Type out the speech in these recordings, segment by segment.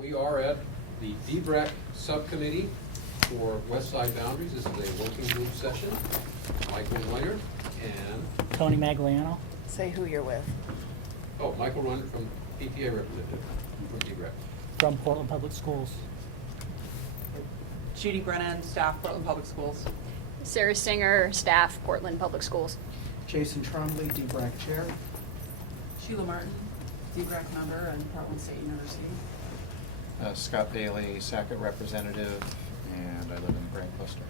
We are at the DBRAC Subcommittee for West Side Boundaries. This is a working group session. Michael Reiner and, Tony Magliano. Say who you're with. Michael Reiner from PTA representative from DBRAC. From Portland Public Schools. Judy Brennan, staff, Portland Public Schools. Sarah Singer, staff, Portland Public Schools. Jason Trombley, DBRAC Chair. Sheila Martin, DBRAC member and Portland State University. Scott Bailey, SACIT representative, and I live in Grand Cluster.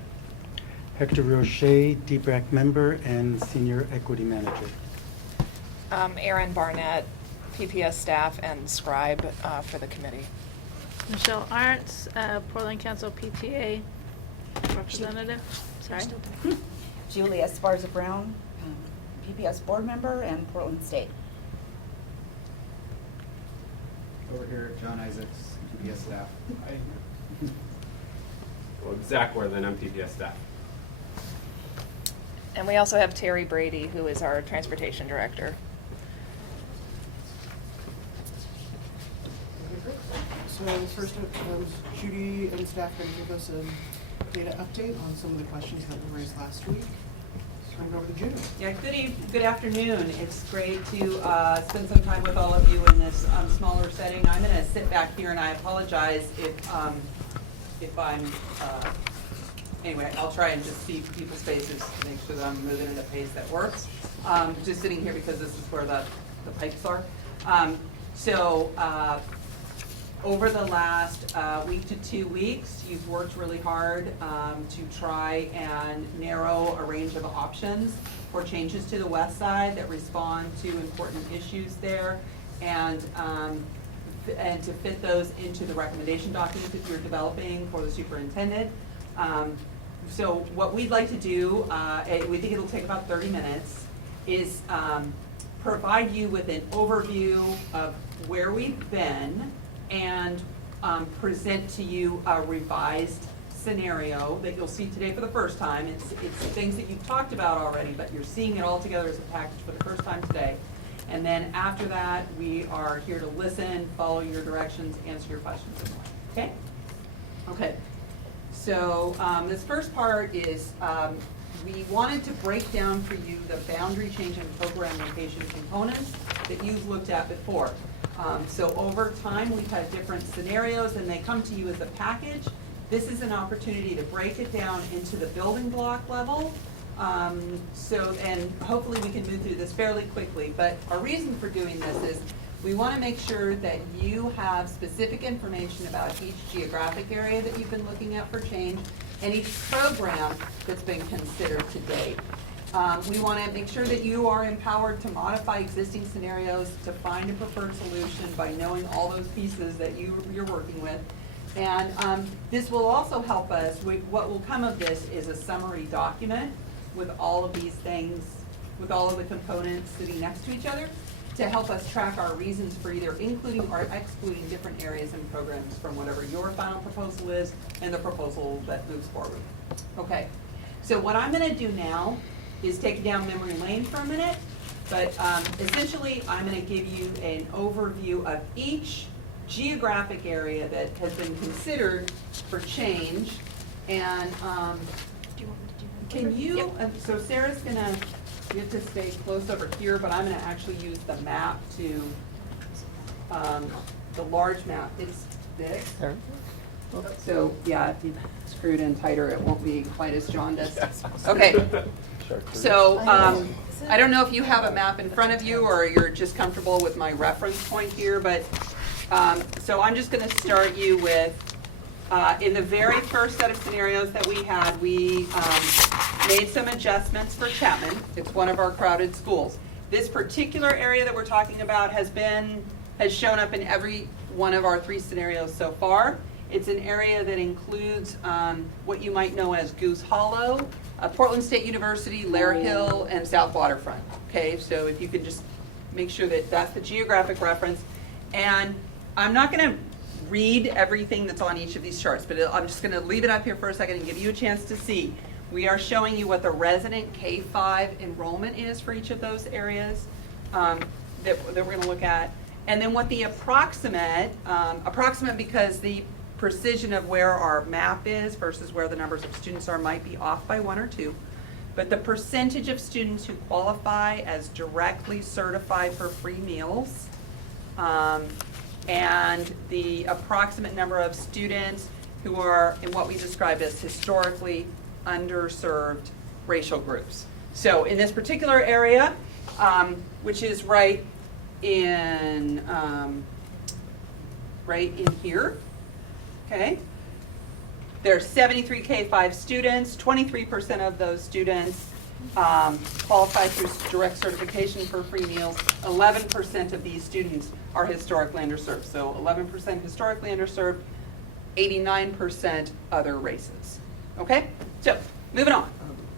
Hector Rocher, DBRAC member and senior equity manager. Erin Barnett, PPS staff and scribe for the committee. Michelle Arntz, Portland Council PTA representative. Sorry. Julie Esparza Brown, PPS board member and Portland State. Over here, John Isaacs, PPS staff. Well, Zach Worthen, I'm PPS staff. And we also have Terry Brady, who is our transportation director. So first up, Judy and staff going to give us a data update on some of the questions that were raised last week. Turn it over to Judy. Yeah, good afternoon. It's great to spend some time with all of you in this smaller setting. I'm going to sit back here, and I apologize if I'm. Anyway, I'll try and just see people's faces to make sure that I'm moving at a pace that works. Just sitting here because this is where the pipes are. Over the last week to 2 weeks, you've worked really hard to try and narrow a range of options for changes to the west side that respond to important issues there, and to fit those into the recommendation documents that you're developing for the superintendent. So what we'd like to do, we think it'll take about 30 minutes, is provide you with an overview of where we've been and present to you a revised scenario that you'll see today for the first time. It's things that you've talked about already, but you're seeing it all together as a package for the first time today. And then after that, we are here to listen, follow your directions, answer your questions and more. Okay? Okay. So this first part is we wanted to break down for you the boundary change and program location components that you've looked at before. So over time, we've had different scenarios, and they come to you as a package. This is an opportunity to break it down into the building block level. And hopefully we can move through this fairly quickly. But our reason for doing this is we want to make sure that you have specific information about each geographic area that you've been looking at for change and each program that's been considered to date. We want to make sure that you are empowered to modify existing scenarios to find a preferred solution by knowing all those pieces that you're working with. And this will also help us. What will come of this is a summary document with all of these things, with all of the components sitting next to each other, to help us track our reasons for either including or excluding different areas and programs from whatever your final proposal is and the proposal that moves forward. Okay, so what I'm going to do now is take you down memory lane for a minute, but essentially I'm going to give you an overview of each geographic area that has been considered for change. And can you, so Sarah's going to get to stay close over here, but I'm going to actually use the map to, the large map. It's big. So yeah, if you screw it in tighter, it won't be quite as jaundiced. Okay. So I don't know if you have a map in front of you or you're just comfortable with my reference point here, but so I'm just going to start you with, in the very first set of scenarios that we had, we made some adjustments for Chapman. It's one of our crowded schools. This particular area that we're talking about has shown up in every one of our 3 scenarios so far. It's an area that includes what you might know as Goose Hollow, Portland State University, Lair Hill, and South Waterfront. Okay, so if you could just make sure that that's the geographic reference. And I'm not going to read everything that's on each of these charts, but I'm just going to leave it up here for a second and give you a chance to see. We are showing you what the resident K-5 enrollment is for each of those areas that we're going to look at. And then what the approximate because the precision of where our map is versus where the numbers of students are might be off by 1 or 2. But the percentage of students who qualify as directly certified for free meals, and the approximate number of students who are in what we describe as historically underserved racial groups. So in this particular area, which is right in here, okay? There's 73 K-5 students, 23% of those students qualify through direct certification for free meals. 11% of these students are historically underserved. So 11% historically underserved, 89% other races. Okay? So, moving on.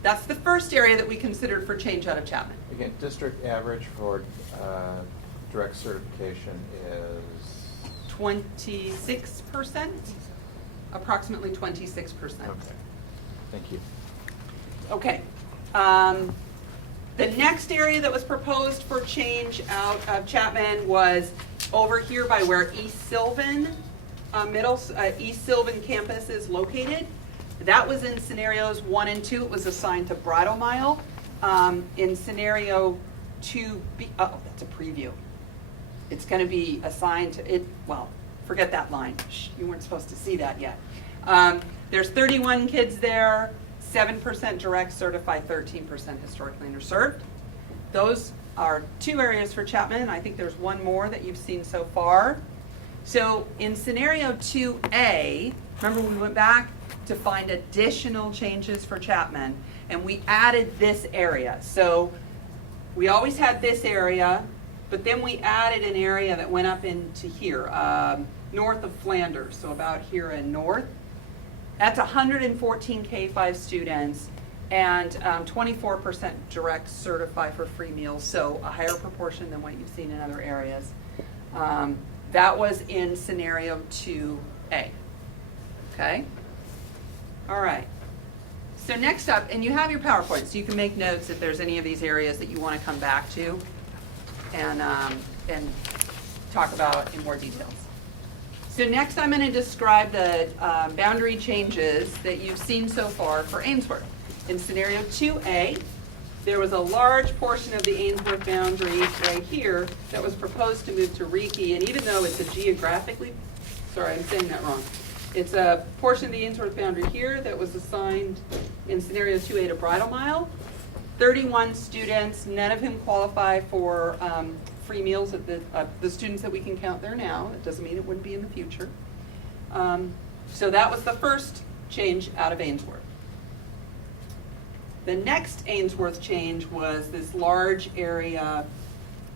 That's the first area that we considered for change out of Chapman. Again, district average for direct certification is? 26%? Approximately 26%. Okay, thank you. Okay. The next area that was proposed for change out of Chapman was over here by where East Sylvan East Sylvan campus is located. That was in scenarios 1 and 2. It was assigned to Bridle Mile. In scenario 2B, oh, that's a preview. It's going to be assigned to it. Well, forget that line. Shh, you weren't supposed to see that yet. There's 31 kids there, 7% direct certified, 13% historically underserved. Those are 2 areas for Chapman. I think there's one more that you've seen so far. So in scenario 2A, remember we went back to find additional changes for Chapman, and we added this area. So we always had this area, but then we added an area that went up into here, north of Flanders, so about here in north. That's 114 K-5 students and 24% direct certified for free meals, so a higher proportion than what you've seen in other areas. That was in scenario 2A. Okay? All right. So next up, and you have your PowerPoint, so you can make notes if there's any of these areas that you want to come back to and talk about in more details. So next I'm going to describe the boundary changes that you've seen so far for Ainsworth. In scenario 2A, there was a large portion of the Ainsworth boundary right here that was proposed to move to Reiki, and even though it's a geographically, sorry, I'm saying that wrong. It's a portion of the Ainsworth boundary here that was assigned in scenario 2A to Bridle Mile. 31 students, none of whom qualify for free meals at the students that we can count there now. It doesn't mean it wouldn't be in the future. So that was the first change out of Ainsworth. The next Ainsworth change was this large area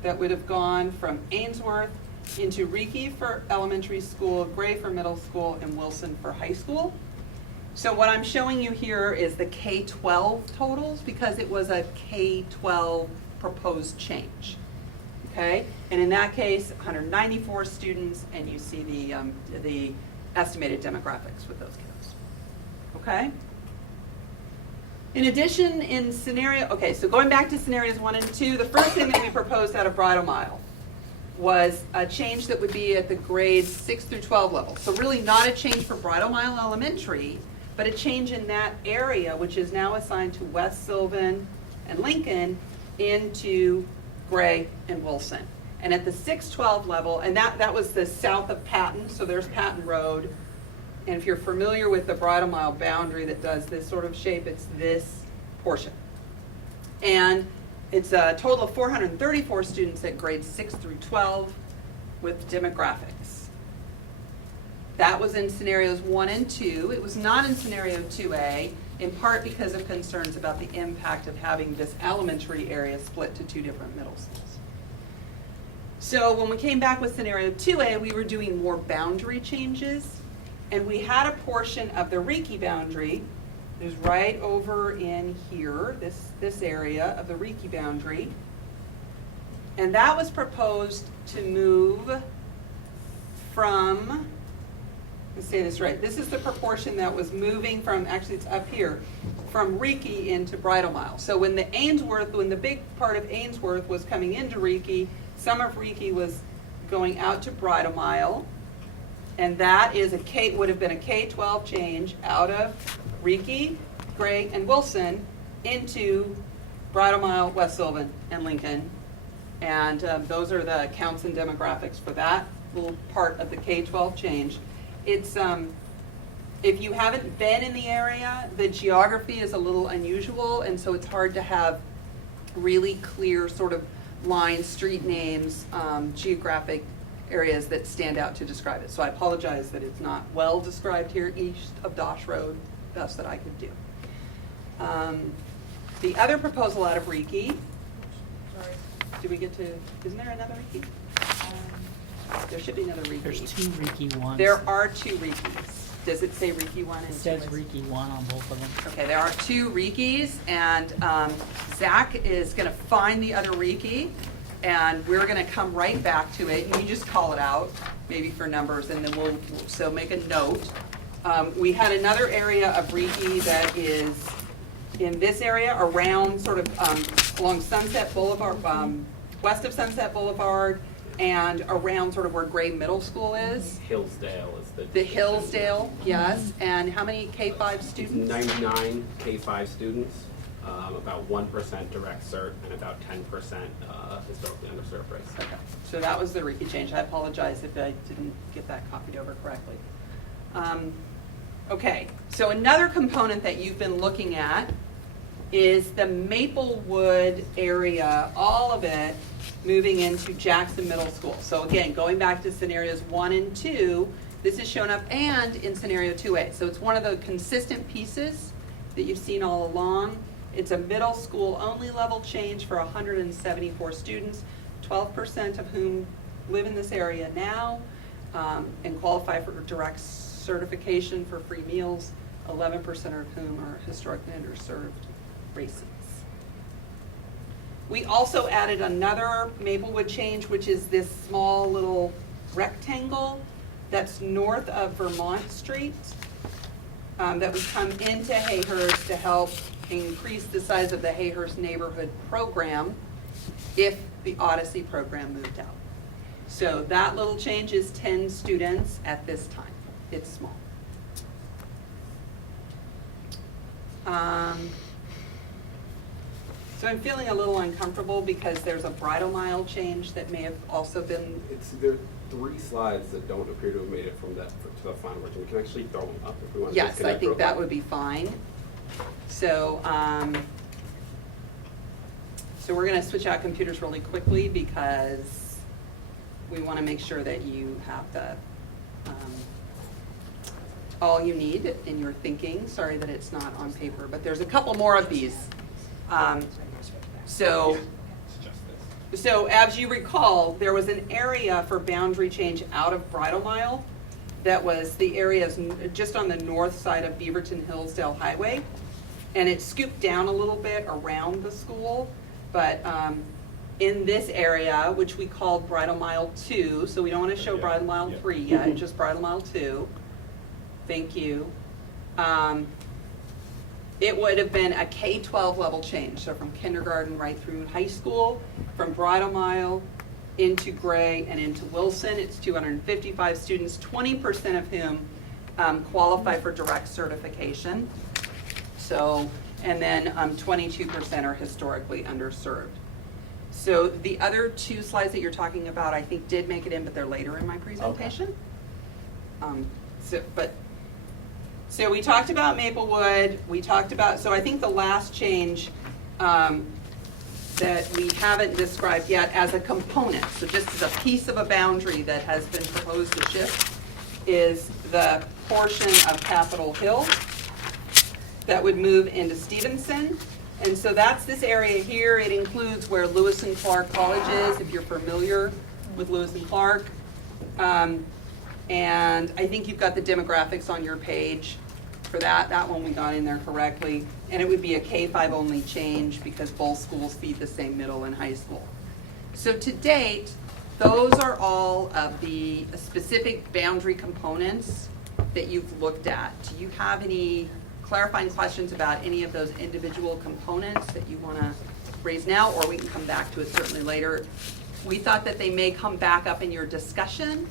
that would have gone from Ainsworth into Reiki for elementary school, Gray for middle school, and Wilson for high school. So what I'm showing you here is the K-12 totals because it was a K-12 proposed change. Okay, and in that case, 194 students, and you see the estimated demographics with those kids. Okay. In addition, in scenario, okay, so going back to scenarios 1 and 2, the first thing that we proposed out of Bridle Mile was a change that would be at the grades 6 through 12 level. So really not a change for Bridle Mile Elementary, but a change in that area, which is now assigned to West Sylvan and Lincoln, into Gray and Wilson. And at the 6-12 level, and that was the south of Patton, so there's Patton Road. And if you're familiar with the Bridle Mile boundary that does this sort of shape, it's this portion. And it's a total of 434 students at grades 6 through 12 with demographics. That was in scenarios 1 and 2. It was not in scenario 2A, in part because of concerns about the impact of having this elementary area split to 2 different middle schools. So when we came back with scenario 2A, we were doing more boundary changes, and we had a portion of the Reiki boundary. It was right over in here, this area of the Reiki boundary. And that was proposed to move from, let's say this right, this is the proportion that was moving from, actually it's up here, from Reiki into Bridle Mile. So when the big part of Ainsworth was coming into Reiki, some of Reiki was going out to Bridal Mile. And that is would have been a K-12 change out of Reiki, Gray, and Wilson into Bridal Mile, West Sylvan, and Lincoln. And those are the counts and demographics for that little part of the K-12 change. It's, if you haven't been in the area, the geography is a little unusual, and so it's hard to have really clear sort of lines, street names, geographic areas that stand out to describe it. So I apologize that it's not well described here east of Dosh Road, best that I could do. The other proposal out of Reiki, do we get to, isn't there another Reiki? There should be another Reiki. There's 2 Reiki ones. There are 2 Reikis. Does it say Reiki 1 and 2? It says Reiki 1 on both of them. Okay, there are 2 Reikis, and Zach is going to find the other Reiki, and we're going to come right back to it. And you just call it out, maybe for numbers, and then so make a note. We had another area of Reiki that is in this area around sort of along Sunset Boulevard, west of Sunset Boulevard, and around sort of where Gray Middle School is. Hillsdale is The Hillsdale, yes. And how many K-5 students? 99 K-5 students, about 1% direct cert, and about 10% historically underserved race. Okay, so that was the Reiki change. I apologize if I didn't get that copied over correctly. Okay, so another component that you've been looking at is the Maplewood area, all of it moving into Jackson Middle School. So again, going back to scenarios 1 and 2, this is shown up and in scenario 2A. So it's one of the consistent pieces that you've seen all along. It's a middle school only level change for 174 students, 12% of whom live in this area now and qualify for direct certification for free meals, 11% of whom are historically underserved races. We also added another Maplewood change, which is this small little rectangle that's north of Vermont Street that would come into Hayhurst to help increase the size of the Hayhurst neighborhood program if the Odyssey program moved out. So that little change is 10 students at this time. It's small. So I'm feeling a little uncomfortable because there's a Bridal Mile change that may have also been. There are 3 slides that don't appear to have made it from that to the final version. We can actually throw them up if we want to. Yes, I think that would be fine. So, so we're going to switch out computers really quickly because we want to make sure that you have the all you need in your thinking. Sorry that it's not on paper, but there's a couple more of these. So as you recall, there was an area for boundary change out of Bridal Mile that was the areas just on the north side of Beaverton Hillsdale Highway. And it scooped down a little bit around the school, but in this area, which we called Bridal Mile 2, so we don't want to show Bridal Mile 3 yet, just Bridal Mile 2. Thank you. It would have been a K-12 level change, so from kindergarten right through high school, from Bridal Mile into Gray and into Wilson. It's 255 students, 20% of whom qualify for direct certification. So, and then 22% are historically underserved. So the other 2 slides that you're talking about, I think did make it in, but they're later in my presentation. Okay. So we talked about Maplewood, we talked about, so I think the last change that we haven't described yet as a component, so just as a piece of a boundary that has been proposed to shift, is the portion of Capitol Hill that would move into Stevenson. And so that's this area here. It includes where Lewis and Clark College is, if you're familiar with Lewis and Clark. And I think you've got the demographics on your page for that. That one we got in there correctly. And it would be a K-5 only change because both schools feed the same middle and high school. So to date, those are all of the specific boundary components that you've looked at. Do you have any clarifying questions about any of those individual components that you want to raise now, or we can come back to it certainly later We thought that they may come back up in your discussion,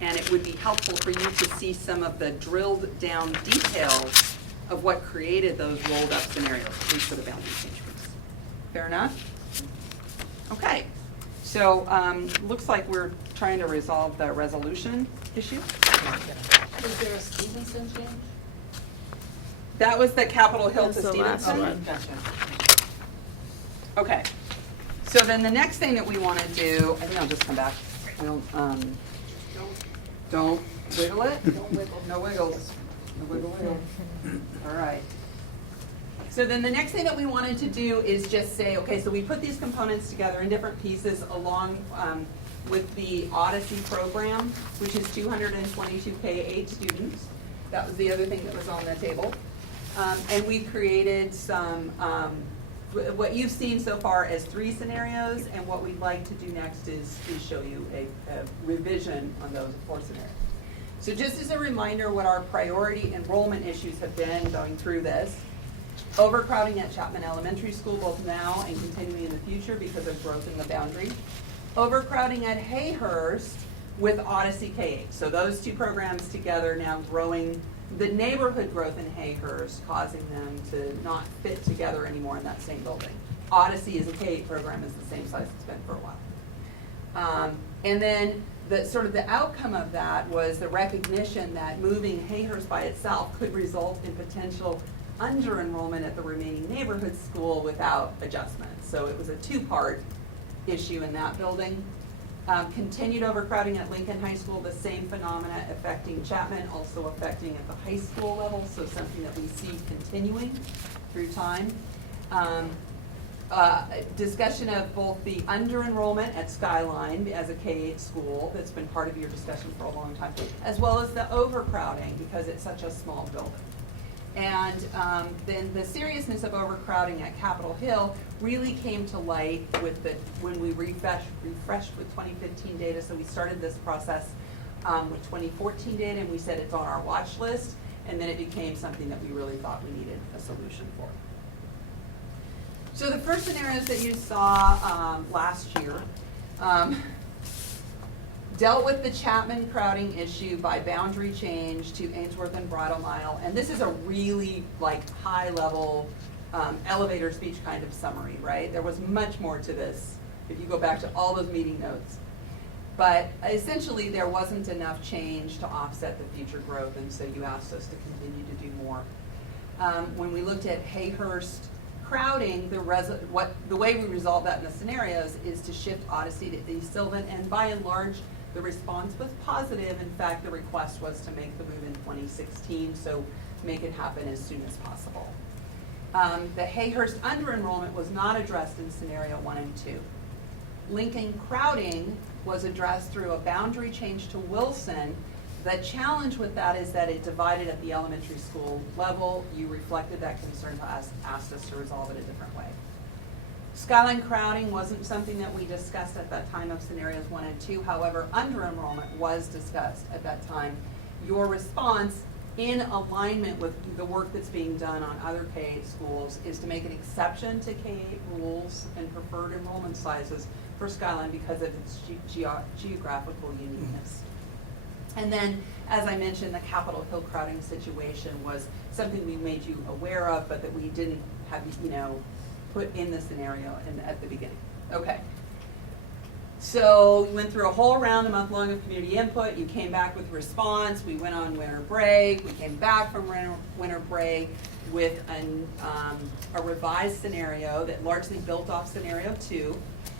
and it would be helpful for you to see some of the drilled down details of what created those rolled up scenarios, at least for the boundary change piece. Fair enough? Okay, so looks like we're trying to resolve the resolution issue. Is there a Stevenson change? That was the Capitol Hill to That's the last Stevenson. one. Gotcha. Okay, so then the next thing that we want to do, I think I'll just come back. Don't wiggle it. Don't wiggle. No wiggles. No wiggle, wiggle. All right. So then the next thing that we wanted to do is just say, okay, so we put these components together in different pieces along with the Odyssey program, which is 222 K-8 students. That was the other thing that was on the table. And we created some, what you've seen so far as 3 scenarios, and what we'd like to do next is show you a revision on those 4 scenarios. So just as a reminder what our priority enrollment issues have been going through this: overcrowding at Chapman Elementary School, both now and continuing in the future because of growth in the boundary. Overcrowding at Hayhurst with Odyssey K-8. So those 2 programs together now growing the neighborhood growth in Hayhurst, causing them to not fit together anymore in that same building. Odyssey as a K-8 program is the same size it's been for a while. And then the sort of the outcome of that was the recognition that moving Hayhurst by itself could result in potential under-enrollment at the remaining neighborhood school without adjustment. So it was a 2-part issue in that building. Continued overcrowding at Lincoln High School, the same phenomena affecting Chapman, also affecting at the high school level, so something that we see continuing through time. Discussion of both the under-enrollment at Skyline as a K-8 school, that's been part of your discussion for a long time, as well as the overcrowding because it's such a small building. And then the seriousness of overcrowding at Capitol Hill really came to light with when we refreshed with 2015 data. So we started this process with 2014 data, and we said it's on our watch list, and then it became something that we really thought we needed a solution for. So the first scenarios that you saw last year dealt with the Chapman crowding issue by boundary change to Ainsworth and Bridle Mile. And this is a really high level elevator speech kind of summary, right? There was much more to this if you go back to all those meeting notes. But essentially there wasn't enough change to offset the future growth, and so you asked us to continue to do more. When we looked at Hayhurst crowding, the way we resolve that in the scenarios is to shift Odyssey to East Sylvan, and by and large, the response was positive. In fact, the request was to make the move in 2016, so make it happen as soon as possible. The Hayhurst under-enrollment was not addressed in scenario 1 and 2. Lincoln crowding was addressed through a boundary change to Wilson. The challenge with that is that it divided at the elementary school level. You reflected that concern to us, asked us to resolve it a different way. Skyline crowding wasn't something that we discussed at that time of scenarios 1 and 2. However, under-enrollment was discussed at that time. Your response, in alignment with the work that's being done on other K-8 schools, is to make an exception to K-8 rules and preferred enrollment sizes for Skyline because of its geographical uniqueness. And then, as I mentioned, the Capitol Hill crowding situation was something we made you aware of, but that we didn't have, put in the scenario at the beginning. Okay. So we went through a whole round, a month long of community input. You came back with response. We went on winter break. We came back from winter break with a revised scenario that largely built off scenario 2,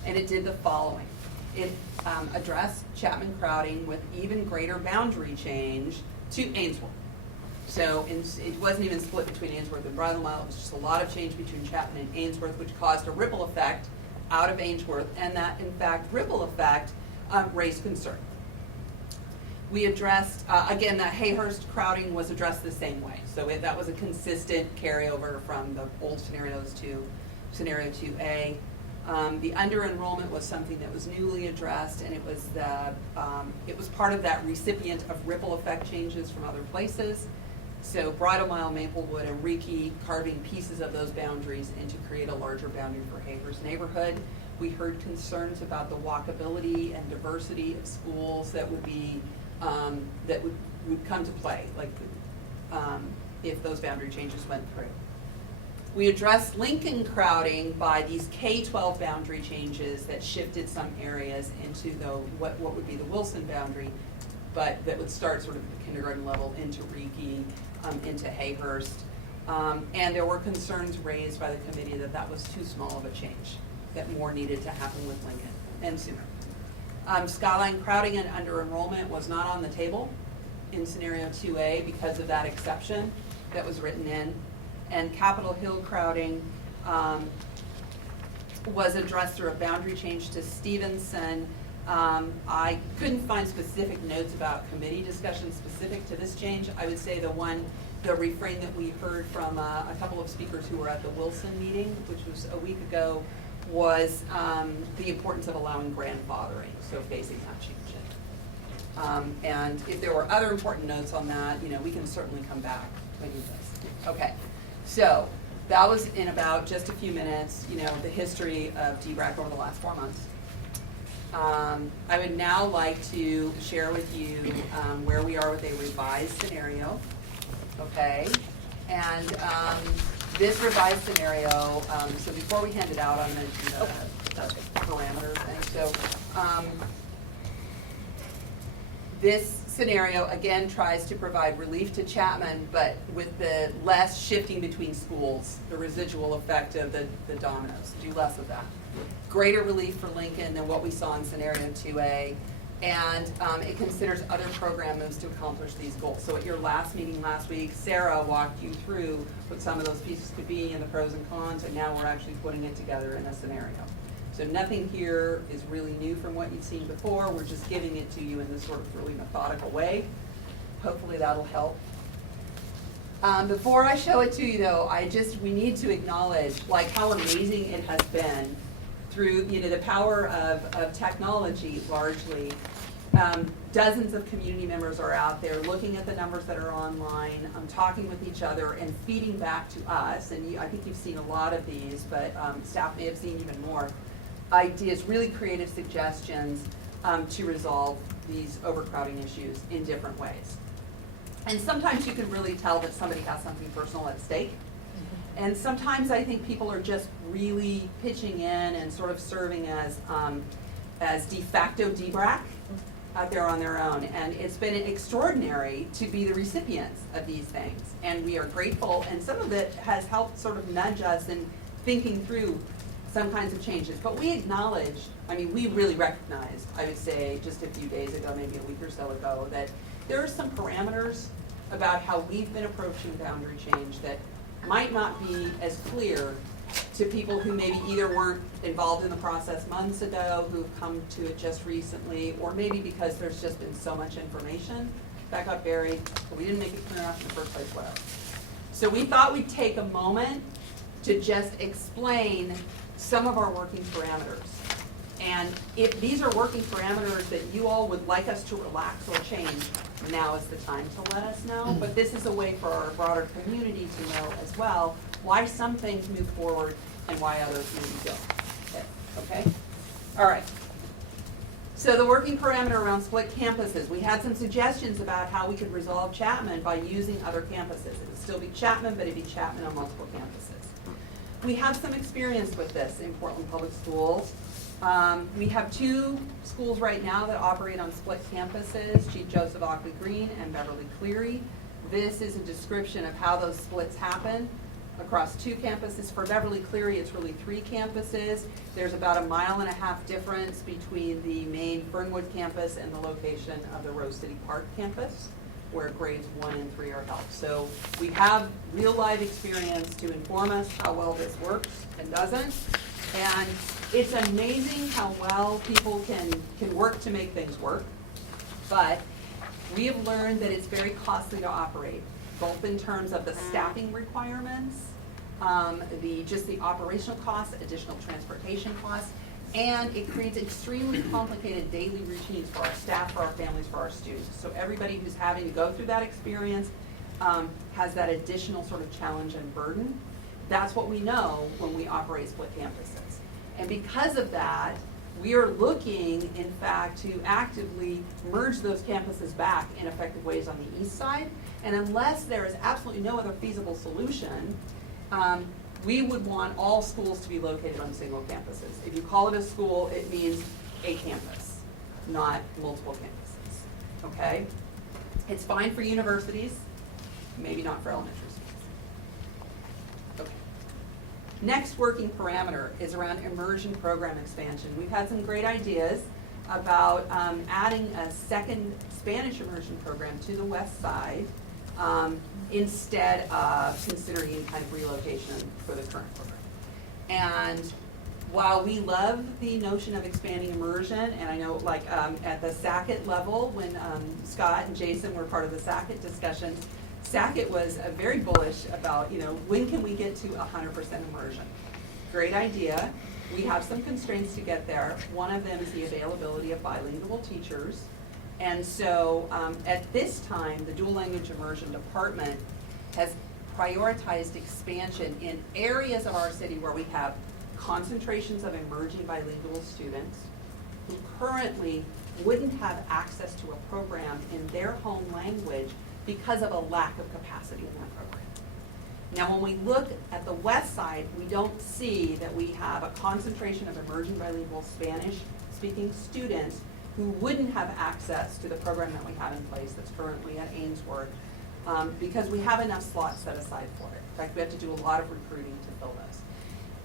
and it did the following. It addressed Chapman crowding with even greater boundary change to Ainsworth. So it wasn't even split between Ainsworth and Bridle Mile. It was just a lot of change between Chapman and Ainsworth, which caused a ripple effect out of Ainsworth, and that, in fact, ripple effect raised concern. We addressed, again, that Hayhurst crowding was addressed the same way. So that was a consistent carryover from the old scenarios to scenario 2A. The under-enrollment was something that was newly addressed, and it was part of that recipient of ripple effect changes from other places. So Bridle Mile, Maplewood, and Reiki carving pieces of those boundaries and to create a larger boundary for Hayhurst neighborhood. We heard concerns about the walkability and diversity of schools that would be, that would come to play, like, if those boundary changes went through. We addressed Lincoln crowding by these K-12 boundary changes that shifted some areas into what would be the Wilson boundary, but that would start sort of at the kindergarten level into Reiki, into Hayhurst. And there were concerns raised by the committee that that was too small of a change, that more needed to happen with Lincoln and sooner. Skyline crowding and under enrollment was not on the table in scenario 2A because of that exception that was written in. And Capitol Hill crowding was addressed through a boundary change to Stevenson. I couldn't find specific notes about committee discussion specific to this change. I would say the refrain that we heard from a couple of speakers who were at the Wilson meeting, which was a week ago, was the importance of allowing grandfathering, so phasing that change in. And if there were other important notes on that, we can certainly come back when you this. Okay, so that was in about just a few minutes, the history of DBRAC over the last 4 months. I would now like to share with you where we are with a revised scenario, okay? And this revised scenario, so before we hand it out, I'm going to do the parameter thing. So this scenario, again, tries to provide relief to Chapman, but with the less shifting between schools, the residual effect of the dominoes, do less of that. Greater relief for Lincoln than what we saw in scenario 2A, and it considers other program moves to accomplish these goals. So at your last meeting last week, Sarah walked you through what some of those pieces could be and the pros and cons, and now we're actually putting it together in a scenario. So nothing here is really new from what you've seen before. We're just giving it to you in this sort of really methodical way. Hopefully that'll help. Before I show it to you though, we need to acknowledge how amazing it has been through the power of technology largely. Dozens of community members are out there looking at the numbers that are online, talking with each other and feeding back to us, and I think you've seen a lot of these, but staff may have seen even more, ideas, really creative suggestions to resolve these overcrowding issues in different ways. And sometimes you can really tell that somebody has something personal at stake. And sometimes I think people are just really pitching in and sort of serving as de facto DBRAC out there on their own. And it's been extraordinary to be the recipients of these things. And we are grateful, and some of it has helped sort of nudge us in thinking through some kinds of changes. But we acknowledge, we really recognized, I would say just a few days ago, maybe a week or so ago, that there are some parameters about how we've been approaching boundary change that might not be as clear to people who maybe either weren't involved in the process months ago, who've come to it just recently, or maybe because there's just been so much information that got buried, but we didn't make it clear enough in the first place, whatever. So we thought we'd take a moment to just explain some of our working parameters. And if these are working parameters that you all would like us to relax or change, now is the time to let us know. But this is a way for our broader community to know as well why some things move forward and why others maybe don't. Okay? All right. So the working parameter around split campuses, we had some suggestions about how we could resolve Chapman by using other campuses. It would still be Chapman, but it'd be Chapman on multiple campuses. We have some experience with this in Portland Public Schools. We have 2 schools right now that operate on split campuses, Chief Joseph Ockley Green and Beverly Cleary. This is a description of how those splits happen across 2 campuses. For Beverly Cleary, it's really 3 campuses. There's about a 1.5 mile difference between the main Fernwood campus and the location of the Rose City Park campus, where grades 1 and 3 are held. So we have real live experience to inform us how well this works and doesn't. And it's amazing how well people can work to make things work. But we have learned that it's very costly to operate, both in terms of the staffing requirements, the operational costs, additional transportation costs, and it creates extremely complicated daily routines for our staff, for our families, for our students. So everybody who's having to go through that experience has that additional sort of challenge and burden. That's what we know when we operate split campuses. And because of that, we are looking, in fact, to actively merge those campuses back in effective ways on the east side. And unless there is absolutely no other feasible solution, we would want all schools to be located on single campuses. If you call it a school, it means a campus, not multiple campuses, okay? It's fine for universities, maybe not for elementary schools. Okay. Next working parameter is around immersion program expansion. We've had some great ideas about adding a second Spanish immersion program to the west side instead of considering kind of relocation for the current program. And while we love the notion of expanding immersion, and I know like at the SACIT level, when Scott and Jason were part of the SACIT discussions, SACIT was very bullish about, when can we get to 100% immersion? Great idea. We have some constraints to get there. One of them is the availability of bilingual teachers. And so at this time, the dual language immersion department has prioritized expansion in areas of our city where we have concentrations of emerging bilingual students who currently wouldn't have access to a program in their home language because of a lack of capacity in that program. Now, when we look at the west side, we don't see that we have a concentration of emerging bilingual Spanish-speaking students who wouldn't have access to the program that we have in place that's currently at Ainsworth because we have enough slots set aside for it. In fact, we have to do a lot of recruiting to fill those.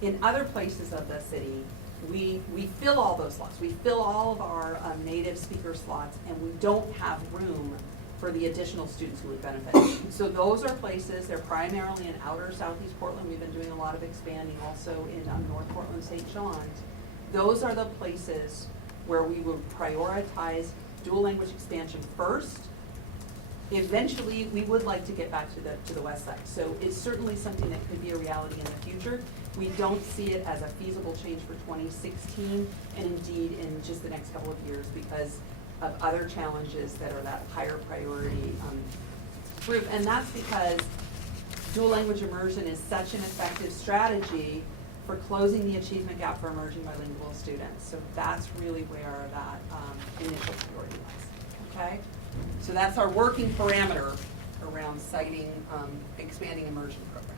In other places of the city, we fill all those slots. We fill all of our native speaker slots, and we don't have room for the additional students who would benefit. So those are places, they're primarily in outer Southeast Portland. We've been doing a lot of expanding also in North Portland, St. John's. Those are the places where we would prioritize dual language expansion first. Eventually, we would like to get back to the west side. So it's certainly something that could be a reality in the future. We don't see it as a feasible change for 2016, and indeed in just the next couple of years because of other challenges that are that higher priority group. And that's because dual language immersion is such an effective strategy for closing the achievement gap for emerging bilingual students. So that's really where that initial priority lies, okay? So that's our working parameter around citing expanding immersion programs.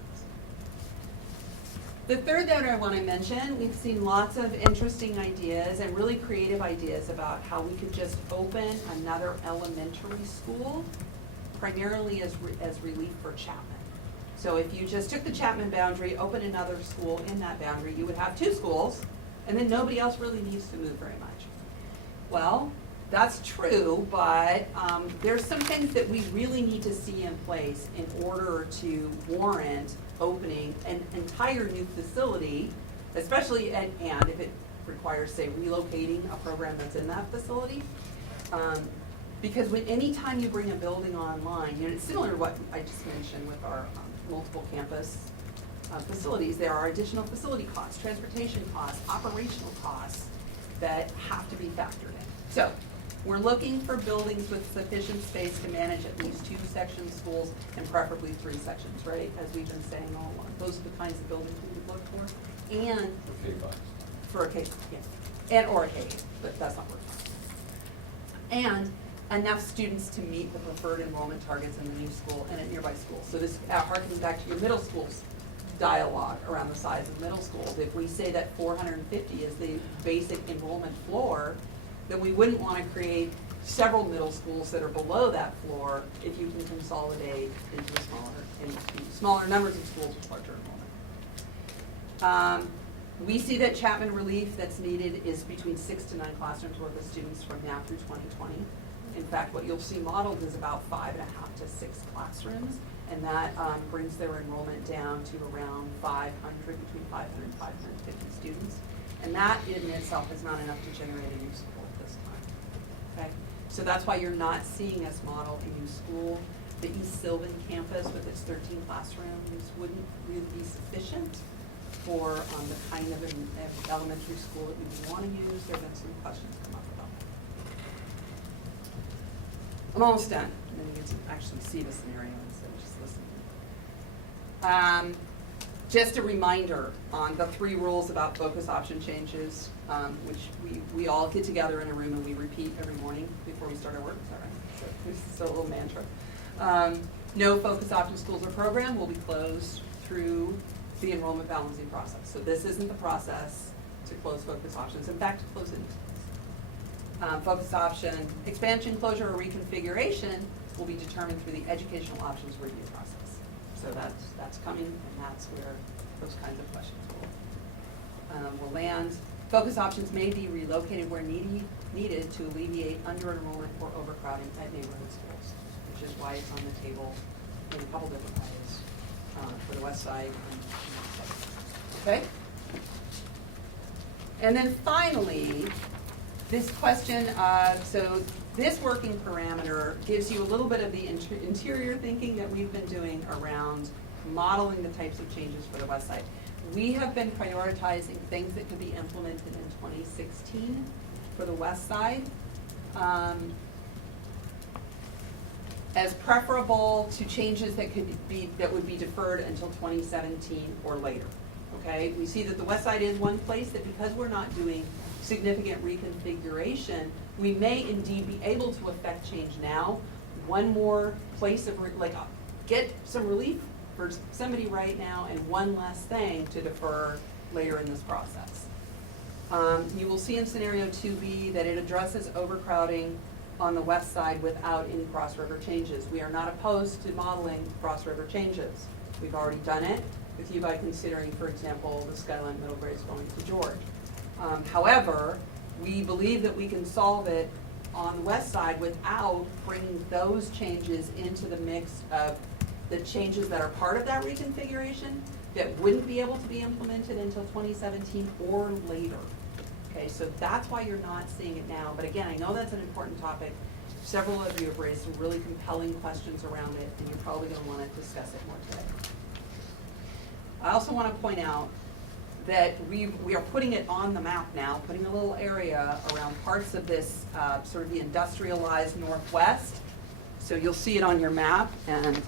The third that I want to mention, we've seen lots of interesting ideas and really creative ideas about how we could just open another elementary school, primarily as relief for Chapman. So if you just took the Chapman boundary, open another school in that boundary, you would have two schools, and then nobody else really needs to move very much. Well, that's true, but there's some things that we really need to see in place in order to warrant opening an entire new facility, especially and if it requires, say, relocating a program that's in that facility. Because any time you bring a building online, it's similar to what I just mentioned with our multiple campus facilities. There are additional facility costs, transportation costs, operational costs that have to be factored in. So we're looking for buildings with sufficient space to manage at least 2 section schools and preferably 3 sections, right? As we've been saying all along. Those are the kinds of buildings we would look for. And for a K, yeah. And or a K, but that's not working. And enough students to meet the preferred enrollment targets in the new school and at nearby schools. So this harkens back to your middle schools dialogue around the size of middle schools. If we say that 450 is the basic enrollment floor, then we wouldn't want to create several middle schools that are below that floor if you can consolidate into smaller numbers of schools with larger enrollment. We see that Chapman relief that's needed is between 6 to 9 classrooms worth of students from now through 2020. In fact, what you'll see modeled is about 5.5 to 6 classrooms, and that brings their enrollment down to around 500, between 500 and 550 students. And that in itself is not enough to generate a new school at this time, okay? So that's why you're not seeing us model a new school. The East Sylvan campus with its 13 classrooms wouldn't really be sufficient for the kind of elementary school that we would want to use. There have been some questions come up about that. I'm almost done, and then you get to actually see the scenario instead of just listening. Just a reminder on the 3 rules about focus option changes, which we all get together in a room and we repeat every morning before we start our work. Is that right? So this is a little mantra. No focus option schools or program will be closed through the enrollment balancing process. So this isn't the process to close focus options. In fact, to close any focus option expansion, closure, or reconfiguration will be determined through the educational options review process. So that's coming, and that's where those kinds of questions will land. Focus options may be relocated where needed to alleviate under-enrollment or overcrowding at neighborhood schools, which is why it's on the table in a couple different ways for the west side and the north side. Okay? And then finally, this question, so this working parameter gives you a little bit of the interior thinking that we've been doing around modeling the types of changes for the west side. We have been prioritizing things that could be implemented in 2016 for the west side as preferable to changes that would be deferred until 2017 or later. Okay, we see that the west side is one place that, because we're not doing significant reconfiguration, we may indeed be able to affect change now. One more place of get some relief for somebody right now, and one less thing to defer later in this process. You will see in scenario 2B that it addresses overcrowding on the west side without any cross-river changes. We are not opposed to modeling cross-river changes. We've already done it with you by considering, for example, the Skyline middle grades going to George. However, we believe that we can solve it on the west side without bringing those changes into the mix of the changes that are part of that reconfiguration that wouldn't be able to be implemented until 2017 or later. Okay, so that's why you're not seeing it now. But again, I know that's an important topic. Several of you have raised some really compelling questions around it, and you're probably going to want to discuss it more today. I also want to point out that we are putting it on the map now, putting a little area around parts of this sort of the industrialized Northwest. So you'll see it on your map, and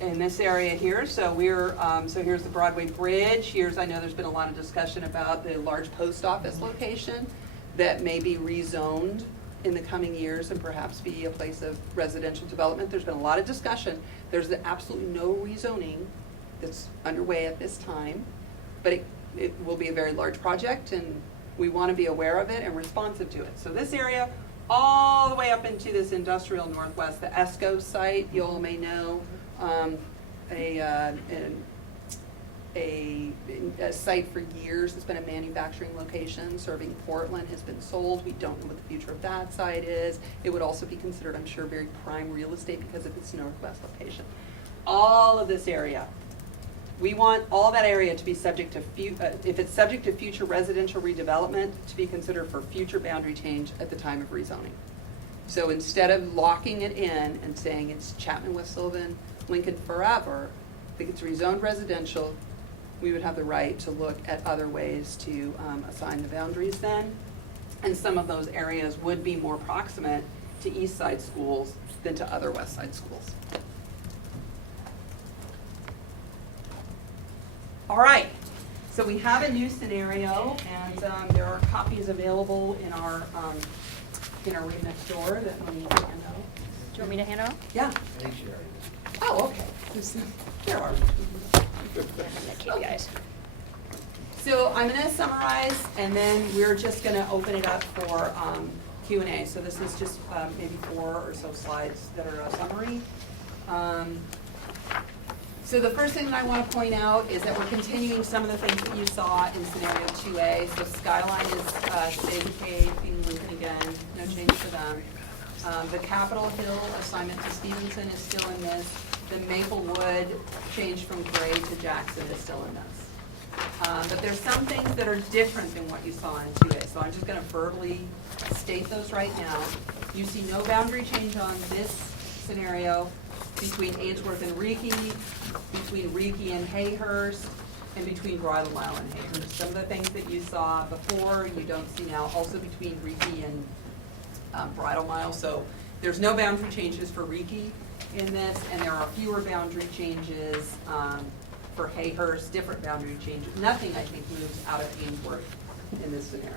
in this area here. So we're so here's the Broadway Bridge. Here's, I know there's been a lot of discussion about the large post office location that may be rezoned in the coming years and perhaps be a place of residential development. There's been a lot of discussion. There's absolutely no rezoning that's underway at this time, but it will be a very large project, and we want to be aware of it and responsive to it. So this area, all the way up into this industrial Northwest, the ESCO site, you all may know, a site for years. It's been a manufacturing location serving Portland, has been sold. We don't know what the future of that site is. It would also be considered, I'm sure, very prime real estate because of its Northwest location. All of this area, we want all that area to be subject to, if it's subject to future residential redevelopment, to be considered for future boundary change at the time of rezoning. So instead of locking it in and saying it's Chapman, West Sylvan, Lincoln forever, if it gets rezoned residential, we would have the right to look at other ways to assign the boundaries then. And some of those areas would be more proximate to east side schools than to other west side schools. All right, so we have a new scenario, and there are copies available in our room next door that we need to hand out. Do you want me to hand it off? Yeah. Oh, okay. There are. Okay. So I'm going to summarize, and then we're just going to open it up for Q&A. So this is just maybe 4 or so slides that are a summary. So the first thing that I want to point out is that we're continuing some of the things that you saw in scenario 2A. So Skyline is staying K, being Lincoln again, no change for them. The Capitol Hill assignment to Stevenson is still in this. The Maplewood change from Gray to Jackson is still in this. But there's some things that are different than what you saw in 2A. So I'm just going to verbally state those right now. You see no boundary change on this scenario between Ainsworth and Reekie, between Reekie and Hayhurst, and between Bridle Mile and Hayhurst. Some of the things that you saw before, you don't see now, also between Reekie and Bridle Mile. So there's no boundary changes for Reekie in this, and there are fewer boundary changes for Hayhurst, different boundary changes. Nothing, I think, moves out of Ainsworth in this scenario.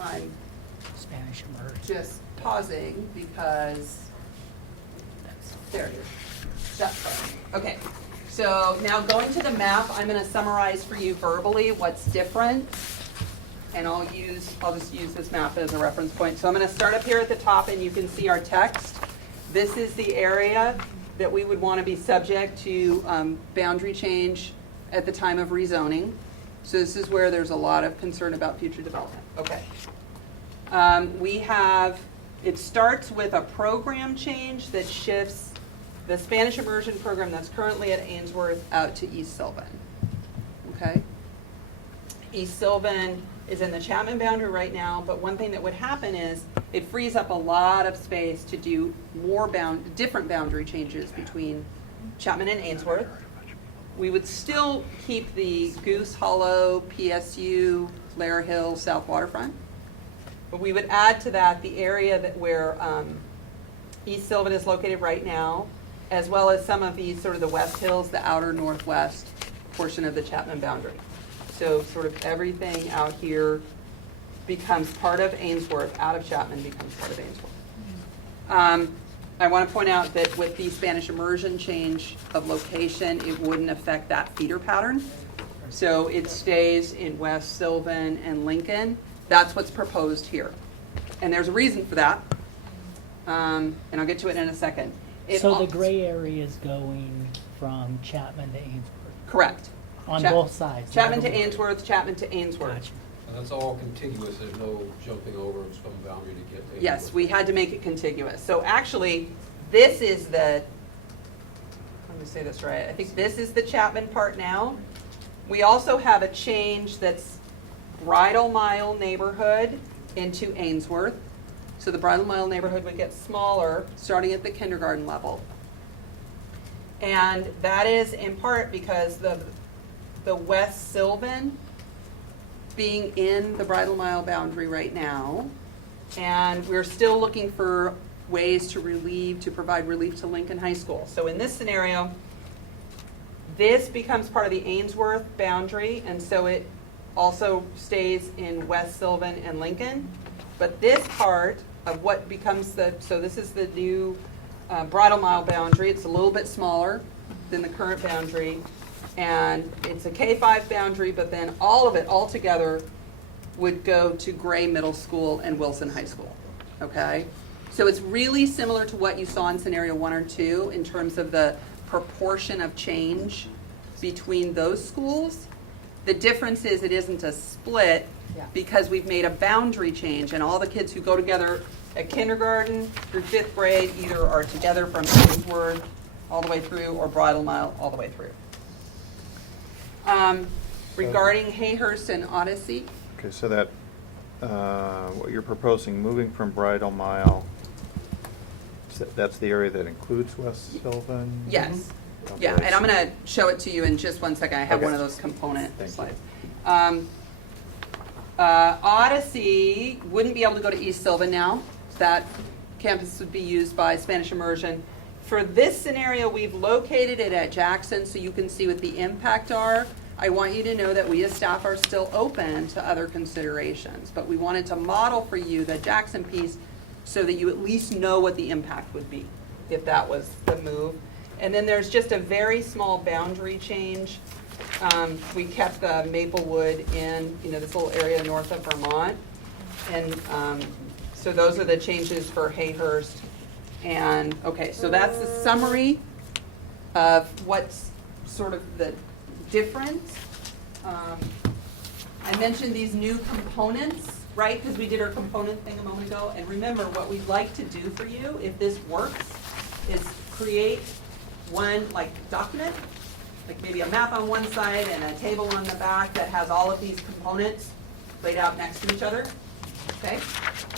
I'm Spanish immersion. just pausing because, there it is. That's fine. Okay, so now going to the map, I'm gonna summarize for you verbally what's different. And I'll just use this map as a reference point. So I'm gonna start up here at the top and you can see our text. This is the area that we would wanna be subject to boundary change at the time of rezoning. So this is where there's a lot of concern about future development. Okay. It starts with a program change that shifts the Spanish immersion program that's currently at Ainsworth out to East Sylvan. Okay? East Sylvan is in the Chapman boundary right now, but one thing that would happen is it frees up a lot of space to do more different boundary changes between Chapman and Ainsworth. We would still keep the Goose Hollow, PSU, Lair Hill, South Waterfront. But we would add to that the area where East Sylvan is located right now, as well as some of these sort of the West Hills, the outer northwest portion of the Chapman boundary. So sort of everything out here becomes part of Ainsworth, out of Chapman becomes part of Ainsworth. I want to point out that with the Spanish immersion change of location, it wouldn't affect that feeder pattern. So it stays in West Sylvan and Lincoln. That's what's proposed here. And there's a reason for that. And I'll get to it in a second. So the gray area is going from Chapman to Ainsworth? Correct. On both sides? Chapman to Ainsworth, Chapman to Ainsworth. Gotcha. And that's all contiguous, there's no jumping over some boundary to get to. Yes, we had to make it contiguous. So actually, this is let me say this right, I think this is the Chapman part now. We also have a change that's Bridal Mile neighborhood into Ainsworth. So the Bridal Mile neighborhood would get smaller, starting at the kindergarten level. And that is in part because the West Sylvan being in the Bridal Mile boundary right now, and we're still looking for ways to provide relief to Lincoln High School. So in this scenario, this becomes part of the Ainsworth boundary, and so it also stays in West Sylvan and Lincoln. But this part of what becomes so this is the new Bridal Mile boundary. It's a little bit smaller than the current boundary. And it's a K-5 boundary, but then all of it all together would go to Gray Middle School and Wilson High School, okay? So it's really similar to what you saw in scenario 1 or 2 in terms of the proportion of change between those schools. The difference is it isn't a split because we've made a boundary change, and all the kids who go together at kindergarten through 5th grade either are together from Ainsworth all the way through or Bridal Mile all the way through. Regarding Hayhurst and Odyssey. Okay, so that, what you're proposing, moving from Bridal Mile, that's the area that includes West Sylvan? Yes. Okay. Yeah, and I'm going to show it to you in just one second. I have Okay. one of those component Thank slides. Odyssey wouldn't be able to go to East Sylvan now. That campus would be used by Spanish immersion. For this scenario, we've located it at Jackson so you can see what the impact are. I want you to know that we as staff are still open to other considerations, but we wanted to model for you the Jackson piece so that you at least know what the impact would be if that was the move. And then there's just a very small boundary change. We kept the Maplewood in, this little area north of Vermont. And so those are the changes for Hayhurst. And, okay, so that's the summary of what's sort of the difference. I mentioned these new components, right? Because we did our component thing a moment ago. And remember, what we'd like to do for you, if this works, is create one, document, like maybe a map on one side and a table on the back that has all of these components laid out next to each other, okay?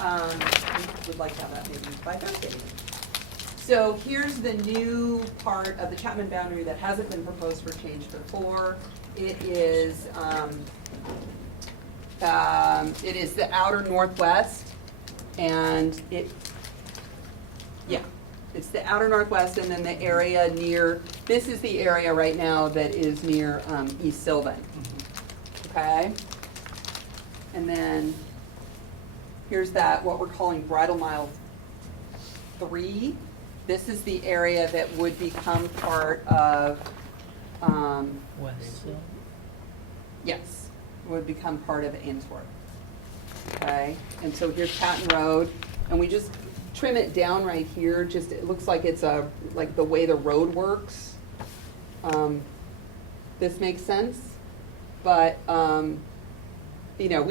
We would like to have that maybe by Thursday. So here's the new part of the Chapman boundary that hasn't been proposed for change before. It is It is the outer northwest, and it's the outer northwest, and then the area near, this is the area right now that is near East Sylvan. Okay? And then here's that, what we're calling Bridle Mile 3. This is the area that would become part of, West. yes, would become part of Ainsworth. Okay, and so here's Patton Road, and we just trim it down right here, just, it looks like it's like the way the road works. This makes sense, but, you know,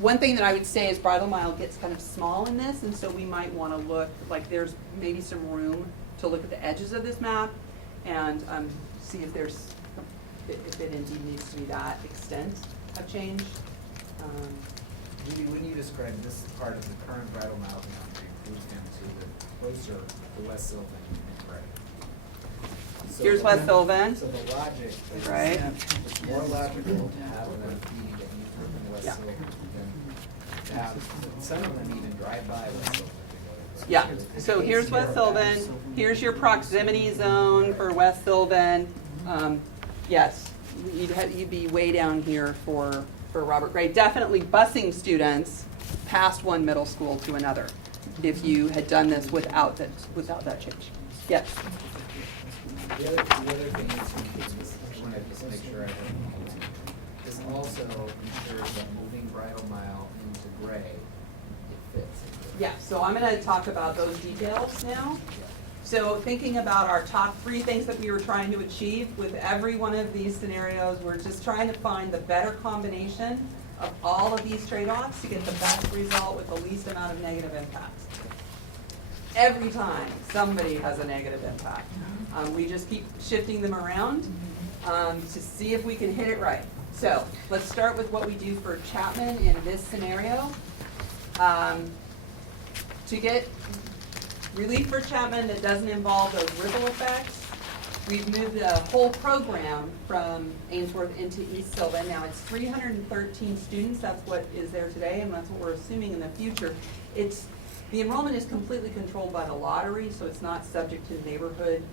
one thing that I would say is Bridle Mile gets kind of small in this, and so we might want to look, like there's maybe some room to look at the edges of this map and see if it indeed needs to be that extent of change. Judy, when you describe this part of the current Bridle Mile boundary, moves down to the closer to West Sylvan and Gray. So Here's West Sylvan. So the logic is Right. it's more logical to have them feeding at Ainsworth and West Yeah. Sylvan than to have some of them even drive by West Sylvan. Yeah, so here's West Sylvan, here's your proximity zone for West Sylvan. Yes, you'd be way down here for Robert Gray. Definitely busing students past one middle school to another if you had done this without that change. Yes? The other thing is, I want to just make sure I have, this also ensures that moving Bridle Mile into Gray, it fits. Yeah, so I'm going to talk about those details now. So thinking about our top 3 things that we were trying to achieve with every one of these scenarios, we're just trying to find the better combination of all of these trade-offs to get the best result with the least amount of negative impact. Every time somebody has a negative impact. We just keep shifting them around to see if we can hit it right. So let's start with what we do for Chapman in this scenario. To get relief for Chapman that doesn't involve those ripple effects, we've moved the whole program from Ainsworth into East Sylvan. Now it's 313 students, that's what is there today, and that's what we're assuming in the future. The enrollment is completely controlled by the lottery, so it's not subject to neighborhood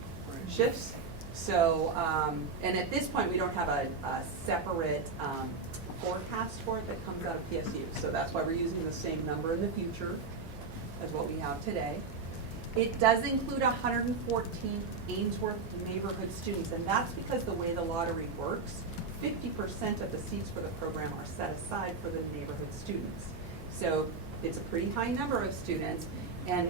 shifts. So, and at this point, we don't have a separate forecast for it that comes out of PSU. So that's why we're using the same number in the future as what we have today. It does include 114 Ainsworth neighborhood students, and that's because the way the lottery works, 50% of the seats for the program are set aside for the neighborhood students. So it's a pretty high number of students, and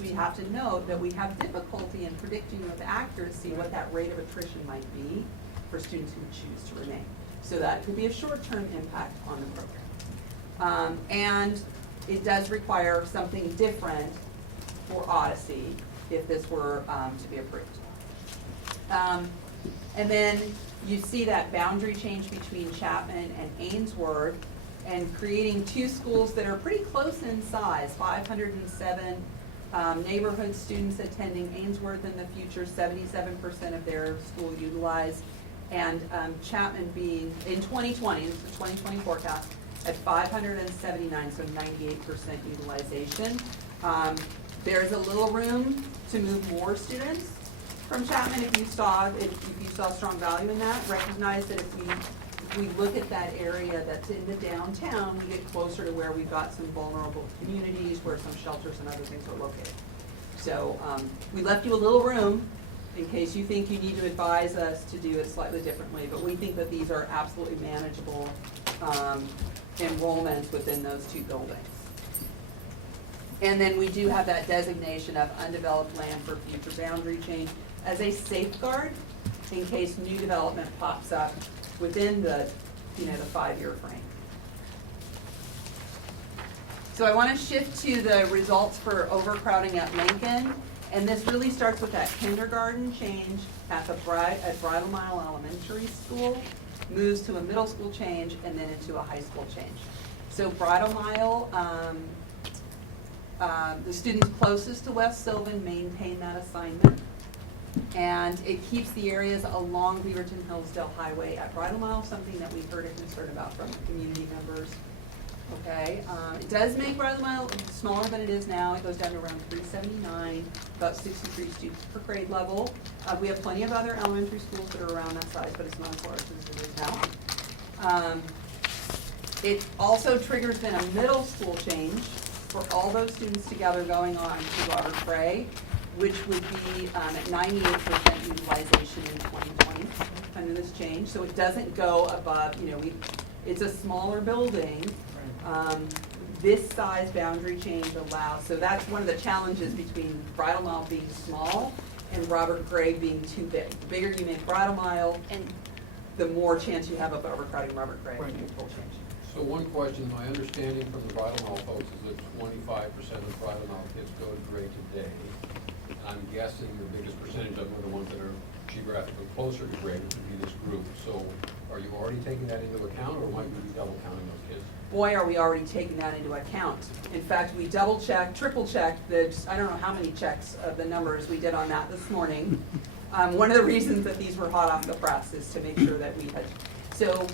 we have to note that we have difficulty in predicting with accuracy what that rate of attrition might be for students who choose to remain. So that could be a short-term impact on the program. And it does require something different for Odyssey if this were to be approved. And then you see that boundary change between Chapman and Ainsworth, and creating 2 schools that are pretty close in size, 507 neighborhood students attending Ainsworth in the future, 77% of their school utilized, and Chapman being, in 2020, this is the 2020 forecast, at 579, so 98% utilization. There's a little room to move more students from Chapman if you saw strong value in that. Recognize that if we look at that area that's in the downtown, we get closer to where we've got some vulnerable communities, where some shelters and other things are located. So we left you a little room in case you think you need to advise us to do it slightly differently, but we think that these are absolutely manageable enrollments within those 2 buildings. And then we do have that designation of undeveloped land for future boundary change as a safeguard in case new development pops up within the 5-year frame. So I want to shift to the results for overcrowding at Lincoln, and this really starts with that kindergarten change at Bridle Mile Elementary School, moves to a middle school change, and then into a high school change. So Bridle Mile, the students closest to West Sylvan maintain that assignment. And it keeps the areas along Beaverton Hillsdale Highway at Bridle Mile, something that we've heard a concern about from community members. Okay, it does make Bridle Mile smaller than it is now. It goes down to around 379, about 63 students per grade level. We have plenty of other elementary schools that are around that size, but it's not as large as it is now. It also triggers then a middle school change for all those students together going on to Robert Cray, which would be at 98% utilization in 2020 under this change. So it doesn't go above, it's a smaller building. This size boundary change allows, so that's one of the challenges between Bridle Mile being small and Robert Cray being too big. The bigger you make Bridle Mile, And the more chance you have of overcrowding Robert Cray and full change. So one question, my understanding from the Bridle Mile folks is that 25% of Bridle Mile kids go to grade today. And I'm guessing the biggest percentage of them are the ones that are geographically closer to grade, which would be this group. So are you already taking that into account, or might we be double counting those kids? Boy, are we already taking that into account. In fact, we double checked, triple checked, I don't know how many checks of the numbers we did on that this morning. One of the reasons that these were hot off the press is to make sure that we had, so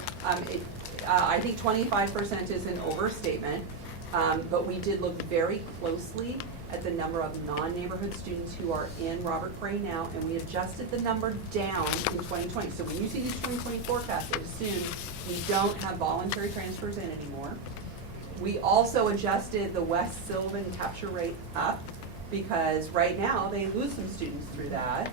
I think 25% is an overstatement, but we did look very closely at the number of non-neighborhood students who are in Robert Cray now, and we adjusted the number down in 2020. So when you see these 2020 forecasts, it assumes we don't have voluntary transfers in anymore. We also adjusted the West Sylvan capture rate up, because right now they lose some students through that.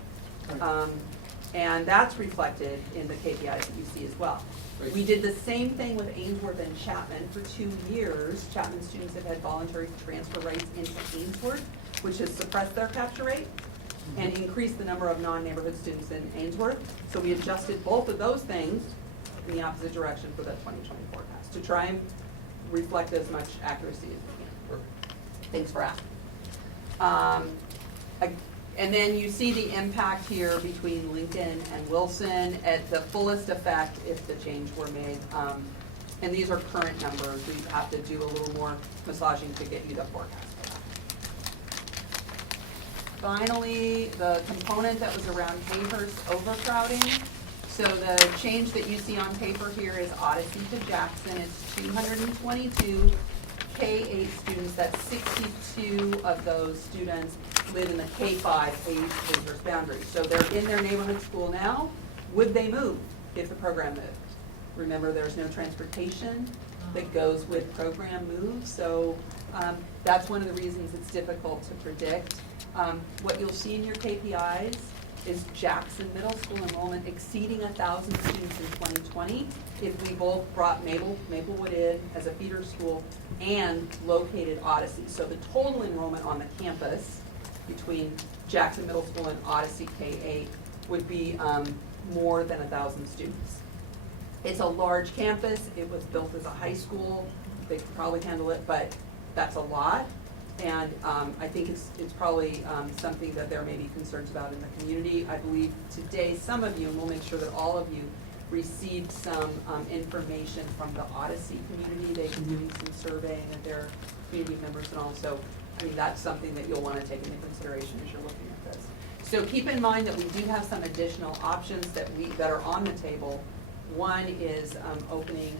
And that's reflected in the KPIs that you see as well. Right. We did the same thing with Ainsworth and Chapman for 2 years. Chapman students have had voluntary transfer rates into Ainsworth, which has suppressed their capture rate and increased the number of non-neighborhood students in Ainsworth. So we adjusted both of those things in the opposite direction for that 2020 forecast to try and reflect as much accuracy as we can. Perfect. Thanks for asking. And then you see the impact here between Lincoln and Wilson at the fullest effect if the change were made. And these are current numbers. We have to do a little more massaging to get you the forecast for that. Finally, the component that was around Hayhurst overcrowding. So the change that you see on paper here is Odyssey to Jackson. It's 222 K-8 students. That's 62 of those students live in the K-5 Hayhurst boundary. So they're in their neighborhood school now. Would they move if the program moved? Remember, there's no transportation that goes with program moves. So that's one of the reasons it's difficult to predict. What you'll see in your KPIs is Jackson Middle School enrollment exceeding 1,000 students in 2020 if we both brought Maplewood in as a feeder school and located Odyssey. So the total enrollment on the campus between Jackson Middle School and Odyssey K-8 would be more than 1,000 students. It's a large campus. It was built as a high school. They could probably handle it, but that's a lot. And I think it's probably something that there may be concerns about in the community. I believe today some of you, and we'll make sure that all of you, received some information from the Odyssey community. They've been doing some surveying of their community members, and also, I mean, that's something that you'll want to take into consideration as you're looking at this. So keep in mind that we do have some additional options that are on the table. One is opening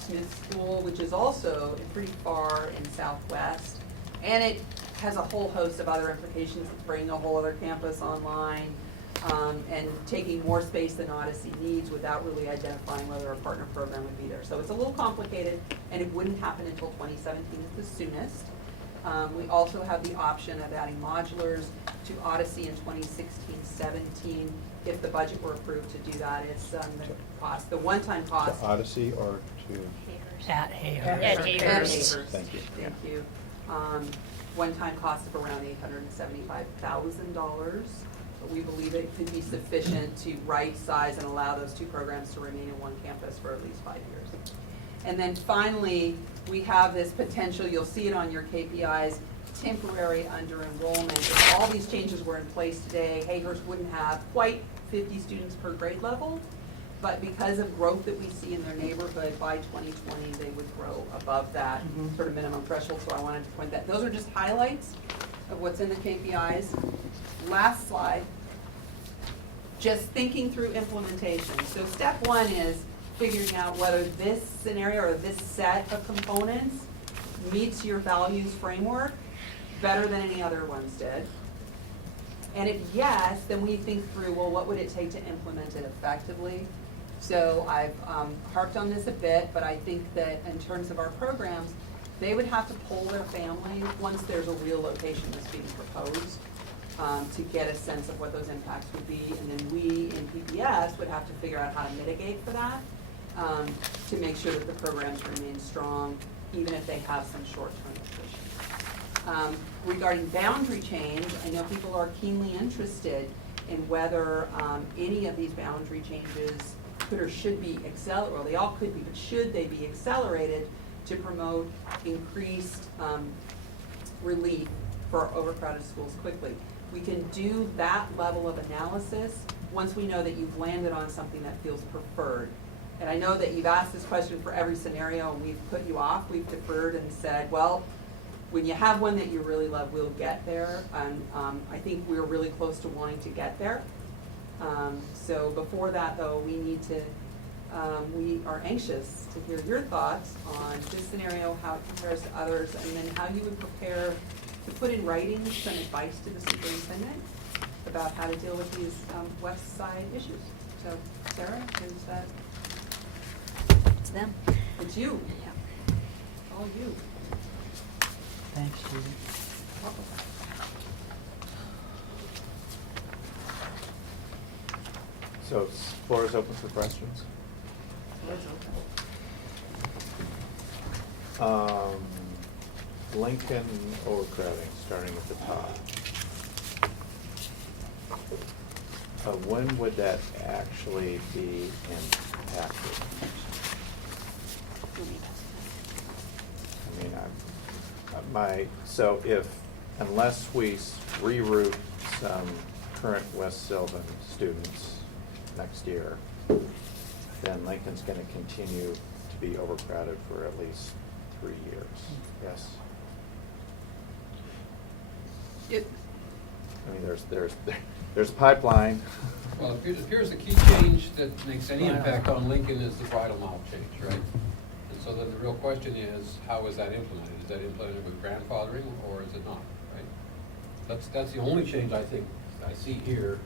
Smith School, which is also pretty far in Southwest. And it has a whole host of other implications, bringing a whole other campus online, and taking more space than Odyssey needs without really identifying whether a partner program would be there. So it's a little complicated, and it wouldn't happen until 2017 at the soonest. We also have the option of adding modulars to Odyssey in 2016-17 if the budget were approved to do that. It's the cost, the one-time cost. To Odyssey or to? At Hayhurst. At Hayhurst. Thank you. Thank you. One-time cost of around $875,000. But we believe it could be sufficient to right size and allow those two programs to remain in one campus for at least 5 years. And then finally, we have this potential, you'll see it on your KPIs, temporary under enrollment. If all these changes were in place today, Hayhurst wouldn't have quite 50 students per grade level, but because of growth that we see in their neighborhood, by 2020, they would grow above that sort of minimum threshold. So I wanted to point that. Those are just highlights of what's in the KPIs. Last slide. just thinking through implementation. So step one is figuring out whether this scenario or this set of components meets your values framework better than any other ones did. And if yes, then we think through, well, what would it take to implement it effectively? So I've harped on this a bit, but I think that in terms of our programs, they would have to poll their family once there's a real location that's being proposed to get a sense of what those impacts would be. And then we in PPS would have to figure out how to mitigate for that to make sure that the programs remain strong, even if they have some short-term attrition. Regarding boundary change, I know people are keenly interested in whether any of these boundary changes could or should be accelerated, well, they all could be, but should they be accelerated to promote increased relief for overcrowded schools quickly. We can do that level of analysis once we know that you've landed on something that feels preferred. And I know that you've asked this question for every scenario and we've put you off, we've deferred and said, well, when you have one that you really love, we'll get there. And I think we're really close to wanting to get there. So before that though, we need to, we are anxious to hear your thoughts on this scenario, how it compares to others, and then how you would prepare to put in writing some advice to the superintendent about how to deal with these West Side issues. So Sarah, is that? It's them. It's you. Yeah. All you. Thanks, Judy. So floor is open for questions. Lincoln overcrowding, starting at the top. When would that actually be impacted? I mean, so unless we reroute some current West Sylvan students next year, then Lincoln's gonna continue to be overcrowded for at least 3 years, yes? I mean, there's a pipeline. Well, it appears the key change that makes any impact on Lincoln is the bridle mile change, right? And so then the real question is, how is that implemented? Is that implemented with grandfathering or is it not, right? That's the only change I think I see here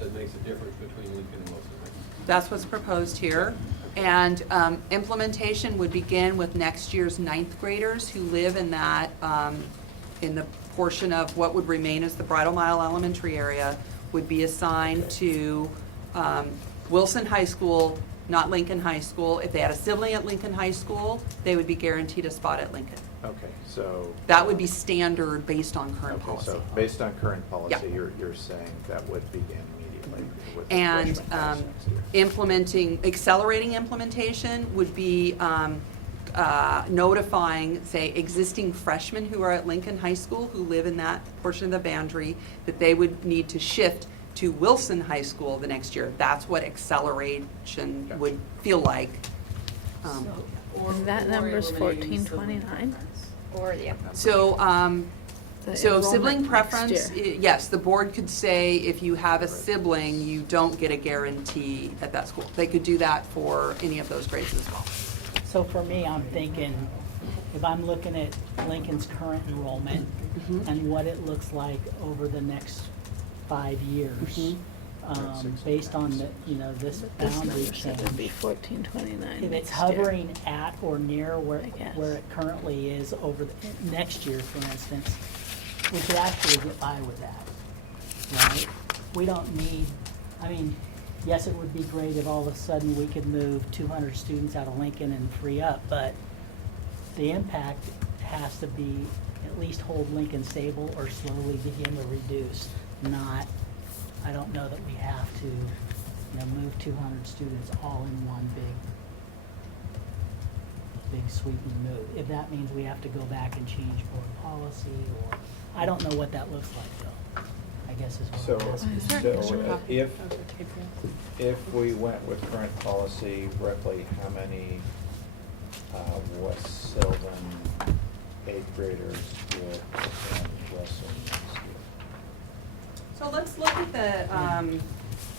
that makes a difference between Lincoln and Wilson, right? That's what's proposed here. And implementation would begin with next year's 9th graders who live in that, in the portion of what would remain as the Bridle Mile Elementary area would be assigned to Wilson High School, not Lincoln High School. If they had a sibling at Lincoln High School, they would be guaranteed a spot at Lincoln. Okay, so. That would be standard based on current policy. So based on current policy, Yeah. you're saying that would begin immediately with the And freshman class next year. accelerating implementation would be notifying, say, existing freshmen who are at Lincoln High School who live in that portion of the boundary that they would need to shift to Wilson High School the next year. That's what acceleration would feel like. And that number's 1429? Or, yeah. So The sibling enrollment preference, next year. yes, the board could say if you have a sibling, you don't get a guarantee at that school. They could do that for any of those grades as well. So for me, I'm thinking, if I'm looking at Lincoln's current enrollment and what it looks like over the next 5 years, based on the, this This boundary number said it'd be change. 1429 If it's next year. hovering at or near where, I guess. where it currently is over the, next year, for instance, we could actually get by with that, right? We don't need, yes, it would be great if all of a sudden we could move 200 students out of Lincoln and free up, but the impact has to be at least hold Lincoln stable or slowly begin to reduce, not, I don't know that we have to, move 200 students all in one big sweeping move. If that means we have to go back and change board policy, or, I don't know what that looks like though, I guess is what I'm asking. So if we went with current policy, roughly how many West Sylvan 8th graders would attend Wilson next year? So let's look at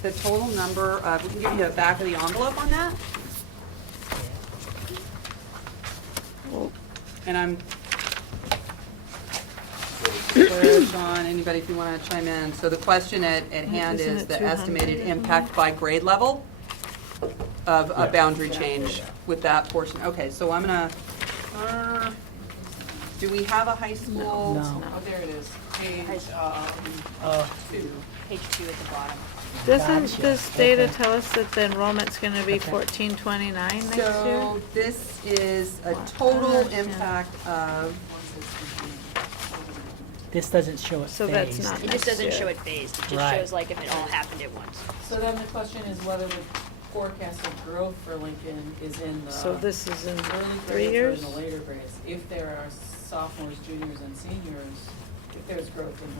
the total number of, we can give you a back of the envelope on that. And I'm, Claire, Sean, anybody if you want to chime in. So the question at hand Isn't is it the 200 estimated or something? impact by grade level of a Yeah. boundary change with that portion. Okay, so I'm gonna, do we have a high school? No. Oh, there it is. Page, two. Page 2 at the bottom. Doesn't Gotcha. this data Okay. tell us that the enrollment's gonna be Okay. 1429 next year? So this is a total understand. impact of, This doesn't show it So that's phased. not- It just doesn't Next show year. it phased, it just Right. shows like if it all happened at once. So then the question is whether the forecasted growth for Lincoln is in the So this is in early 3 grades or years? in the later grades. If there are sophomores, juniors, and seniors, if there's growth in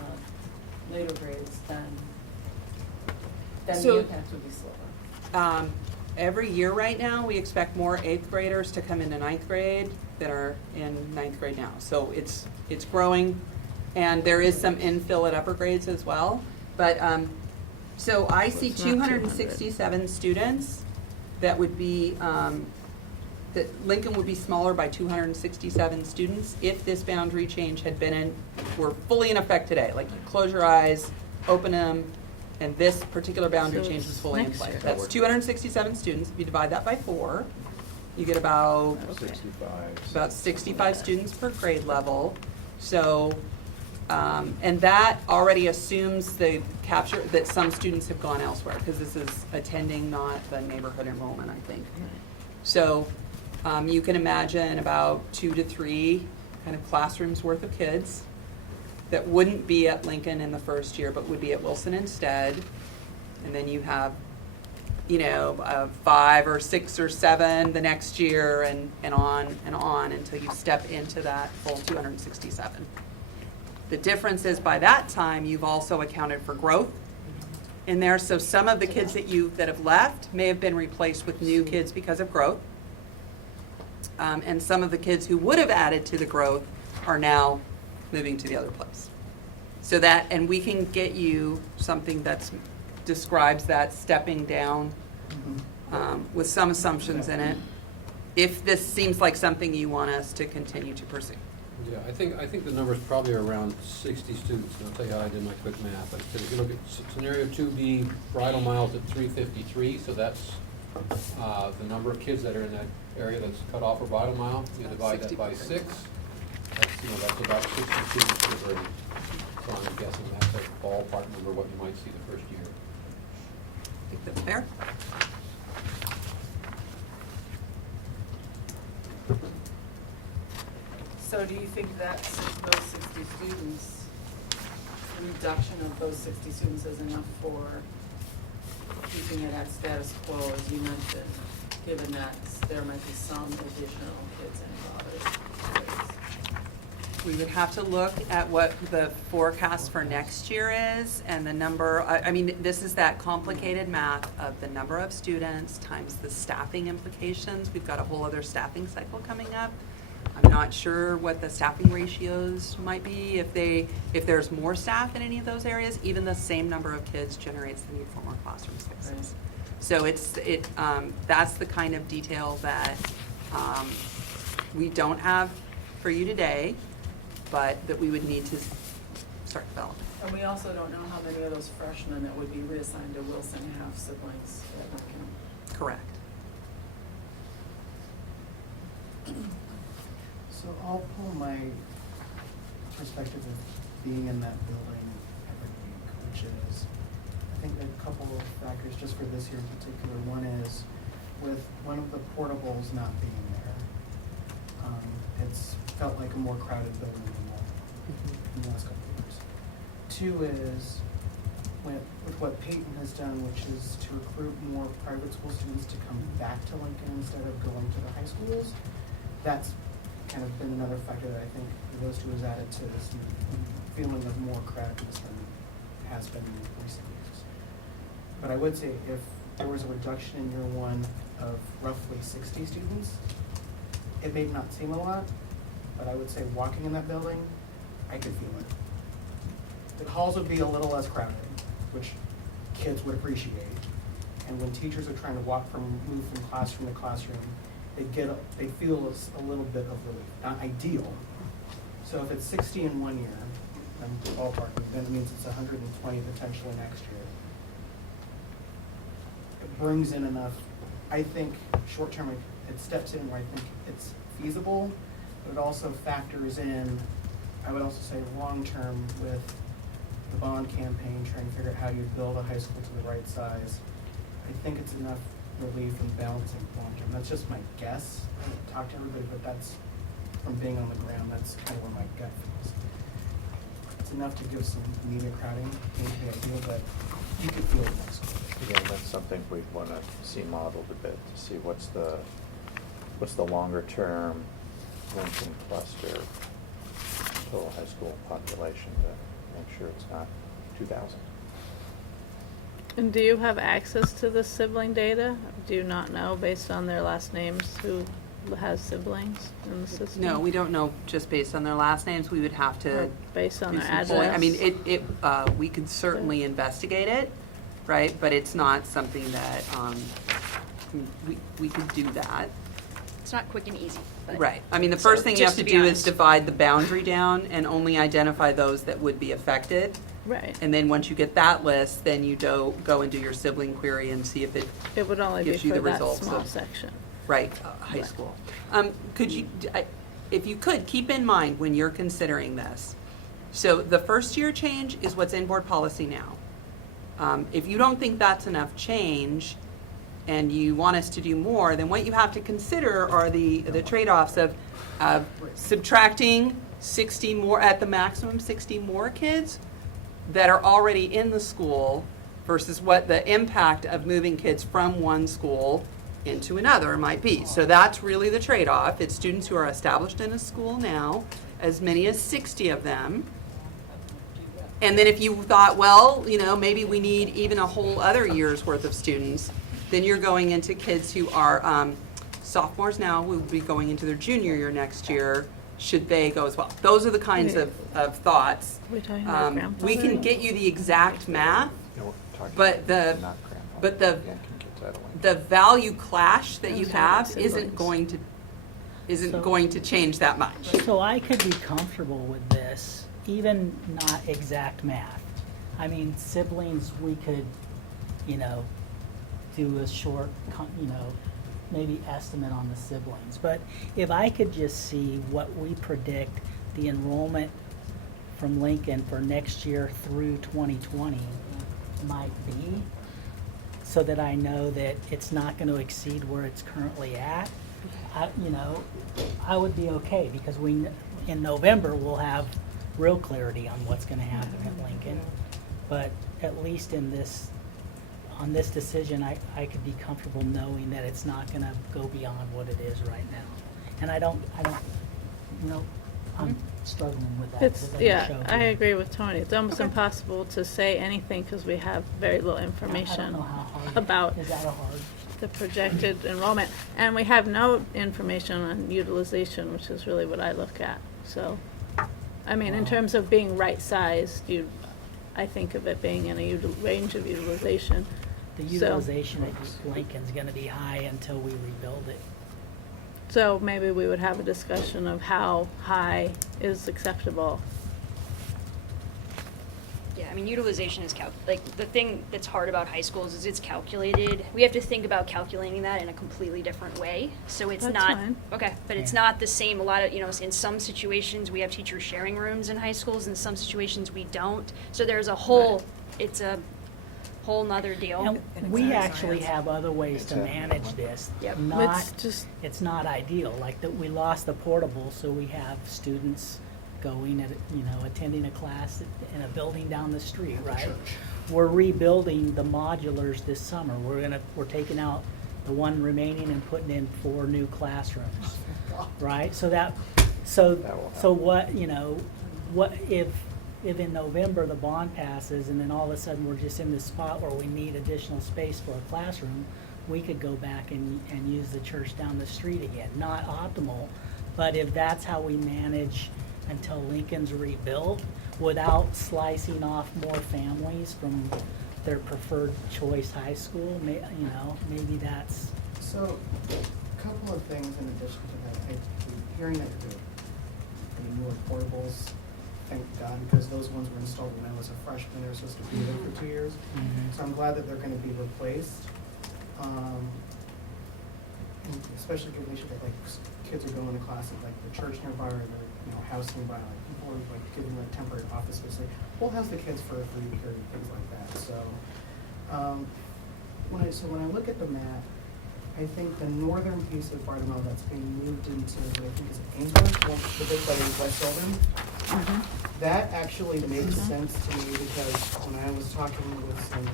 the later grades, then So- the impact would be slower. every year right now, we expect more eighth graders to come into ninth grade than are in ninth grade now. So it's growing, and there is some infill at upper grades as well. But, so I see It's not 267 students that would be, that Lincoln would be smaller by 267 students if this boundary change had been were fully in effect today. Like, you close your eyes, open them, and this particular boundary So change was it's fully in next play. year. That's 267 students. If you divide that by 4, you get about Okay. 65 students per grade level. So, and that already assumes the capture, that some students have gone elsewhere, because this is attending, not the neighborhood enrollment, I think. So, you can imagine about 2 to 3 kind of classrooms worth of kids that wouldn't be at Lincoln in the first year, but would be at Wilson instead. And then you have, 5 or 6 or 7 the next year, and on until you step into that full 267. The difference is by that time, you've also accounted for growth in there. So some of the kids that have left may have been replaced with new kids because of growth. And some of the kids who would have added to the growth are now moving to the other place. So that, and we can get you something that describes that stepping down with some assumptions in it, if this seems like something you want us to continue to pursue. Yeah, I think the number's probably around 60 students, and I'll tell you how I did my quick math. I said, if you look at scenario 2B, bridle miles at 353, so that's the number of kids that are in that area that's cut off for bridle mile. You divide that by 6, that's about 60 students per grade. So I'm guessing that's a ballpark number, what you might see the first year. Think that's fair? So do you think that those 60 students, the reduction of those 60 students is enough for keeping it at status quo, as you mentioned, given that there might be some additional kids in others grades? We would have to look at what the forecast for next year is, and the number, I mean, this is that complicated math of the number of students times the staffing implications. We've got a whole other staffing cycle coming up. I'm not sure what the staffing ratios might be. If there's more staff in any of those areas, even the same number of kids generates the need for more classroom spaces. So that's the kind of detail that we don't have for you today, but that we would need to start developing. And we also don't know how many of those freshmen that would be reassigned to Wilson have siblings at Lincoln. Correct. So I'll pull my perspective of being in that building every week, which is, I think, a couple of factors just for this year in particular. One is with one of the portables not being there, it's felt like a more crowded building in the last couple of years. 2 is with what Peyton has done, which is to recruit more private school students to come back to Lincoln instead of going to the high schools. That's kind of been another factor that I think those 2 has added to this feeling of more crowdedness than has been in recent years. But I would say if there was a reduction in year 1 of roughly 60 students, it may not seem a lot, but I would say walking in that building, I could feel it. The halls would be a little less crowded, which kids would appreciate. And when teachers are trying to move from classroom to classroom, they feel it's a little bit of relief. Not ideal. So if it's 60 in 1 year, I'm ballparking, then it means it's 120 potentially next year. It brings in enough, I think, short term, it steps in where I think it's feasible, but it also factors in, I would also say, long term with the bond campaign, trying to figure out how you build a high school to the right size. I think it's enough relief and balancing long term. That's just my guess. I haven't talked to everybody, but that's, from being on the ground, that's kind of where my gut feels. It's enough to give some immediate crowding, maybe the idea, but you could feel it next school. Again, that's something we'd want to see modeled a bit, to see what's the longer term Lincoln cluster total high school population to make sure it's not 2,000. And do you have access to the sibling data? Do you not know, based on their last names, who has siblings in the system? No, we don't know just based on their last names. We would have to. Or based on do their some address? polling. I mean, we could certainly investigate it, right? But it's not something that, we could do that. It's not quick and easy, but. Right. I mean, the first thing you have just to be do is honest. divide the boundary down and only identify those that would be affected. Right. And then once you get that list, then you go and do your sibling query and see if it It would only be gives you for the that results small of- section. Right, high Right. school. Could you, if you could, keep in mind when you're considering this. So the first year change is what's in board policy now. If you don't think that's enough change and you want us to do more, then what you have to consider are the trade-offs of subtracting 60 more, at the maximum 60 more kids that are already in the school versus what the impact of moving kids from one school into another might be. So that's really the trade-off. It's students who are established in a school now, as many as 60 of them. And then if you thought, well, maybe we need even a whole other year's worth of students, then you're going into kids who are sophomores now, who will be going into their junior year next year, should they go as well. Those are the kinds of thoughts. Are we talking about We can grandfathering? get you the exact math, No, we're talking But the- not but grandfathered. the- Yanking kids out of Lincoln. the value clash that you Okay, have siblings. isn't So- going to change that much. So I could be comfortable with this, even not exact math. I mean, siblings, we could, do a short, maybe estimate on the siblings. But if I could just see what we predict the enrollment from Lincoln for next year through 2020 might be, so that I know that it's not going to exceed where it's currently at, I would be okay, because in November, we'll have real clarity on what's going to happen at Lincoln. But at least on this decision, I could be comfortable knowing that it's not going to go beyond what it is right now. And I don't, I'm struggling with that. It's, It doesn't yeah, show I here. agree with Tony. It's almost impossible to say anything because we have very little I information don't know how hard. about Is that a hard? the projected enrollment. And we have no information on utilization, which is really what I look at. So, I mean, in Wow. terms of being right-sized, I think of it being in a range of utilization. The So- utilization at Lincoln's gonna be high until we rebuild it. So maybe we would have a discussion of how high is acceptable. Yeah, I mean, utilization is the thing that's hard about high schools is it's calculated. We have to think about calculating that in a completely different way. So it's That's not, fine. okay, but it's Yeah. not the same. A lot of, in some situations, we have teachers sharing rooms in high schools, in some situations we don't. So there's a whole, it's a whole nother deal. And we actually have other ways to manage this. Yep. It's not ideal, like that we lost the portable, so we have students going attending a class in a building down the street, right? We're rebuilding the modulars this summer. We're taking out the one remaining and putting in 4 new classrooms, right? So what if in November the bond passes and then all of a sudden we're just in this spot where we need additional space for a classroom, we could go back and use the church down the street again. Not optimal, but if that's how we manage until Lincoln's rebuilt, without slicing off more families from their preferred choice high school, you know, maybe that's, So, a couple of things in addition to that. Hearing that you're getting newer portables, thank God, because those ones were installed when I was a freshman. They were supposed to be there for 2 years. Mhm. So I'm glad that they're gonna be replaced. And especially given the issue that like kids are going to class at like the church nearby or the, you know, house nearby, like people are like giving like temporary office space, like we'll house the kids for a free period, things like that. So, when I look at the map, I think the northern piece of Barnwell that's being moved into what I think is Ainsworth, the bit by West Sylvan. That actually makes sense to me because when I was talking with some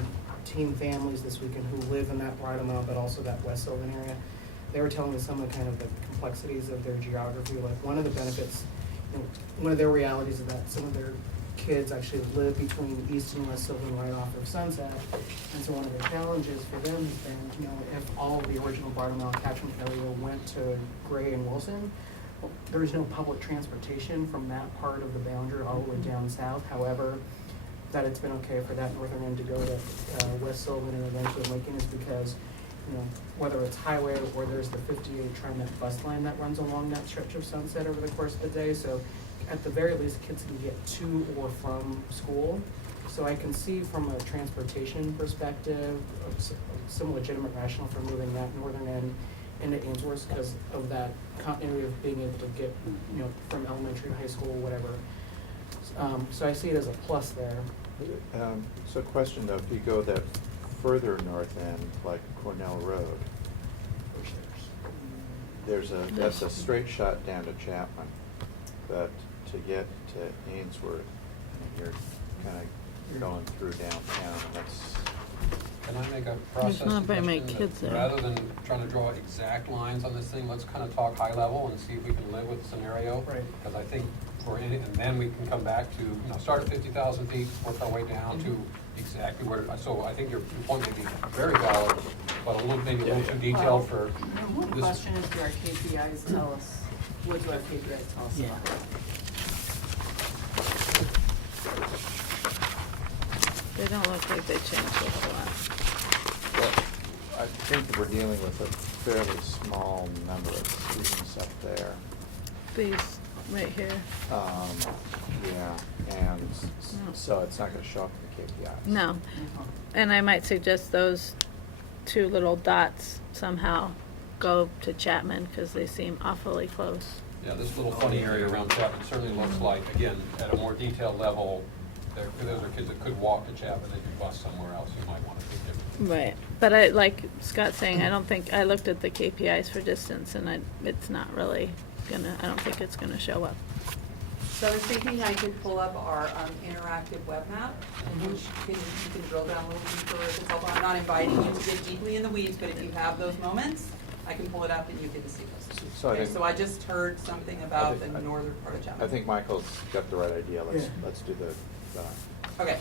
teen families this weekend who live in that Bridal Mile, but also that West Sylvan area, they were telling me some of the kind of the complexities of their geography. Like one of the benefits, you know, one of their realities is that some of their kids actually live between East and West Sylvan right off of Sunset. And so one of the challenges for them has been, you know, if all of the original Bridal Mile catchment area went to Gray and Wilson, well, there is no public transportation from that part of the boundary all the way down south. However, that it's been okay for that northern end to go to West Sylvan and eventually Lincoln is because, you know, whether it's highway or there's the 58 TriMet bus line that runs along that stretch of Sunset over the course of the day. So at the very least, kids can get to or from school. So I can see from a transportation perspective, some legitimate rationale for moving that northern end into Ainsworth because of that continuity of being able to get, you know, from elementary, high school, whatever. So I see it as a plus there. So question though, if you go that further north end, like Cornell Road, that's a straight shot down to Chapman, but to get to Ainsworth, you're kind of going through downtown, and that's. Can I make a process not very many suggestion kids that there. rather than trying to draw exact lines on this thing, let's kind of talk high level and see if we can live with the scenario. Right. Because I think we're in it, and then we can come back to, you know, start at 50,000 feet, work our way down to exactly where, so I think your point may be very valid, but maybe a little too detailed for One this. question is, do our KPIs tell us, what do our KPIs tell us Yeah. about it? They don't look like they changed a whole lot. Well, I think we're dealing with a fairly small number of students up there. These right here. Yeah, and so it's not gonna show up in the KPIs. No. And I might suggest those two little dots somehow go to Chapman because they seem awfully close. Yeah, this little funny area around Chapman certainly looks like, again, at a more detailed level, those are kids that could walk to Chapman, they could bus somewhere else, you might want to think different. Right. But I, like Scott's saying, I don't think, I looked at the KPIs for distance and it's not really I don't think it's gonna show up. So I was thinking I could pull up our interactive web map, and which you can drill down a little deeper if it's helpful. I'm not inviting you to get deeply in the weeds, but if you have those moments, I can pull it up and you get to see those. So I Okay, think- so I just heard something about the northern part of Chapman. I think Michael's got the right idea, let's do the, Okay,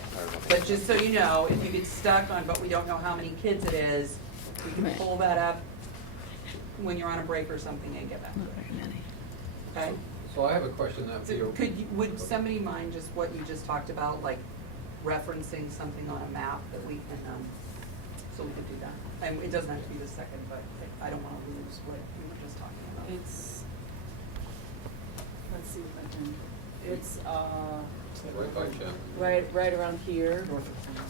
but just so you know, if you get stuck on, but we don't know how many kids it is, we can Right. pull that up when you're on a break or something and get back to Not it, very many. okay? So I have a question that So would somebody mind just what you just talked about, like referencing something on a map that we can, so we can do that? And it doesn't have to be the second, but I don't wanna lose what we were just talking about. It's, let's see if I can, it's, right by Chapman. right around here. North of Cornell.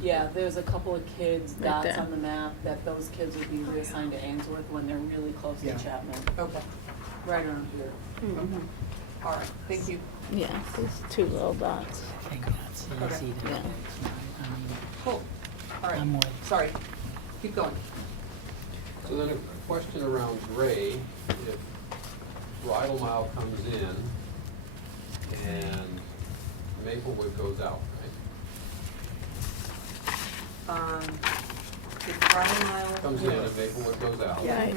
Yeah, there's a couple of kids, Right dots there. on the map, that those kids would be reassigned to Ainsworth when they're really close to Yeah. Chapman, Okay, right around here. all right, thank you. Yeah, these two little dots. I think that's Okay. easy to, Yeah. I mean, Cool, all right. I'm with. Sorry, keep going. So then a question around Gray, if Bridal Mile comes in and Maplewood goes out, right? The Bridal Mile. Comes in and Maplewood goes out. Yeah. Right.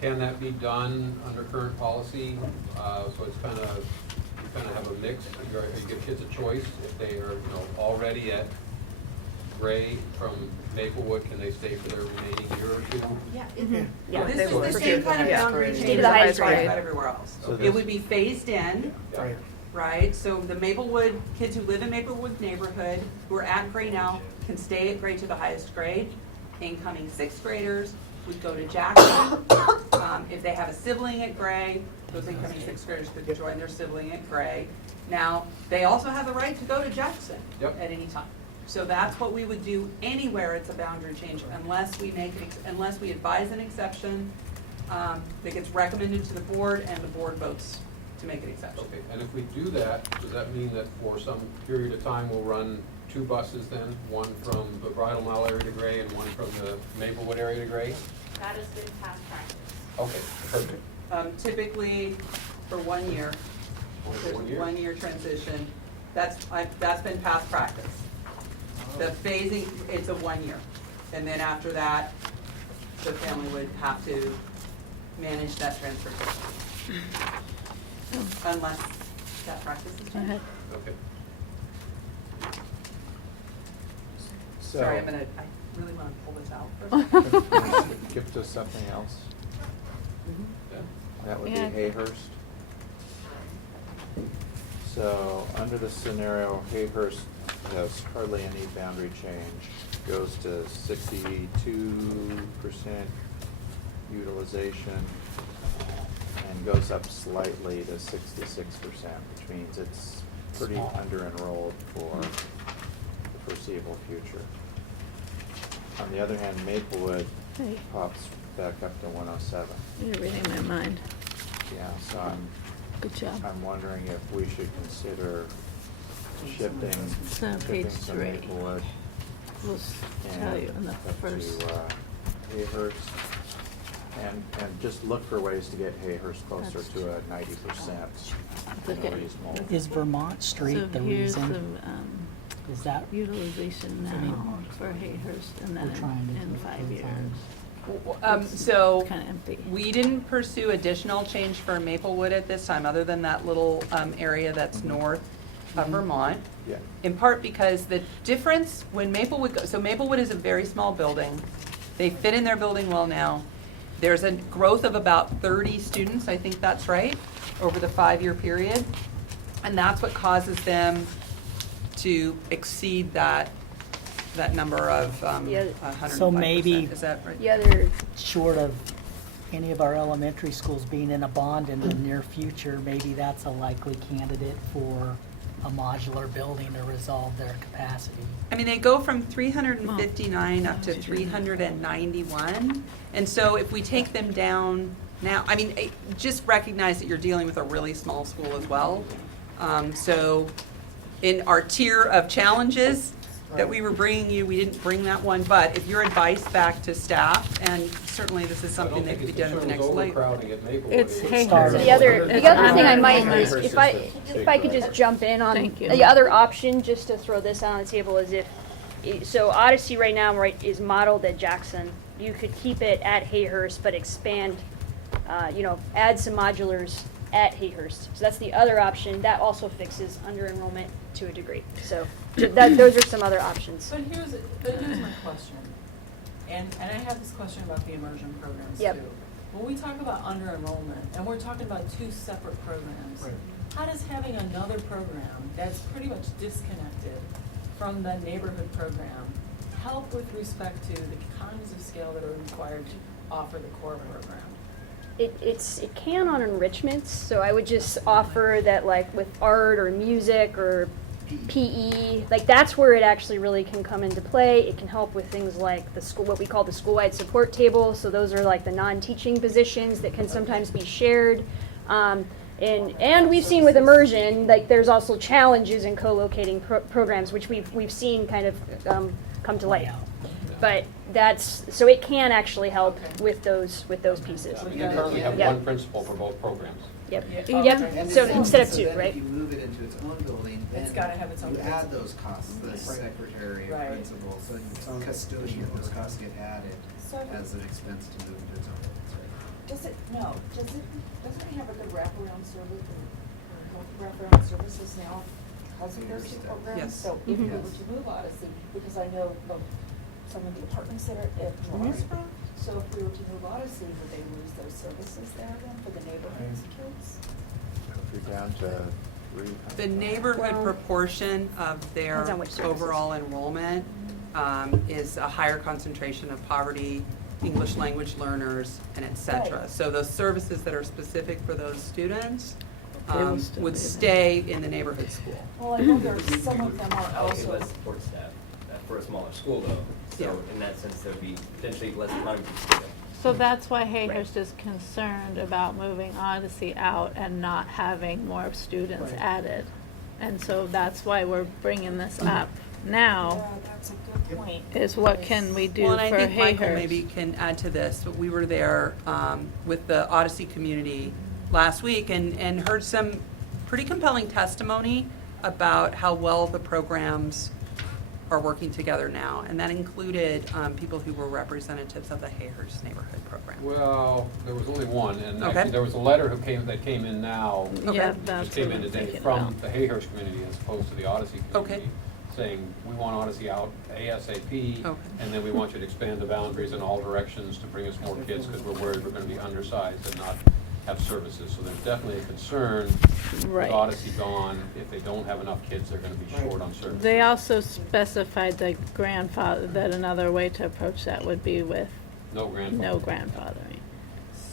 Can that be done under current policy? So it's kind of, you kind of have a mix, you give kids a choice, if they are, you know, already at Gray from Maplewood, can they stay for their remaining year or two? Yeah, Yeah, this they is would. the same kind of boundary Stay change to the that highest we talked grade. about everywhere else. So It this- would be phased in, Right. right? So the Maplewood, kids who live in Maplewood neighborhood, who are at Gray now, can stay at Gray to the highest grade. Incoming sixth graders would go to Jackson. If they have a sibling at Gray, those incoming sixth graders could join their sibling at Gray. Now, they also have the right to go to Jackson Yep. at any time. So that's what we would do anywhere it's a boundary change, unless we make, unless we advise an exception that gets recommended to the board and the board votes to make an exception. Okay, and if we do that, does that mean that for some period of time we'll run 2 buses then? One from the Bridal Mile area to Gray and one from the Maplewood area to Gray? That has been past practice. Okay, perfect. Typically for 1 year, Only for there's 1 a year? 1 year transition. That's been past practice. The phasing, it's a 1 year. And then after that, the family would have to manage that transfer. Unless that practice is Go changed. ahead. Okay. So. Sorry, I really want to pull this out for a second. Skip to something else. Yeah. That would be Yeah. Hayhurst. So, under the scenario, Hayhurst has hardly any boundary change, goes to 62% utilization, and goes up slightly to 66%, which means it's pretty Small. under-enrolled for the foreseeable future. On the other hand, Maplewood Hey. pops back up to 107. You're reading my mind. Yeah, so Good job. I'm wondering if we should consider shifting So, shifting page some 3. Maplewood We'll tell you in the up first. to Hayhurst, and just look for ways to get Hayhurst closer That's to a 90% Okay. reasonable. Is Vermont So Street the here's the reason? Is that, utilization I mean, now for Hayhurst, and we're then trying to in do 5 both years. sides. So Kind of empty. we didn't pursue additional change for Maplewood at this time, other than that little area that's north of Vermont. Yeah. In part because the difference when Maplewood goes, so Maplewood is a very small building. They fit in their building well now. There's a growth of about 30 students, I think that's right, over the 5-year period. And that's what causes them to exceed that number of Yeah. 105%. So maybe- Is that right? The other, short of any of our elementary schools being in a bond in the near future, maybe that's a likely candidate for a modular building to resolve their capacity. I mean, they go from 359 up to 391. And so if we take them down now, I mean, just recognize that you're dealing with a really small school as well. So in our tier of challenges that we were bringing you, we didn't bring that one. But if your advice back to staff, and certainly this is something that could be done at the next level. Overcrowding at Maplewood. It's It was- Hayhurst. the other thing I might, Hayhurst is is if I could just jump in on, Thank you. the other option, just to throw this on the table, is so Odyssey right now, right, is modeled at Jackson. You could keep it at Hayhurst, but expand, add some modulars at Hayhurst. So that's the other option. That also fixes under enrollment to a degree. So those are some other options. But here's my question, and I have this question about the immersion programs too. Yep. When we talk about under enrollment, and we're talking about 2 separate programs, how does having another program that's pretty much disconnected from the neighborhood program help with respect to the economies of scale that are required to offer the core program? It can on enrichments, so I would just offer that, like with art or music or PE, like that's where it actually really can come into play. It can help with things like the school, what we call the school-wide support table. So those are like the non-teaching positions that can sometimes be shared. And we've seen with immersion, like there's also challenges in co-locating programs, which we've seen kind of come to light. But so it can actually help with those pieces. You currently have Yep. one principal for both programs. Yep. Yeah. Yep. And So then- instead of so 2, then right? if you move it into its own building, then It's gotta have its own you add principal. those costs, the secretary, Right. principal, so custodian, those costs get added as an expense to move into its own building. Doesn't it have a good wraparound service, or wraparound services now because of those 2 programs? Yes. So if we Mhm. were to move Odyssey, because I know of some of the apartments that are at Norrisboro, so if we were to move Odyssey, would they lose those services there then for the neighborhoods kids? If you're down to The neighborhood Well, proportion of their depends on which services. overall enrollment is a higher concentration of poverty, English language learners, and et cetera. Right. So those services that are specific for those students They will still would be there. stay in the neighborhood school. Well, I wonder if some of them are Allocate also, less support staff for a smaller school though. Yeah. So in that sense, there'd be potentially less time for students. So that's why Hayhurst is concerned about moving Odyssey out and not having more students Right. added. And so that's why we're bringing this up yeah, now, that's a good point. is what can we do Well, for and I think Michael maybe Hayhurst? can add to this, but we were there with the Odyssey community last week and heard some pretty compelling testimony about how well the programs are working together now. And that included people who were representatives of the Hayhurst neighborhood program. Well, there was only one, and Okay. actually, there was a letter that came in now. Okay. Yeah, Just that's came what in I'm today thinking from about. the Hayhurst community as opposed to the Odyssey Okay. community, saying, we want Odyssey out ASAP, Okay. and then we want you to expand the boundaries in all directions to bring us more kids, because we're worried we're gonna be undersized and not have services. So there's definitely a concern with Right. Odyssey gone. If they don't have enough kids, they're gonna be short on services. They also specified that that another way to approach that would be with No grandfather. no grandfathering.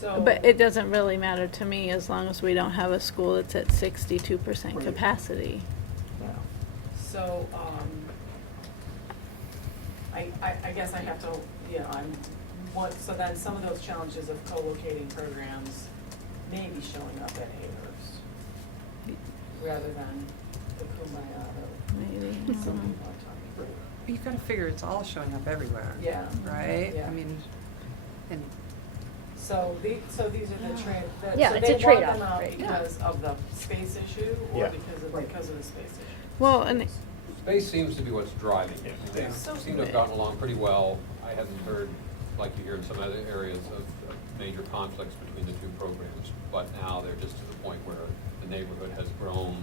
So. But it doesn't really matter to me as long as we don't have a school that's at 62% Right. capacity. So, I guess I have to, so then some of those challenges of co-locating programs may be showing up at Hayhurst rather than the Kumbaya that Maybe. some people are talking about. You've got to figure it's all showing up everywhere. Yeah. Right? Yeah. I mean, and So these are the Yeah, so it's they a want trade-off, them out right. because of the space issue or Yeah. because of the space issue? Well, and Space seems to be what's driving it. They Yeah. seem to have gotten along pretty well. I hadn't heard, like you hear in some other areas, of major conflicts between the two programs. But now they're just to the point where the neighborhood has grown.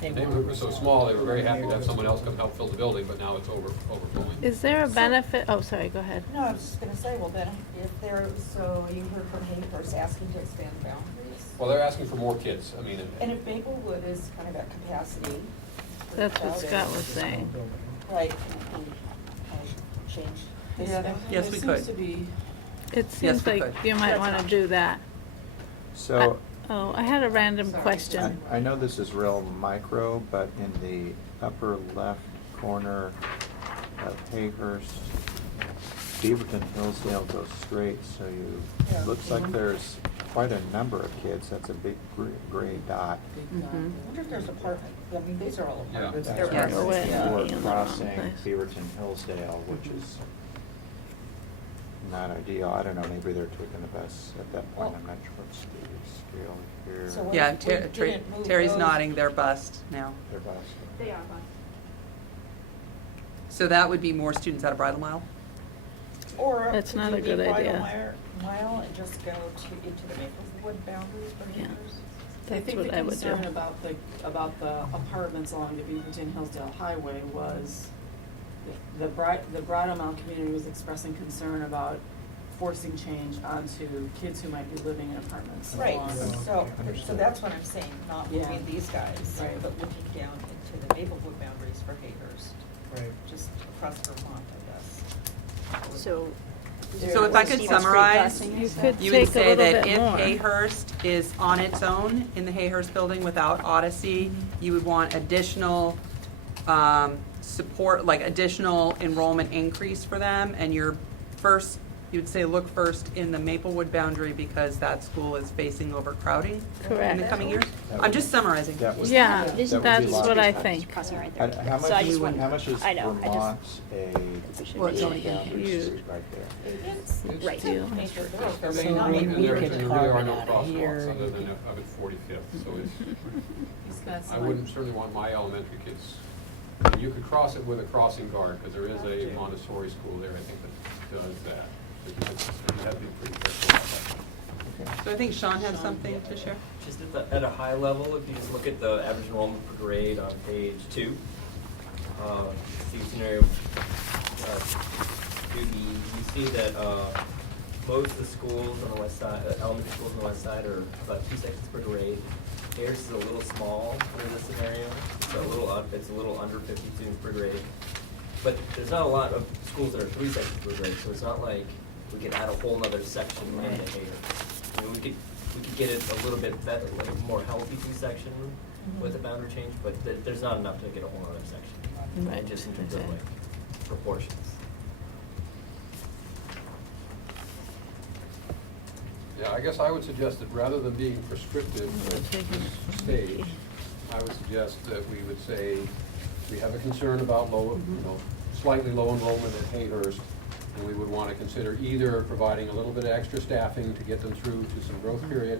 The neighborhood was so small, they were very happy to have someone else come help fill the building, but now it's overflowing. is there a benefit, oh, sorry, go ahead. No, I was just gonna say, well, then, if they're, so you heard from Hayhurst asking to expand boundaries. Well, they're asking for more kids. I mean, And if Maplewood is kind of at capacity. That's what without Scott it, was saying. Right, and change this. Yes, we could. Seems to be, It Yes, seems we like could. you might That's want to an do that. So I had a random Sorry. question. I know this is real micro, but in the upper left corner of Hayhurst, Beaverton Hillsdale goes straight, so Yeah. looks like there's quite a number of kids. That's a big gray dot. I wonder if there's apartment, I mean, these are all Yeah. apartments. That's They're right. Yeah, we're apartments, yeah. in We're the wrong crossing place. Beaverton Hillsdale, which is not ideal. I don't know, maybe they're taking the bus at that point. I'm not sure what's the scale here. So what yeah, if we didn't move Terry's those- nodding, they're bust now. Their bus. They are fun. So that would be more students out of Bridle Mile? Or That's could not you a leave good Bridle idea. Mile and just go into the Maplewood boundaries for Yeah. Hayhurst? I That's think what the I would do. concern about the apartments along the Beaverton Hillsdale Highway was the Bridal Mount community was expressing concern about forcing change onto kids who might be living in apartments Right, along. so Understood. that's what I'm saying, not Yeah. moving these guys, Right. but looking down into the Maplewood boundaries for Hayhurst, Right. just across Vermont, I guess. So. So if I could summarize, You could you would take a say little that bit if more. Hayhurst is on its own in the Hayhurst building without Odyssey, you would want additional support, like additional enrollment increase for them, and you would say look first in the Maplewood boundary because that school is facing overcrowding in the Correct. coming years. That I'm would- just summarizing. That would- Yeah, that would be that's what I logical. think. Crossing right How there. how So I just much, wouldn't- how much is I know, I just- Vermont a Well, it's already boundary huge. street right there? It's Right. Deal. major growth. I They're mean, not we- making and we there could really carve are it no out crosswalks here. other than of at 45th, so it's, He's got I some- wouldn't certainly want my elementary kids. You could cross it with a crossing guard, because there is a Montessori school there, I think, that does that. But you have to be pretty careful about that. So I think Sean had something to share. Just at a high level, if you just look at the average enrollment per grade on page 2, see scenario 2B, you see that most of the schools on the west side, elementary schools on the west side are about 2 sections per grade. Harris is a little small for this scenario, so it's a little under 50 students per grade. But there's not a lot of schools that are 3 sections per grade, so it's not like we could add a whole nother section into Harris. I mean, we could get it a little bit better, like a more healthy 2-section with a boundary change, but there's not enough to get a whole other section. Right. Just in terms of Okay. like proportions. Yeah, I guess I would suggest that rather than being prescriptive at this stage, I would suggest that we would say, we have a concern about slightly low enrollment at Hayhurst, and we would want to consider either providing a little bit of extra staffing to get them through to some growth period,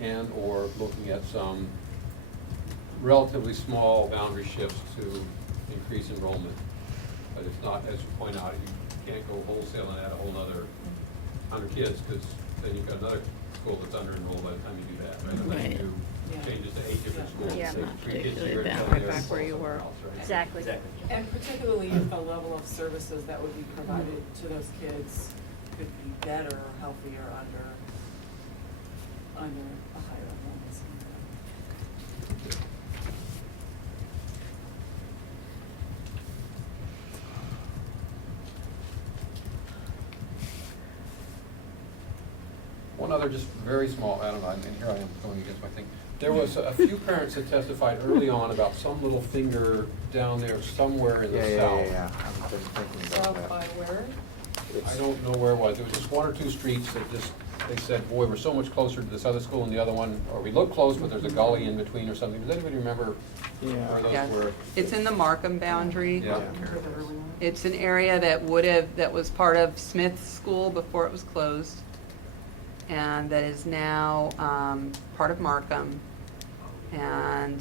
and or looking at some relatively small boundary shifts to increase enrollment. But it's not, as you point out, you can't go wholesale and add a whole nother 100 kids, because then you've got another school that's under enrolled by the time you do that, right? Unless you do changes to 8 different schools. Yeah. Not 3 kids particularly here, bad. and Right then back where you somewhere were. else, right? Exactly. Exactly. And particularly if the level of services that would be provided to those kids could be better or healthier under a higher enrollment scenario. One other just very small, I don't know, and here I am going against my thing. There was a few parents that testified early on about some little finger down there somewhere in the south. Yeah. I've been thinking about South by that. where? I don't know where it was. There was just 1 or 2 streets that just, they said, boy, we're so much closer to this other school and the other one, or we look close, but there's a gully in between or something. Does anybody remember where Yeah. those were? It's in the Markham boundary. Yeah. It's an area that that was part of Smith's school before it was closed, and that is now part of Markham. And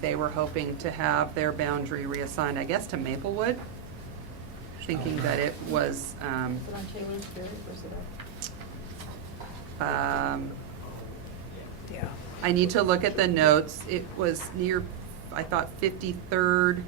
they were hoping to have their boundary reassigned, I guess, to Maplewood, thinking that it was, Is it on Taylor's Ferry or is it Yeah. I need to look at the notes. It was near, I thought 53rd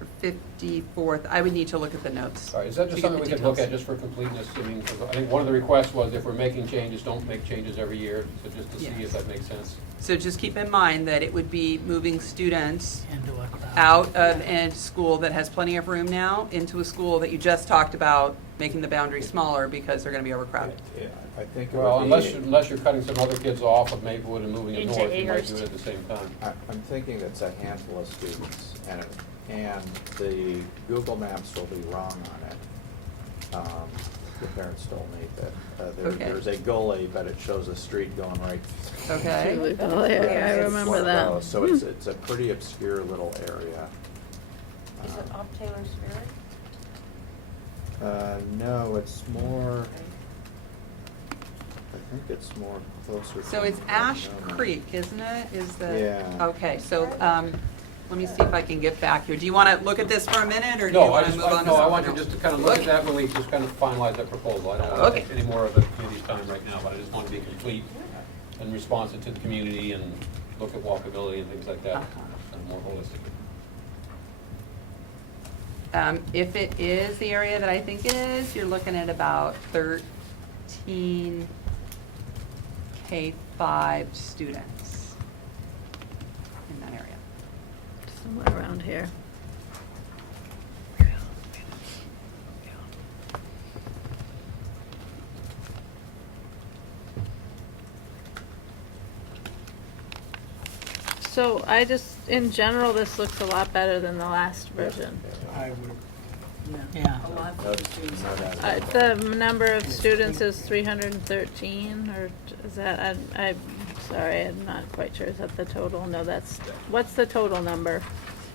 or 54th. I would need to look at the notes. Sorry, is that to just get something the we could look details. at just for completeness? I mean, 'cause I think one of the requests was if we're making changes, don't make changes every year, so just to see Yes. if that makes sense. So just keep in mind that it would be moving students Into a crowd. out of a school that has plenty of room now into a school that you just talked about making the boundary smaller because they're gonna be overcrowded. Yeah, I think it Well, would be. unless you're cutting some other kids off of Maplewood and moving them Into north, you might Amherst. do it at the same time. I'm thinking it's a handful of students, and the Google Maps will be wrong on it. The parents told me that Okay. there's a gully, but it shows a street going right. Okay? Oh, yeah, I Yes. remember One of that. those. So it's a pretty obscure little area. Is it off Taylor's Ferry? No, it's more, I think it's more closer. So to- it's Ash Creek, isn't it? Is the? Yeah. Okay, so, let me see if I can get back here. Do you wanna look at this for a minute, or do you No, I wanna just, move on to something no, else? I want you just to kind of look at that when we just kind of finalize that proposal. I don't want to Okay. take any more of the committee's time right now, but I just want to be complete and responsive to the community and look at walkability and things like that, and more holistically. If it is the area that I think it is, you're looking at about 13 K-5 students in that area. Somewhere around here. So I just, in general, this looks a lot better than the last version. I would, Yeah. A lot of the students No, are. that's- The number of students is 313, or is that, I'm sorry, I'm not quite sure, is that the total? No, what's the total number?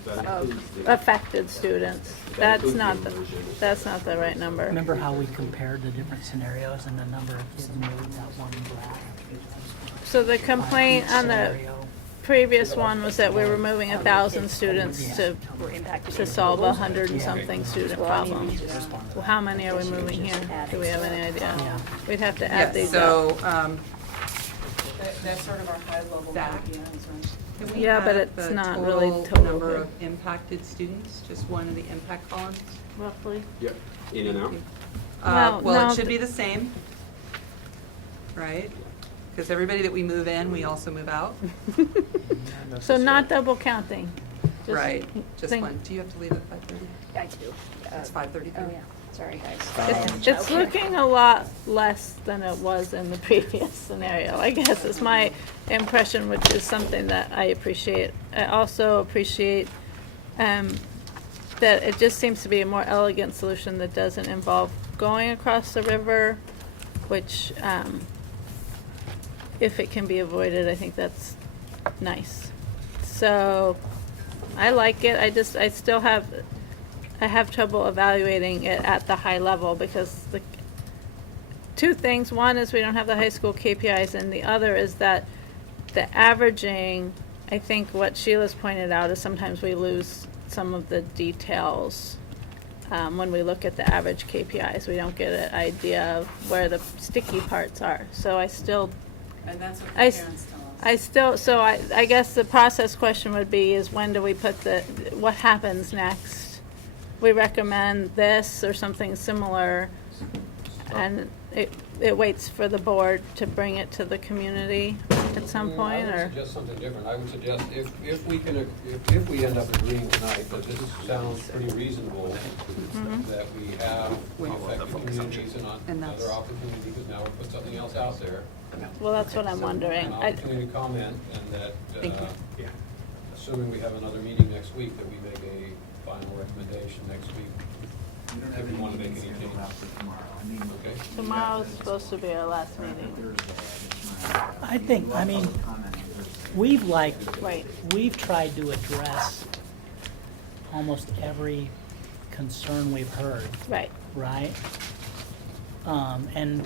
That Of includes the- affected students. That That's includes not, the immersion. that's not the right number. Remember how we compared the different scenarios and the number of kids moved that one graph? So the complaint on the Scenario. previous one was that we were moving 1,000 students to We're impacted. to solve 100 and something student problem. Well, how many are we moving here? Do we have any idea? Yeah. We'd have to add Yes, these up. so, That's sort of our high level Zach? IPNs, right? can we Yeah, but have it's the not really total total number here. of impacted students, just one of the impact columns? Roughly. Yep, in and out. Well, Well, no, it should be the same. right? Because everybody that we move in, we also move out. So not double counting. Just Right, just think- one. Do you have to leave at 5:30? I do. It's 5:33. Oh, yeah. Sorry, guys. It's looking a lot less than it was in the previous scenario, I guess, is my impression, which is something that I appreciate. I also appreciate that it just seems to be a more elegant solution that doesn't involve going across the river, which, if it can be avoided, I think that's nice. So, I like it, I have trouble evaluating it at the high level because the two things, one is we don't have the high school KPIs, and the other is that the averaging, I think what Sheila's pointed out is sometimes we lose some of the details when we look at the average KPIs. We don't get an idea of where the sticky parts are. So I still, And that's what the I, parents tell us. I guess the process question would be is when do we put what happens next? We recommend this or something similar, and it waits for the board to bring it to the community at some point, I or? would suggest something different. I would suggest if we end up agreeing tonight that this sounds pretty reasonable, that we have the affected communities and another opportunity, because now we put something else out there. Well, that's what I'm wondering. An opportunity to comment, and that, Thank you. assuming we have another meeting next week, that we make a final recommendation next week. We don't have If we any want to make meetings any scheduled out changes. for tomorrow. I mean, Okay. Tomorrow's supposed to be our last meeting. We've tried to address almost every concern we've heard, Right. right? And,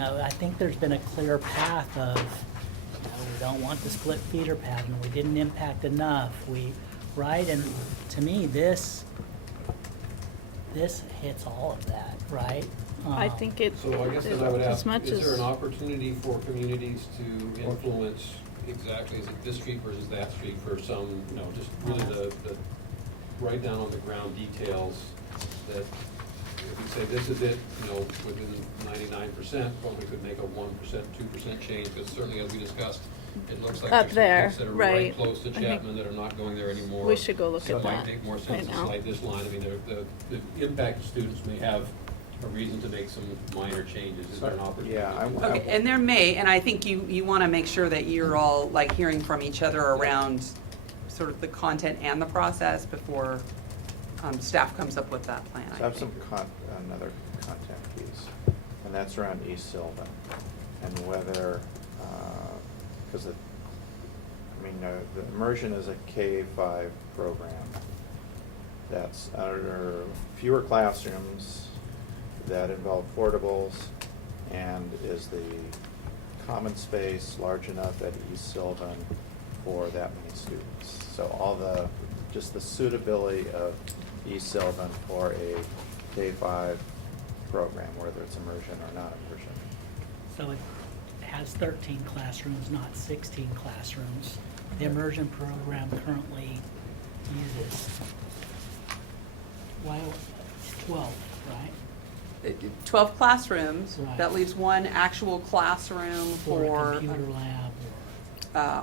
I think there's been a clear path of, we don't want the split feeder pattern, we didn't impact enough, right? And to me, this hits all of that, right? I think it, So I guess then I would as ask, much is there as, an opportunity for communities to influence exactly, is it this street versus that street for some, just really the right down on the ground details that if we say this is it, within 99%, well, we could make a 1%, 2% change, because certainly as we discussed, it looks like Up there's some there, kids that are right. right close to I think Chapman that are not going there anymore. we should go look So at it might that make more right sense to now. slide this line. I mean, the impacted students may have a reason to make some minor changes. Is there an opportunity? Yeah, Okay, and there may, and I think you want to make sure that you're all like hearing from each other around sort of the content and the process before staff comes up with that plan. So I have another content piece, and that's around East Sylvan, and whether, because the immersion is a K-5 program that's under fewer classrooms, that involve portables, and is the common space large enough at East Sylvan for that many students? So just the suitability of East Sylvan for a K-5 program, whether it's immersion or not immersion. So it has 13 classrooms, not 16 classrooms. The immersion program currently uses, 12, right? 12 classrooms, Right. that leaves one actual classroom For a for computer lab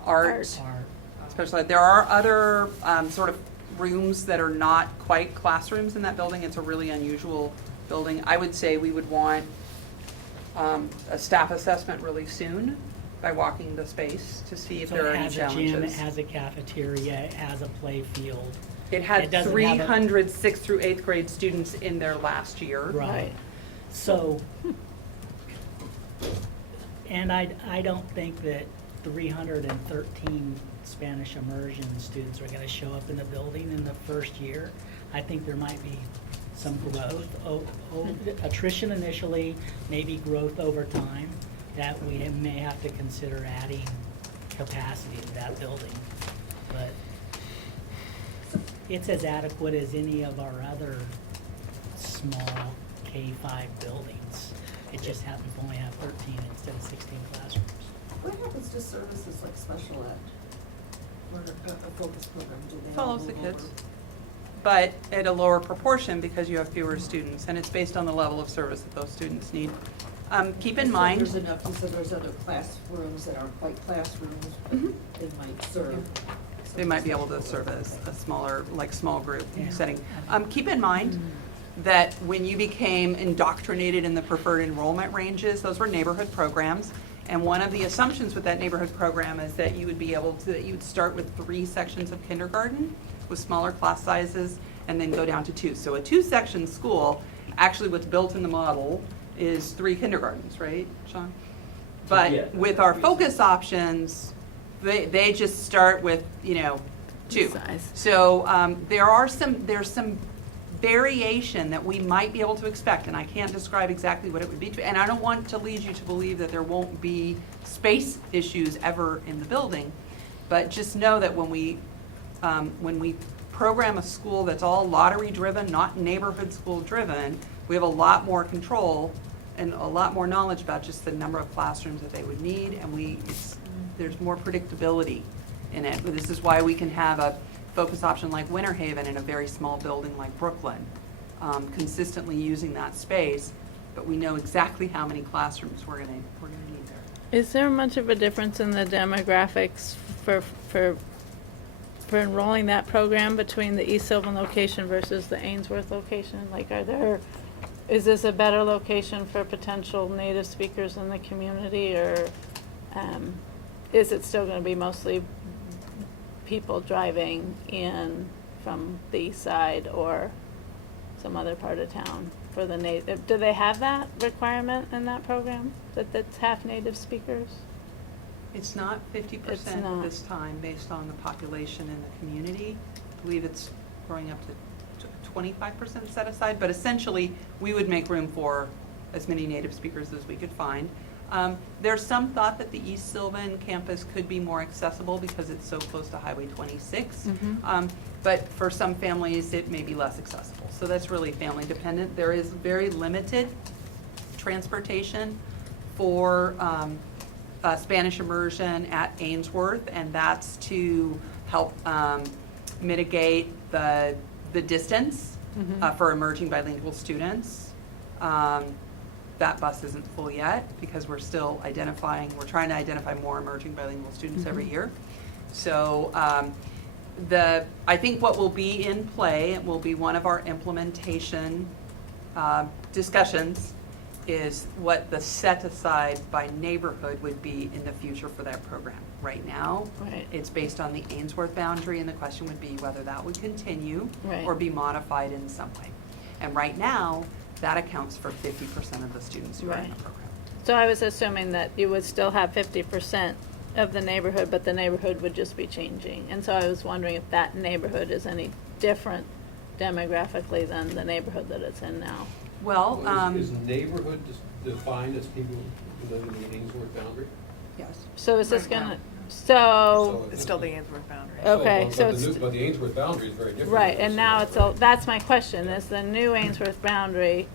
art, or especially. There are other sort of rooms that are not quite classrooms in that building. It's a really unusual building. I would say we would want a staff assessment really soon by walking the space to see if So there are it any has a gym, it challenges. has a cafeteria, it has a play field. It had doesn't have a- 300 6th through 8th grade students in there last year. Right. So, and I don't think that 313 Spanish immersion students are gonna show up in the building in the first year. I think there might be some growth, attrition initially, maybe growth over time, that we may have to consider adding capacity to that building. But it's as adequate as any of our other small K-5 buildings. It just happens to only have 13 instead of 16 classrooms. What happens to services like special ed or a focus program? Do they all Follows the move kids, over? but at a lower proportion because you have fewer students, and it's based on the level of service that those students need. Keep in mind, There's enough, you said there's other classrooms that aren't quite classrooms, but they might serve. they might be able to serve as a smaller, like, small group Yeah. setting. Keep in mind that when you became indoctrinated in the preferred enrollment ranges, those were neighborhood programs. And one of the assumptions with that neighborhood program is that you would be able to, that you would start with 3 sections of kindergarten with smaller class sizes and then go down to 2. So a 2-section school, actually what's built in the model is 3 kindergartens, right, Sean? Yeah. But with our focus options, they just start with, 2. Size. So there's some variation that we might be able to expect, and I can't describe exactly what it would be. And I don't want to lead you to believe that there won't be space issues ever in the building, but just know that when we program a school that's all lottery driven, not neighborhood school driven, we have a lot more control and a lot more knowledge about just the number of classrooms that they would need, and there's more predictability in it. This is why we can have a focus option like Winter Haven in a very small building like Brooklyn, consistently using that space, but we know exactly how many classrooms we're gonna need there. Is there much of a difference in the demographics for enrolling that program between the East Sylvan location versus the Ainsworth location? Like, is this a better location for potential native speakers in the community, or is it still gonna be mostly people driving in from the east side or some other part of town for the native? Do they have that requirement in that program, that that's half native speakers? It's not 50% It's at not. this time based on the population in the community. I believe it's growing up to 25% set aside, but essentially we would make room for as many native speakers as we could find. There's some thought that the East Sylvan campus could be more accessible because it's so close to Highway 26. But for some families, it may be less accessible. So that's really family dependent. There is very limited transportation for Spanish immersion at Ainsworth, and that's to help mitigate the distance for emerging bilingual students. That bus isn't full yet because we're still trying to identify more emerging bilingual students every year. So I think what will be in play, it will be one of our implementation discussions, is what the set aside by neighborhood would be in the future for that program. Right now, it's based on the Ainsworth boundary, and the question would be whether that would continue or be modified in some way. And right now, that accounts for 50% of the students who are in the program. So I was assuming that you would still have 50% of the neighborhood, but the neighborhood would just be changing. And so I was wondering if that neighborhood is any different demographically than the neighborhood that it's in now. Well, is neighborhood defined as people who live in the Ainsworth boundary? Yes. So is this Right gonna, now. so, It's still the Ainsworth boundary. okay, so But it's, but the Ainsworth boundary is very different. right, and now it's, that's my question, is the new Ainsworth boundary,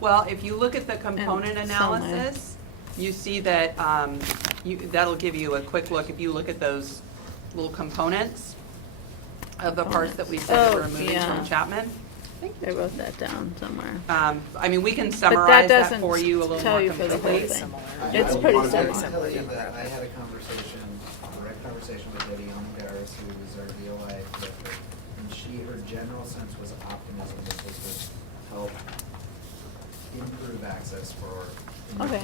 Well, if you look at the component And analysis, you see that, that'll give you a quick look. If you look at those little components of the parts that we said that we're removing from Chapman. I think I wrote that down somewhere. I mean, we can But summarize that doesn't for you a little tell more you for the whole completely. thing. I It's will- pretty I will similar. tell you that I had a direct conversation with Debbie Almendaris, who was our DOI director, and her general sense was optimism that this would help improve access for. Okay,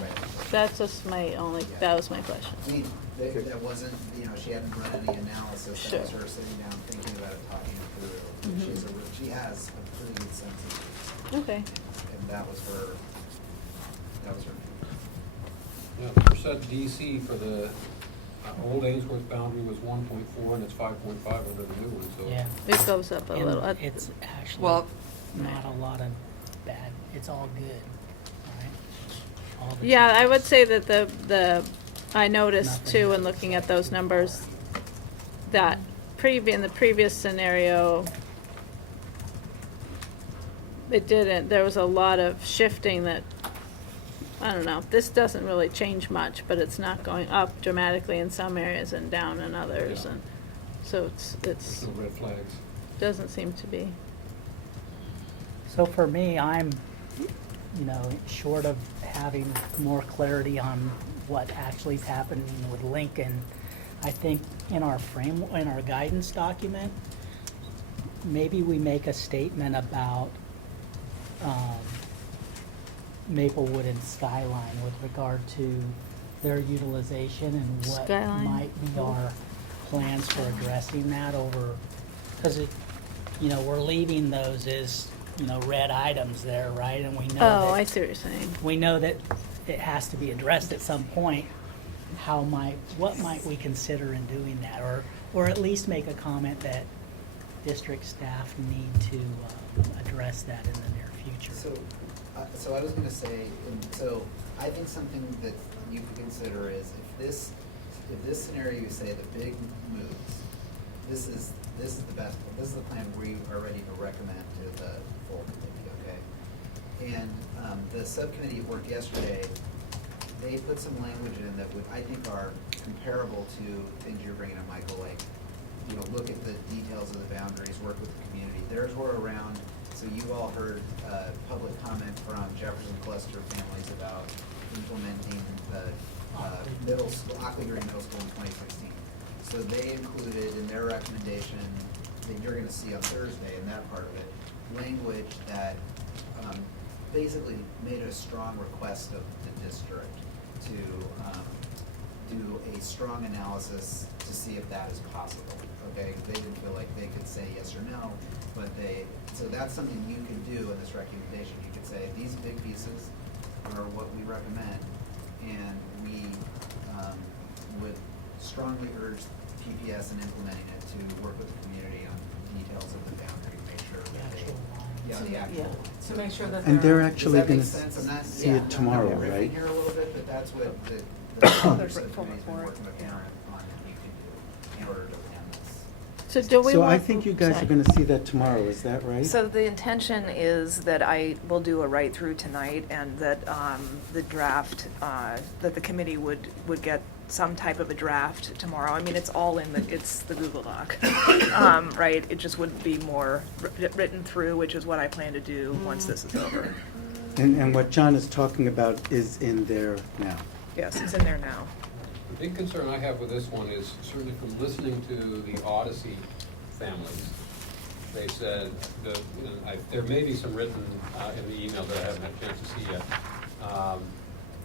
that's just my only, that was my question. I mean, that wasn't, she hadn't run any analysis, that was Sure. her sitting down thinking about it, talking it through. Mhm. She has a pretty good sense of it. Okay. And that was her. Yeah, percent DC for the old Ainsworth boundary was 1.4, and it's 5.5 under the new one, so. Yeah. It goes up a And little. it's actually Well- not a lot of bad, it's all good, right? All the Yeah, I changes. would say that I noticed Nothing. too, in looking at those numbers, that in the previous scenario, there was a lot of shifting that, I don't know, this doesn't really change much, but it's not going up dramatically in some areas and down in others, Yeah. and so it's, No red flags. doesn't seem to be. So for me, I'm you know, short of having more clarity on what actually is happening with Lincoln, I think in our guidance document, maybe we make a statement about Maplewood and Skyline with regard to their utilization and what Skyline. might be our plans for addressing that over, because it, you know, we're leaving those as, you know, red items there, right? And we know that. Oh, I see what you're saying. We know that it has to be addressed at some point. What might we consider in doing that? Or at least make a comment that district staff need to address that in the near future. So I was gonna say, so I think something that you could consider is if this scenario, you say the big moves, this is the best, this is the plan we are ready to recommend to the full committee, okay? And the subcommittee worked yesterday, they put some language in that would, I think, are comparable to things you're bringing up, Michael, like, you know, look at the details of the boundaries, work with the community. Theirs were around, so you've all heard public comment from Jefferson Cluster families about implementing the Ockley Green Middle School in 2016. So they included in their recommendation that you're gonna see on Thursday in that part of it, language that basically made a strong request of the district to do a strong analysis to see if that is possible, okay? They didn't feel like they could say yes or no, but so that's something you can do in this recommendation. You could say, these big pieces are what we recommend, and we would strongly urge PPS in implementing it to work with the community on details of the boundary, make sure that the actual line. To make sure that And they're they're. actually Does that gonna make sense? I'm not- see yeah, it tomorrow, I'm riffing right? here a little bit, but that's what the There's a full subcommittee's been report, working with yeah. Aaron on that you can do in order to land this. So do we So want? I think you guys sorry. are gonna see that tomorrow, is that right? So the intention is that I will do a write-through tonight, and that the draft, that the committee would get some type of a draft tomorrow. I mean, it's all in it's the Google Doc, right? It just would be more written through, which is what I plan to do once this is over. And what John is talking about is in there now. Yes, it's in there now. The big concern I have with this one is certainly from listening to the Odyssey families. They said, there may be some written in the email that I haven't had a chance to see yet.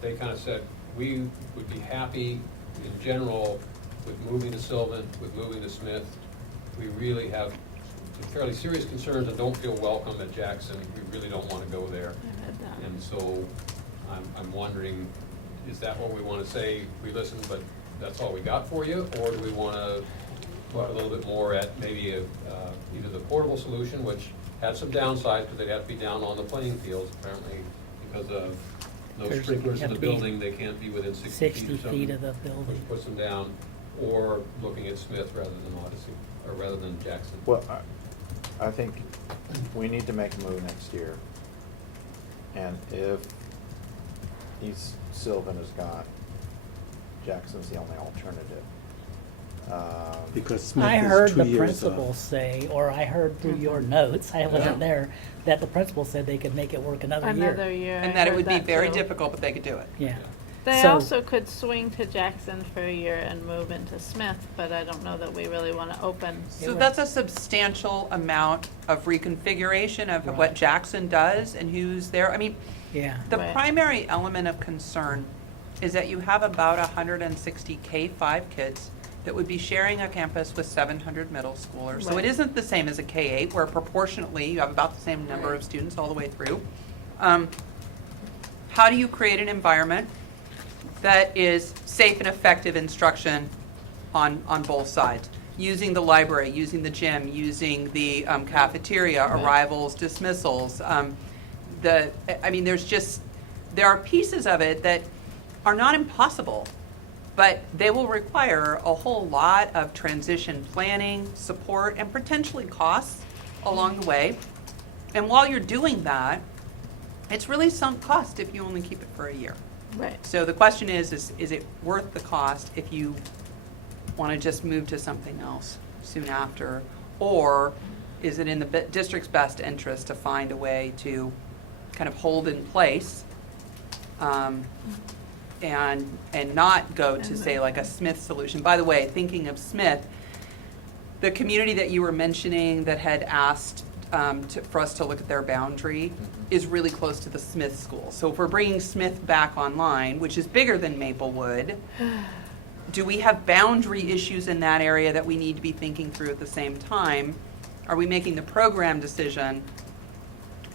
They kind of said, we would be happy in general with moving to Sylvan, with moving to Smith. We really have some fairly serious concerns and don't feel welcome at Jackson. We really don't want to go there. I read that. And so I'm wondering, is that what we want to say? We listened, but that's all we got for you? Or do we want to look a little bit more at maybe either the portable solution, which had some downsides, because they'd have to be down on the playing fields apparently because of no There's- sprinklers in have the to be building, they can't be within 60 feet 60 or something. feet of the building. Which puts them down, or looking at Smith rather than Odyssey, or rather than Jackson. Well, I think we need to make a move next year. And if East Sylvan is gone, Jackson's the only alternative. Because Smith I is heard 2 the years principal off. say, or I heard through your notes, I wasn't there, that the principal said they could make it work another year. Another year. I And that it heard would be very too. difficult, but they could do it. Yeah. They So- also could swing to Jackson for a year and move into Smith, but I don't know that we really want to open. So that's a substantial amount of reconfiguration of what Right. Jackson does and who's there. I mean, Yeah. the Right. primary element of concern is that you have about 160 K-5 kids that would be sharing a campus with 700 middle schoolers. So it Right. isn't the same as a K-8, where proportionately you have about the same number of students all the way through. How do you create an environment that is safe and effective instruction on both sides? Using the library, using the gym, using the cafeteria, arrivals, dismissals. There are pieces of it that are not impossible, but they will require a whole lot of transition planning, support, and potentially costs along the way. And while you're doing that, it's really sunk cost if you only keep it for a year. Right. So the question is it worth the cost if you want to just move to something else soon after? Or is it in the district's best interest to find a way to kind of hold in place, and not go to, say, like a Smith solution. By the way, thinking of Smith, the community that you were mentioning that had asked for us to look at their boundary is really close to the Smith school. So if we're bringing Smith back online, which is bigger than Maplewood, do we have boundary issues in that area that we need to be thinking through at the same time? Are we making the program decision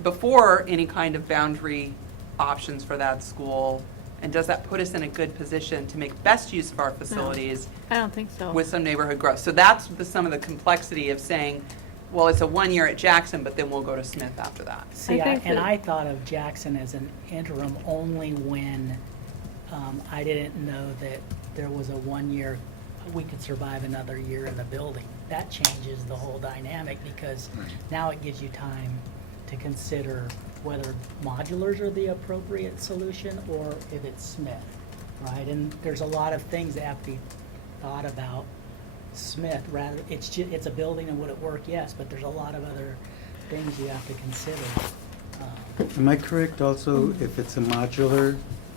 before any kind of boundary options for that school? And does that put us in a good position to make best use of our facilities I don't think so. with some neighborhood growth? So that's some of the complexity of saying, well, it's a 1 year at Jackson, but then we'll go to Smith after that. See, I think that- I thought of Jackson as an interim only when I didn't know that there was a 1 year, we could survive another year in the building. That changes the whole dynamic because now it gives you time to consider whether modulars are the appropriate solution or if it's Smith, right? And there's a lot of things that have to be thought about Smith. Rather, it's a building and would it work? Yes, but there's a lot of other things you have to consider. Am I correct also, if it's a modular,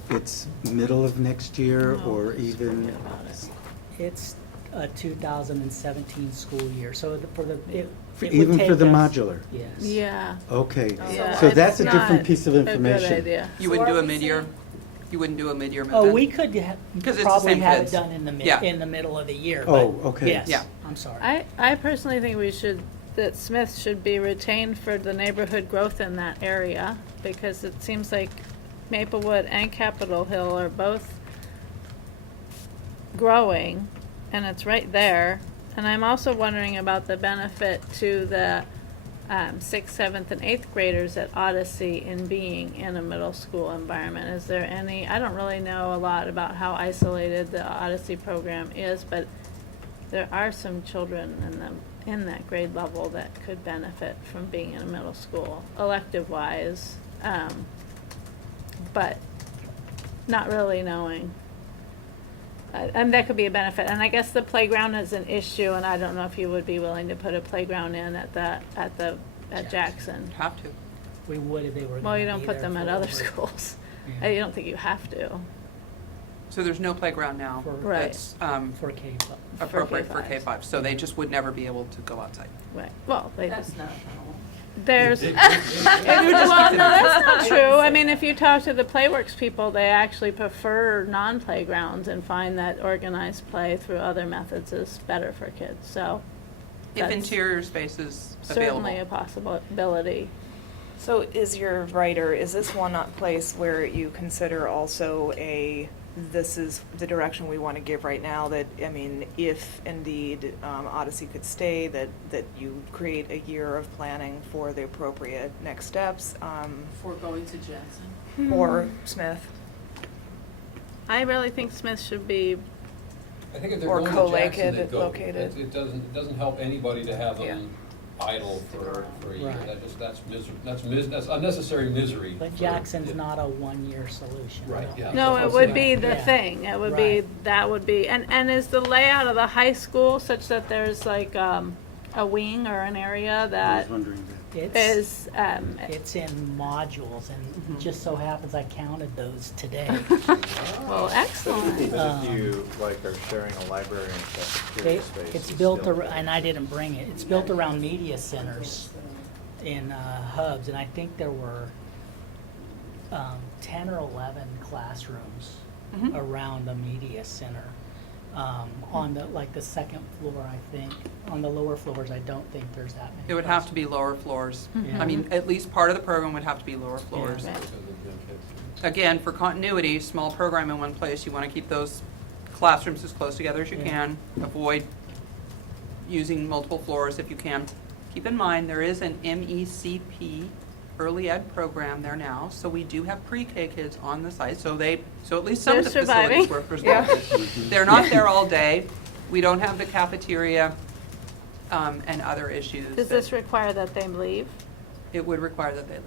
it's middle of next year No, or just even? forget about it. It's a 2017 school year, so it would Even take for the us- modular? Yes. Yeah. Okay, Yeah, so that's a it's different not piece of a good information. idea. You wouldn't do a mid-year? You wouldn't do a mid-year move Oh, then? we could Because it's the probably same have kids. it done in the Yeah. in the middle of the year. Oh, but okay. Yes, Yeah. I'm sorry. I personally think that Smith should be retained for the neighborhood growth in that area, because it seems like Maplewood and Capitol Hill are both growing, and it's right there. And I'm also wondering about the benefit to the 6th, 7th, and 8th graders at Odyssey in being in a middle school environment. Is there any, I don't really know a lot about how isolated the Odyssey program is, but there are some children in that grade level that could benefit from being in a middle school, elective-wise, but not really knowing. And that could be a benefit. And I guess the playground is an issue, and I don't know if you would be willing to put a playground in at Jackson. Have to. We would if they were. Well, you gonna don't be put there them at for other over- schools. Yeah. You don't think you have to. So there's no playground now For- Right. that's For K. appropriate for K5s. K-5, so they just would never be able to go outside. Right. Well, they That's just, not there's. just Well, keep no, it- that's not true. I mean, if you talk to the Playworks people, they actually prefer non-playgrounds and find that organized play through other methods is better for kids, so. If that's interior space is available. certainly a possibility. So is your writer, is this one place where you consider also this is the direction we want to give right now, that, I mean, if indeed Odyssey could stay, that you create a year of planning for the appropriate next steps, For going to Jackson. or Smith? I really think Smith should be, I think if they're Or going to Jackson, co-located, they go. located. It doesn't help anybody to have Yeah. them idle for a year. Right. That's unnecessary misery. But for- Jackson's not a 1 year solution. Right, yeah. no, That's it what would I'm be saying. the Yeah. thing. It would Right. be, that would be, and is the layout of the high school such that there's like a wing or an area I that was wondering that. It's, is, it's in modules and it just so happens I counted those today. well, excellent. But if you, like, are sharing a library and cafeteria space. It's you built, still- and I didn't bring it, it's built around media centers in hubs, and I think there were 10 or 11 classrooms Mhm. around the media center. On the second floor, I think. On the lower floors, I don't think there's that many. It would have to be lower floors. Yeah. I mean, at least part of the program would have to be lower floors. Right. Because of the kids. Again, for continuity, small program in one place, you want to keep those classrooms as close together as you Yeah. can. Avoid using multiple floors if you can. Keep in mind, there is an MECP early ed program there now, so we do have pre-K kids on the site, so at least some of the They're facilities surviving. work for small. They're not there all day. We don't have the cafeteria, and other issues. Does this require that they leave? It would require that they leave.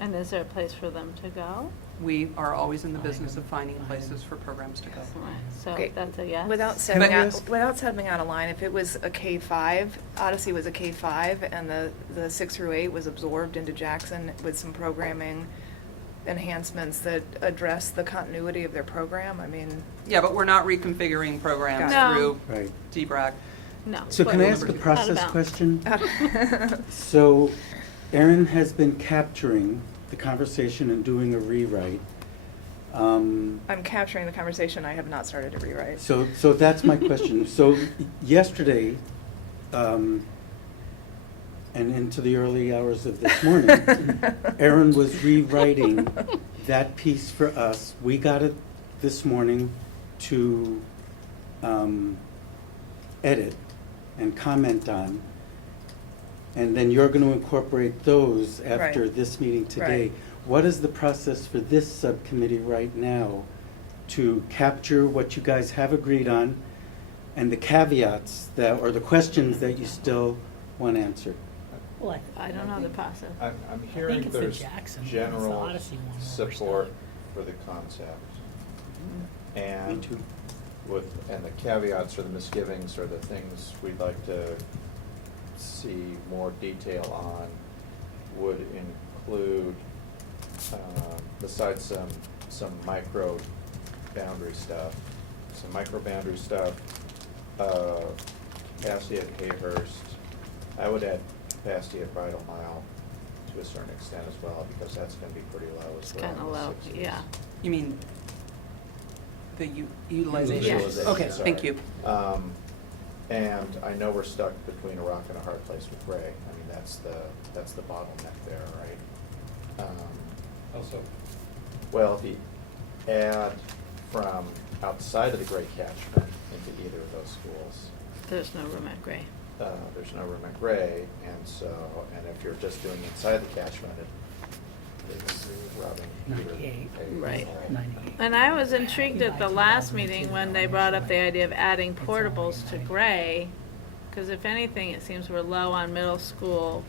And is there a place for them to go? We are always in the business of finding places for programs to go. Excellent. So Okay. that's a yes. Without stepping out of line, if it was a K-5, Odyssey was a K-5, and the 6 through 8 was absorbed into Jackson with some programming enhancements that address the continuity of their program. I mean, Yeah, but we're not reconfiguring programs No. through Right. DBRAC. no. So can I ask a Out of process bounds. question? So Erin has been capturing the conversation and doing a rewrite. I'm capturing the conversation. I have not started to rewrite. So that's my question. So yesterday, and into the early hours of this morning, Erin was rewriting that piece for us. We got it this morning to edit and comment on. And then you're going to incorporate those after Right. this meeting today. Right. What is the process for this subcommittee right now to capture what you guys have agreed on and the caveats that, or the questions that you still want answered? Well, I don't know the process. I'm think hearing it's the there's Jackson, it's the general Odyssey one where we're support stuck. for the concept. Me And too. and the caveats or the misgivings or the things we'd like to see more detail on would include, besides some micro boundary stuff, capacity at Hayhurst. I would add capacity at Bridle Mile to a certain extent as well, because that's gonna be pretty low as It's well. kind of in the low, 60s. yeah. You mean the utilization? Utilization, Okay, sorry. thank you. And I know we're stuck between a rock and a hard place with Gray. I mean, that's the bottleneck there, right? Also, Well, if you add from outside of the Gray catchment into either of those schools, There's no room at Gray. there's no room at Gray, and if you're just doing inside the catchment, it's robbing either. 98. Right. or- 98. And I was intrigued at the last meeting when they brought up the idea of adding portables to Gray, because if anything, it seems we're low on middle school.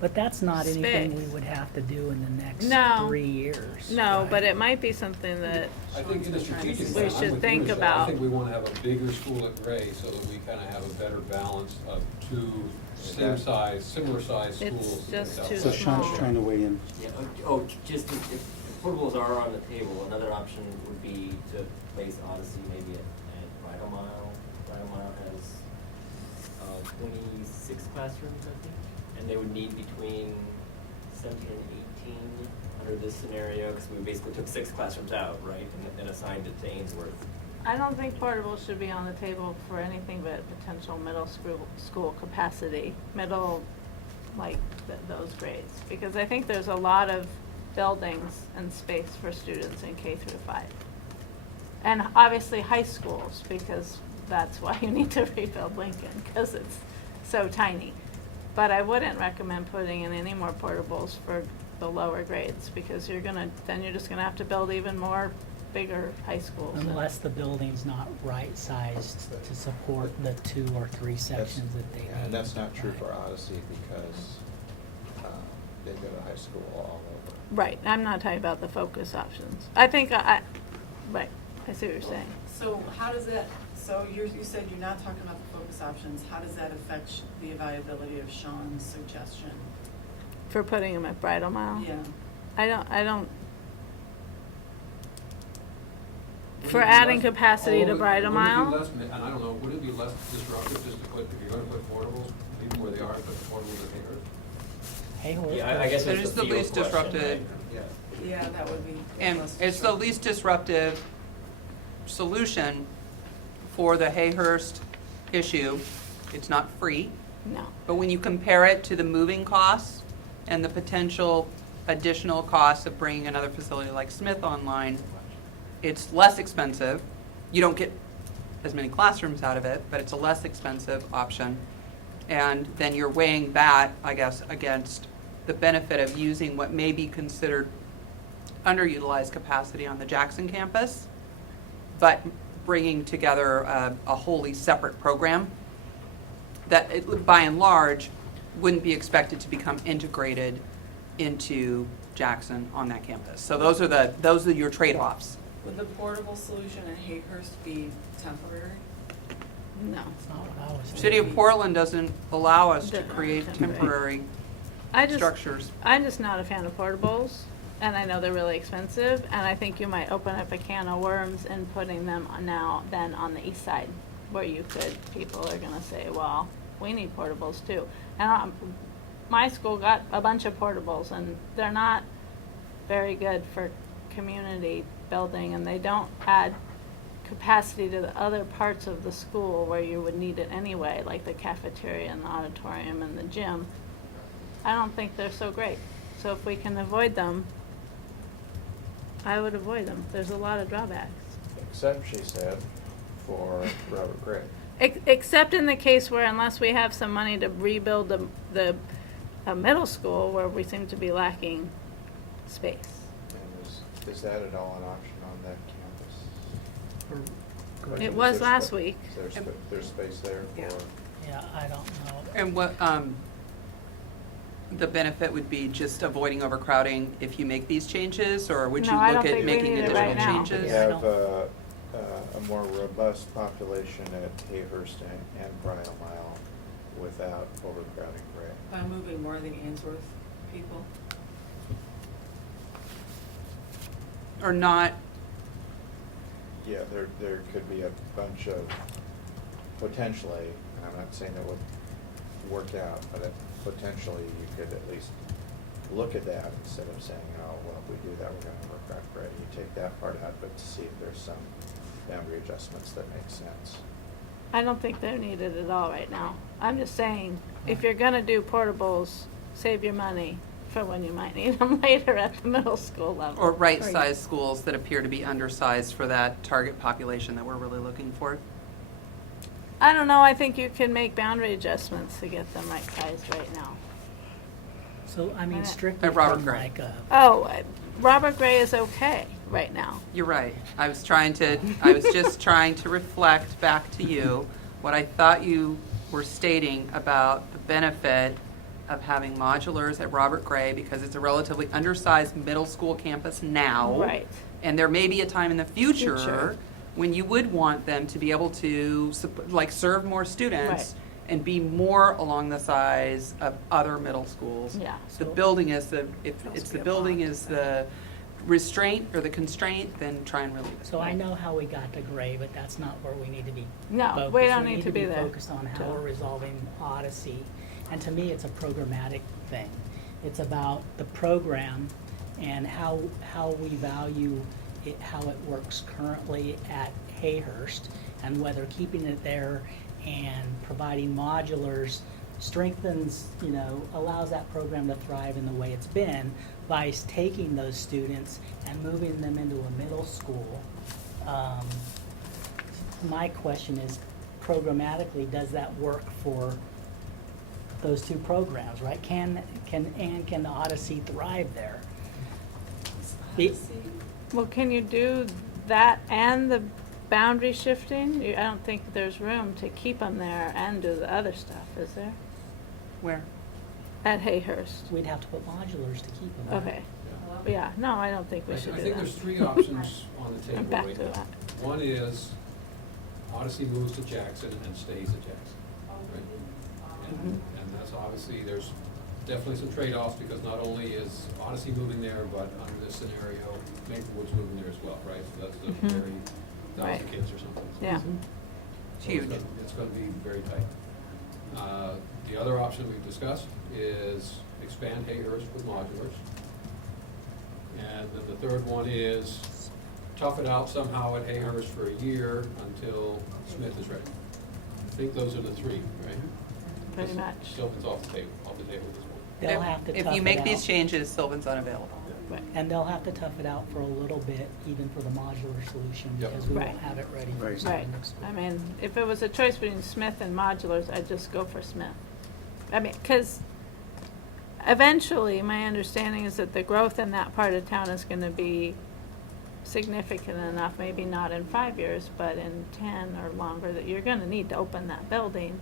But that's not anything we Space. would have to do in the next No. 3 years. No, right? but it might be something that, I think in a strategic We sense, I'm should with think you, Michelle. about- I think we want to have a bigger school at Gray so that we kind of have a better balance of two similar size It's schools. just that too are So outside. Sean's trying to weigh in. Yeah, just if portables are on the table, another option would be to place Odyssey maybe at Bridle Mile. Bridle Mile has 26 classrooms, I think, and they would need between 17 and 18 under this scenario, because we basically took 6 classrooms out, right, and assigned it to Ainsworth. I don't think portables should be on the table for anything but potential middle school capacity, those grades. Because I think there's a lot of buildings and space for students in K through 5. And obviously high schools, because that's why you need to rebuild Lincoln, because it's so tiny. But I wouldn't recommend putting in any more portables for the lower grades, because then you're just gonna have to build even more bigger high schools. Unless the building's not right-sized to support the 2 or 3 sections that they need. And that's not true Right. for Odyssey, because they go to high school all over. Right, I'm not talking about the focus options. I think right, I see what you're saying. So how does that, so you said you're not talking about the focus options, how does that affect the viability of Sean's suggestion? For putting them at Bridle Mile? Yeah. I don't. For adding capacity to Bridle Mile? And I don't know, would it be less disruptive just to put, if you're going to put portables, leave them where they are, put portables at Hayhurst? Hayhurst. Yeah, I guess It it's is the the field least question, disruptive. right? Yeah. Yeah, that would be. And less it's the least disruptive solution for the Hayhurst issue. It's not free, No. but when you compare it to the moving costs and the potential additional costs of bringing another facility like Smith online, it's less expensive. You don't get as many classrooms out of it, but it's a less expensive option. And then you're weighing that, I guess, against the benefit of using what may be considered underutilized capacity on the Jackson campus, but bringing together a wholly separate program that, by and large, wouldn't be expected to become integrated into Jackson on that campus. So those are your trade-offs. Would the portable solution at Hayhurst be temporary? No. That's not what I was thinking. City of Portland doesn't allow us to Doesn't create temporary. temporary I just, structures. I'm just not a fan of portables. and I know they're really expensive, and I think you might open up a can of worms in putting them then on the east side, where people are gonna say, well, we need portables too. And my school got a bunch of portables, and they're not very good for community building, and they don't add capacity to the other parts of the school where you would need it anyway, like the cafeteria and the auditorium and the gym. I don't think they're so great. So if we can avoid them, I would avoid them. There's a lot of drawbacks. Except, she said, for Robert Gray. Except in the case where unless we have some money to rebuild the middle school where we seem to be lacking space. And is that at all an option on that campus? It Is was there last spa- week. Is there there's space there Yeah. for? Yeah, I don't know. And what, the benefit would be just avoiding overcrowding if you make these changes, or would you No, I look don't at think we making need it additional right now. changes? We Yeah, I have don't- a more robust population at Hayhurst and Bridal Mile without overcrowding Gray. By moving more of the Ainsworth people. Or not, Yeah, there could be a bunch of, potentially, and I'm not saying that would work out, but potentially you could at least look at that instead of saying, oh, well, if we do that, we're gonna overcrowd Gray. You take that part out, but to see if there's some boundary adjustments that make sense. I don't think they're needed at all right now. I'm just saying, if you're gonna do portables, save your money for when you might need them later at the middle school level. or right-sized schools that appear to be undersized for that target population that we're really looking for? I don't know, I think you can make boundary adjustments to get them right sized right now. So, I mean, At strictly Robert from Gray. like a, Robert Gray is okay right now. You're right. I was just trying to reflect back to you what I thought you were stating about the benefit of having modulars at Robert Gray, because it's a relatively undersized middle school campus now. Right. And there may be a time in the future Future. when you would want them to be able to, serve more students Right. and be more along the size of other middle schools. Yeah. The So- building is if the building is the restraint or the constraint, then try and relieve it. so I know how we got to Gray, but that's not where we need to be No, focused. we don't need to be there. Focused on how we're resolving Odyssey. And to me, it's a programmatic thing. It's about the program and how we value it, how it works currently at Hayhurst, and whether keeping it there and providing modulars strengthens, allows that program to thrive in the way it's been by taking those students and moving them into a middle school. My question is, programmatically, does that work for those two programs, right? Can the Odyssey thrive there? Well, can you do that and the boundary shifting? I don't think there's room to keep them there and do the other stuff, is there? Where? At Hayhurst. We'd have to put modulars to keep them. Okay. Yeah, no, I don't think we should do I think that. there's three options on the I'm table back right to now. that. One is Odyssey moves to Jackson and stays at Jackson. Right? And that's obviously, there's definitely some trade-offs, because not only is Odyssey moving there, but under this scenario, Maplewood's moving there as well, right? So that's a Mhm. very, 1,000 Right. kids or something. So Yeah. It's so huge. It's gonna be very tight. The other option we've discussed is expand Hayhurst with modulars. And then the third one is tough it out somehow at Hayhurst for a year until Smith is ready. I think those are the three, right? Pretty much. Sylvan's off the table at this point. They'll have to tough it out. If you make these changes, Sylvan's unavailable. Right. And they'll have to tough it out for a little bit, even for the modular solution, Yep. because we won't Right. have it ready for Right. summer Right. next school. I mean, if it was a choice between Smith and modulars, I'd just go for Smith. I mean, because eventually, my understanding is that the growth in that part of town is gonna be significant enough, maybe not in 5 years, but in 10 or longer, that you're gonna need to open that building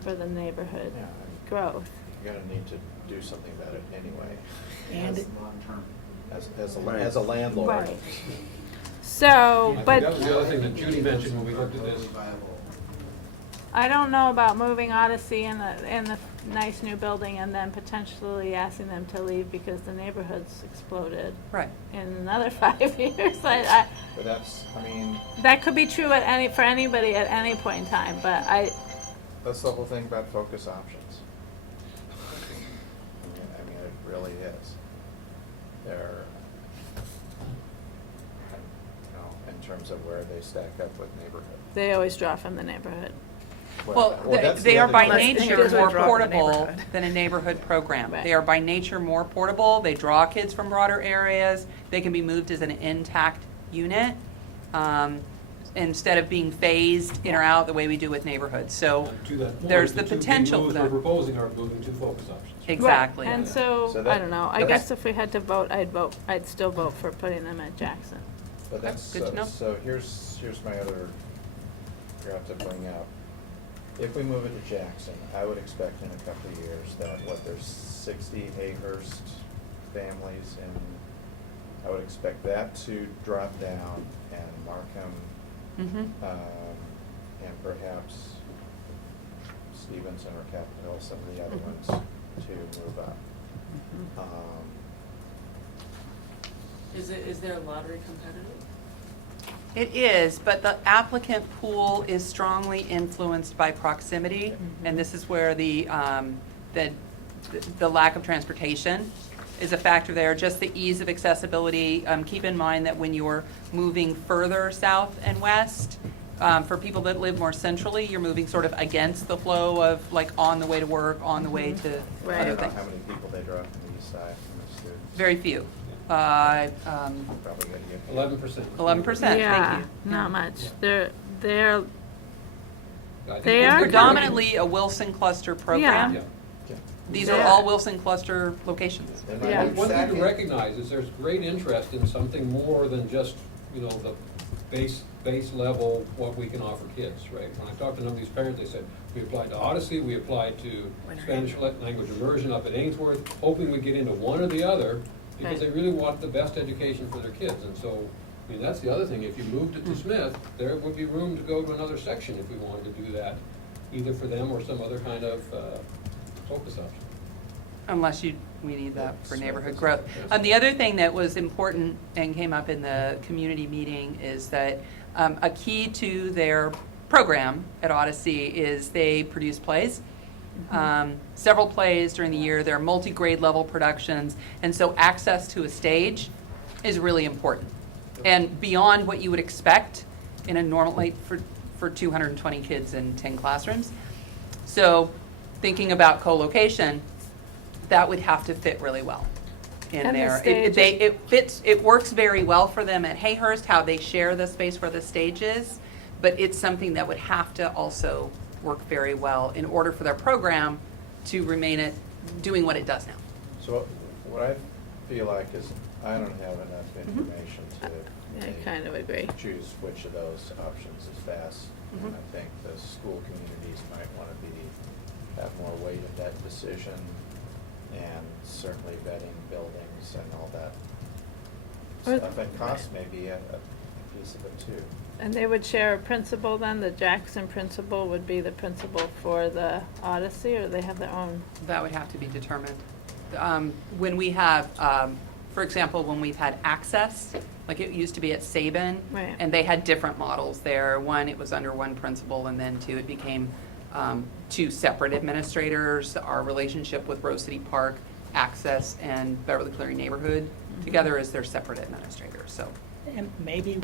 for the neighborhood Yeah. growth. You're gonna need to do something about it anyway, And Long-term. as a landlord. Right. So, I think but. that was the other thing that Judy mentioned when we looked at this. Viable. I don't know about moving Odyssey in the nice new building and then potentially asking them to leave because the neighborhood's exploded Right. in another 5 years. But that's, I mean, that could be true for anybody at any point in time, but that's the whole thing about focus options. I mean, it really is. They're, you know, in terms of where they stack up with neighborhood. they always draw from the neighborhood. Well, that's they the are other by thing. Unless nature kids would more draw from the portable neighborhood. than a neighborhood program. Right. They are by nature more portable, they draw kids from broader areas, they can be moved as an intact unit, instead of being phased in or out the way we do with neighborhoods. So And to that point, there's the two potential for moves that. we're proposing are moving to focus options. Exactly. Right. And So so, that- I don't know, I Okay. guess if we had to vote, I'd still vote for putting them at Jackson. But that's, Good to know. so here's my other graph to bring out. If we move it to Jackson, I would expect in a couple of years that, there's 60 Hayhurst families, and I would expect that to drop down, and Markham, Mhm. and perhaps Stevenson or Capitol Hill, some of the other ones, to move up. Is there a lottery competitive? It is, but the applicant pool is strongly influenced by proximity, and this is where the lack of transportation is a factor there, just the ease of accessibility. Keep in mind that when you're moving further south and west, for people that live more centrally, you're moving sort of against the flow of like on the way to work, on the way to Right. I other don't know things. how many people they draw from the east side from the students. Very few. Probably gotta get. 11%. 11%, Yeah, thank you. not much. Yeah. They're, I think They we're are Predominantly a Wilson cluster program. Yeah. Yeah. These are all Wilson cluster locations. They might Yeah. be One thing second. to recognize is there's great interest in something more than just, the base level, what we can offer kids, right? When I talked to a number of these parents, they said, we applied to Odyssey, we applied to Spanish language immersion up at Ainsworth, hoping we get into one or the other, because they Right. really want the best education for their kids. And so, that's the other thing, if you moved it to Smith, there would be room to go to another section if we wanted to do that, either for them or some other kind of focus option. Unless we need that for Yes, neighborhood that's- growth. that's- The other thing that was important and came up in the community meeting is that a key to their program at Odyssey is they produce plays. Several plays during the year. They're multi-grade level productions, and so access to a stage is really important. And beyond what you would expect in a normal, like for 220 kids in 10 classrooms. So thinking about co-location, that would have to fit really well in And the there. stage It works very well for them at Hayhurst, how they share the space where the stage is, but it's something that would have to also work very well in order for their program to remain doing what it does now. So what I feel like is, I don't have enough information to I kind of agree. choose which of those options is best. And I think the school communities might want to have more weight in that decision, and certainly vetting buildings and all that Or- stuff. And cost may be a piece of it too. And they would share a principal then? The Jackson principal would be the principal for the Odyssey, or they have their own? That would have to be determined. When we have, for example, when we've had access, like it used to be at Sabin, Right. and they had different models there. One, it was under one principal, and then two, it became two separate administrators. Our relationship with Rose City Park, Access, and Beverly Cleary Neighborhood together as their separate administrators, so. And maybe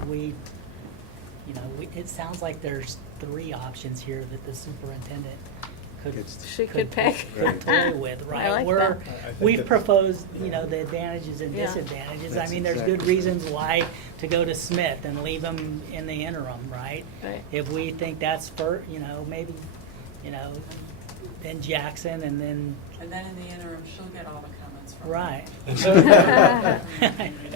it sounds like there's 3 options here that the superintendent She could pick. could toy with, right? I like We're- that. I think We've that's- proposed, the advantages and Yeah. disadvantages. I That's mean, there's exactly good reasons why to go to Smith and leave them in the interim, right? Right. If we think that's maybe, then Jackson and then, And then in the interim, she'll get all the comments from. right.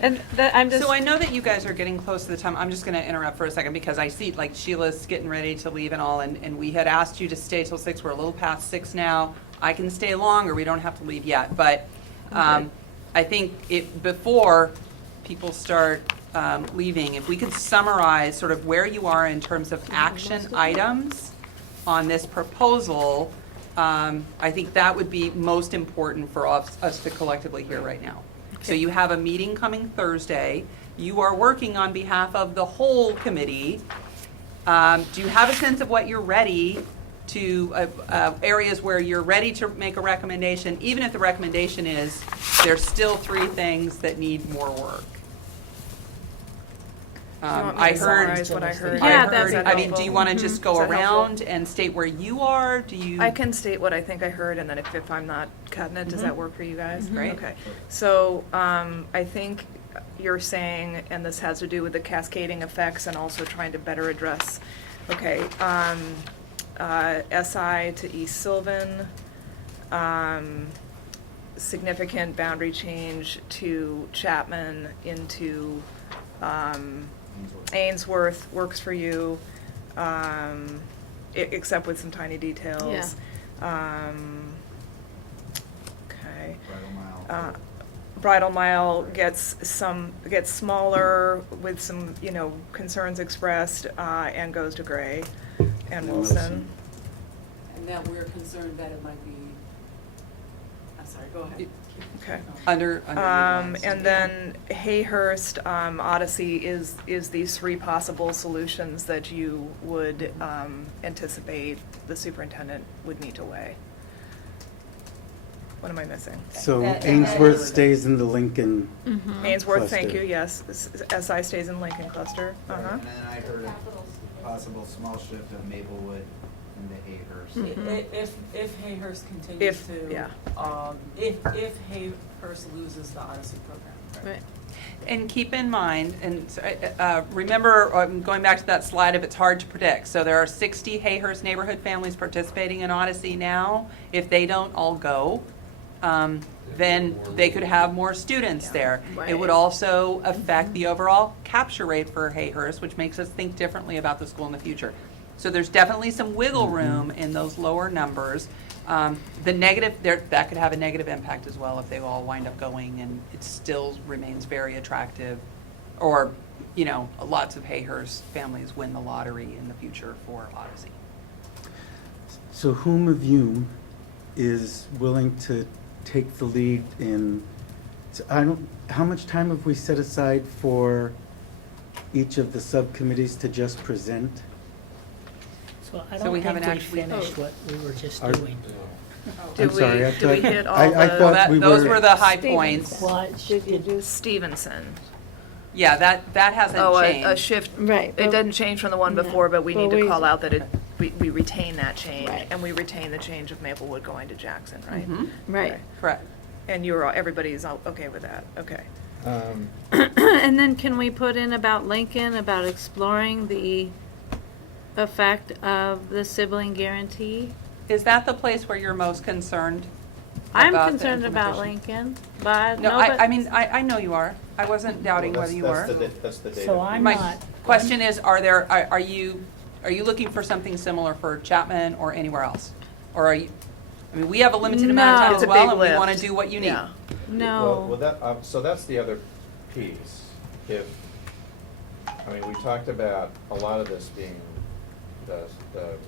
And I'm just. So I know that you guys are getting close to the time. I'm just going to interrupt for a second because I see like Sheila's getting ready to leave and all, and we had asked you to stay till 6. We're a little past 6 now. I can stay longer. We don't have to leave yet. But I think before people start leaving, if we could summarize sort of where you are in terms of action items on this proposal, I think that would be most important for us to collectively hear right now. So you have a meeting coming Thursday. You are working on behalf of the whole committee. Do you have a sense of what you're ready to, areas where you're ready to make a recommendation, even if the recommendation is there's still 3 things that need more work? Do you want me I to heard, summarize what I heard? Yeah, that's I mean, do helpful? you want to just go Is that helpful? around and state where you are? Do you? I can state what I think I heard, and then if I'm not cutting it, does that work for you guys? Great. Okay. So, I think you're saying, and this has to do with the cascading effects and also trying to better address, okay, SI to East Sylvan, significant boundary change to Chapman into, Ainsworth works for you, except with some tiny details. Okay. Bridal Mile gets smaller with some, concerns expressed, and goes to Gray and Wilson. And that we're concerned that it might be, I'm sorry, go ahead. Okay. Under And then Hayhurst, Odyssey is these 3 possible solutions that you would anticipate the superintendent would need to weigh. What am I missing? So Ainsworth stays in the Lincoln. Ainsworth, thank Cluster. you, yes. SI stays in Lincoln Cluster. Uh-huh. And then I heard a possible small shift of Maplewood into Hayhurst. If Hayhurst continues If- to, yeah. If Hayhurst loses the Odyssey program. Right. And keep in mind, and remember, going back to that slide, if it's hard to predict. So there are 60 Hayhurst neighborhood families participating in Odyssey now. If they don't all go, then they could have more students there. It would Right. also affect the overall capture rate for Hayhurst, which makes us think differently about the school in the future. So there's definitely some wiggle room in those lower numbers. The negative, that could have a negative impact as well if they all wind up going and it still remains very attractive. Or, lots of Hayhurst families win the lottery in the future for Odyssey. So whom of you is willing to take the lead in, how much time have we set aside for each of the subcommittees to just present? So I So don't we think haven't we actually- finished what we were just Are- doing. Did I'm sorry, I did we thought- hit all I the? thought Well, we those were- were the high points. What Did you do Stevenson. Yeah, that hasn't Oh, changed. a shift. Right, It but- doesn't change from the one No, before, but we but need to we- call out that we retain that change, Right. and we retain the change of Maplewood going to Jackson, right? Mhm. Right. Okay. Correct. And everybody's okay with that, okay. And then can we put in about Lincoln, about exploring the effect of the sibling guarantee? Is that the place where you're most concerned? I'm about the concerned about implementation? Lincoln, but No, but- I mean, I know you are. I wasn't doubting whether you were. That's the data. So I'm My not. question is, are you looking for something similar for Chapman or anywhere else? Or are you, we have a limited amount of time No. as It's a well, big and we want to lift. do what you need. Yeah. No. Well, that, so that's the other piece. We talked about a lot of this being, the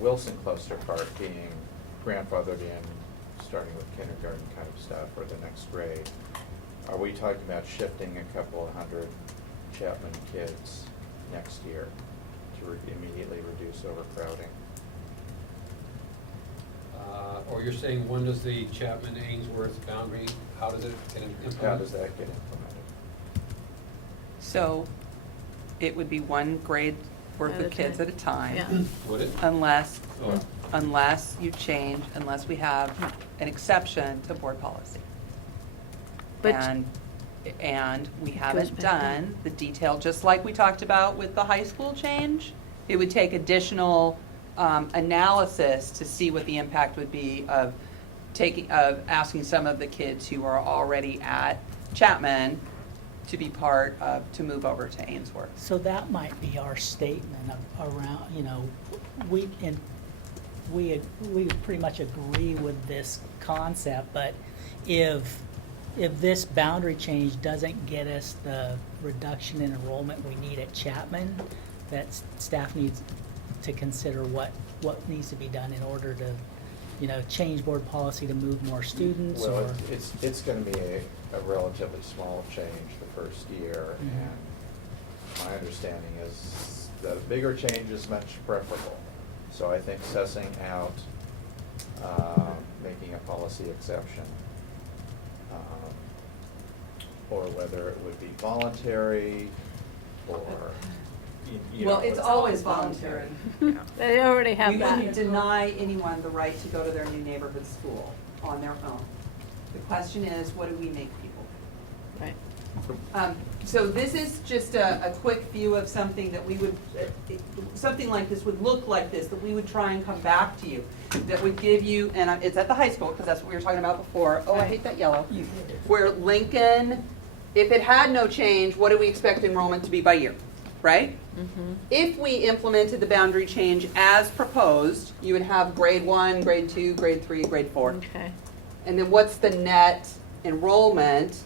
Wilson cluster part being grandfathered in, starting with kindergarten kind of stuff, or the next grade. Are we talking about shifting a couple of hundred Chapman kids next year to immediately reduce overcrowding? Or you're saying, when does the Chapman-Ainsworth boundary, how does it get implemented? How does that get implemented? So it would be one grade worth At a of kids time. at a time. Yeah. Would it? Unless Oh. unless we have an exception to board policy. But- And we Goes haven't back done the detail, just like we talked about with the high school change. It would take additional analysis to see what the impact would be of asking some of the kids who are already at Chapman to be to move over to Ainsworth. So that might be our statement around, we pretty much agree with this concept, but if this boundary change doesn't get us the reduction in enrollment we need at Chapman, that staff needs to consider what what needs to be done in order to, you know, change board policy to move more students, Well, or? it's gonna be a relatively small change the first year, Mhm. and my understanding is that a bigger change is much preferable. So I think sussing out, making a policy exception, or whether it would be voluntary, or, you know. Well, it's always voluntary. They already have We that. wouldn't deny anyone the right to go to their new neighborhood school on their own. The question is, what do we make people do? Right. So this is just a quick view of something that we would, something like this would look like this, that we would try and come back to you, that would give you, and it's at the high school, because that's what we were talking about before. Oh, I hate that yellow. Where Lincoln, if it had no change, what do we expect enrollment to be by year, right? If we implemented the boundary change as proposed, you would have grade 1, grade 2, grade 3, grade 4. Okay. And then what's the net enrollment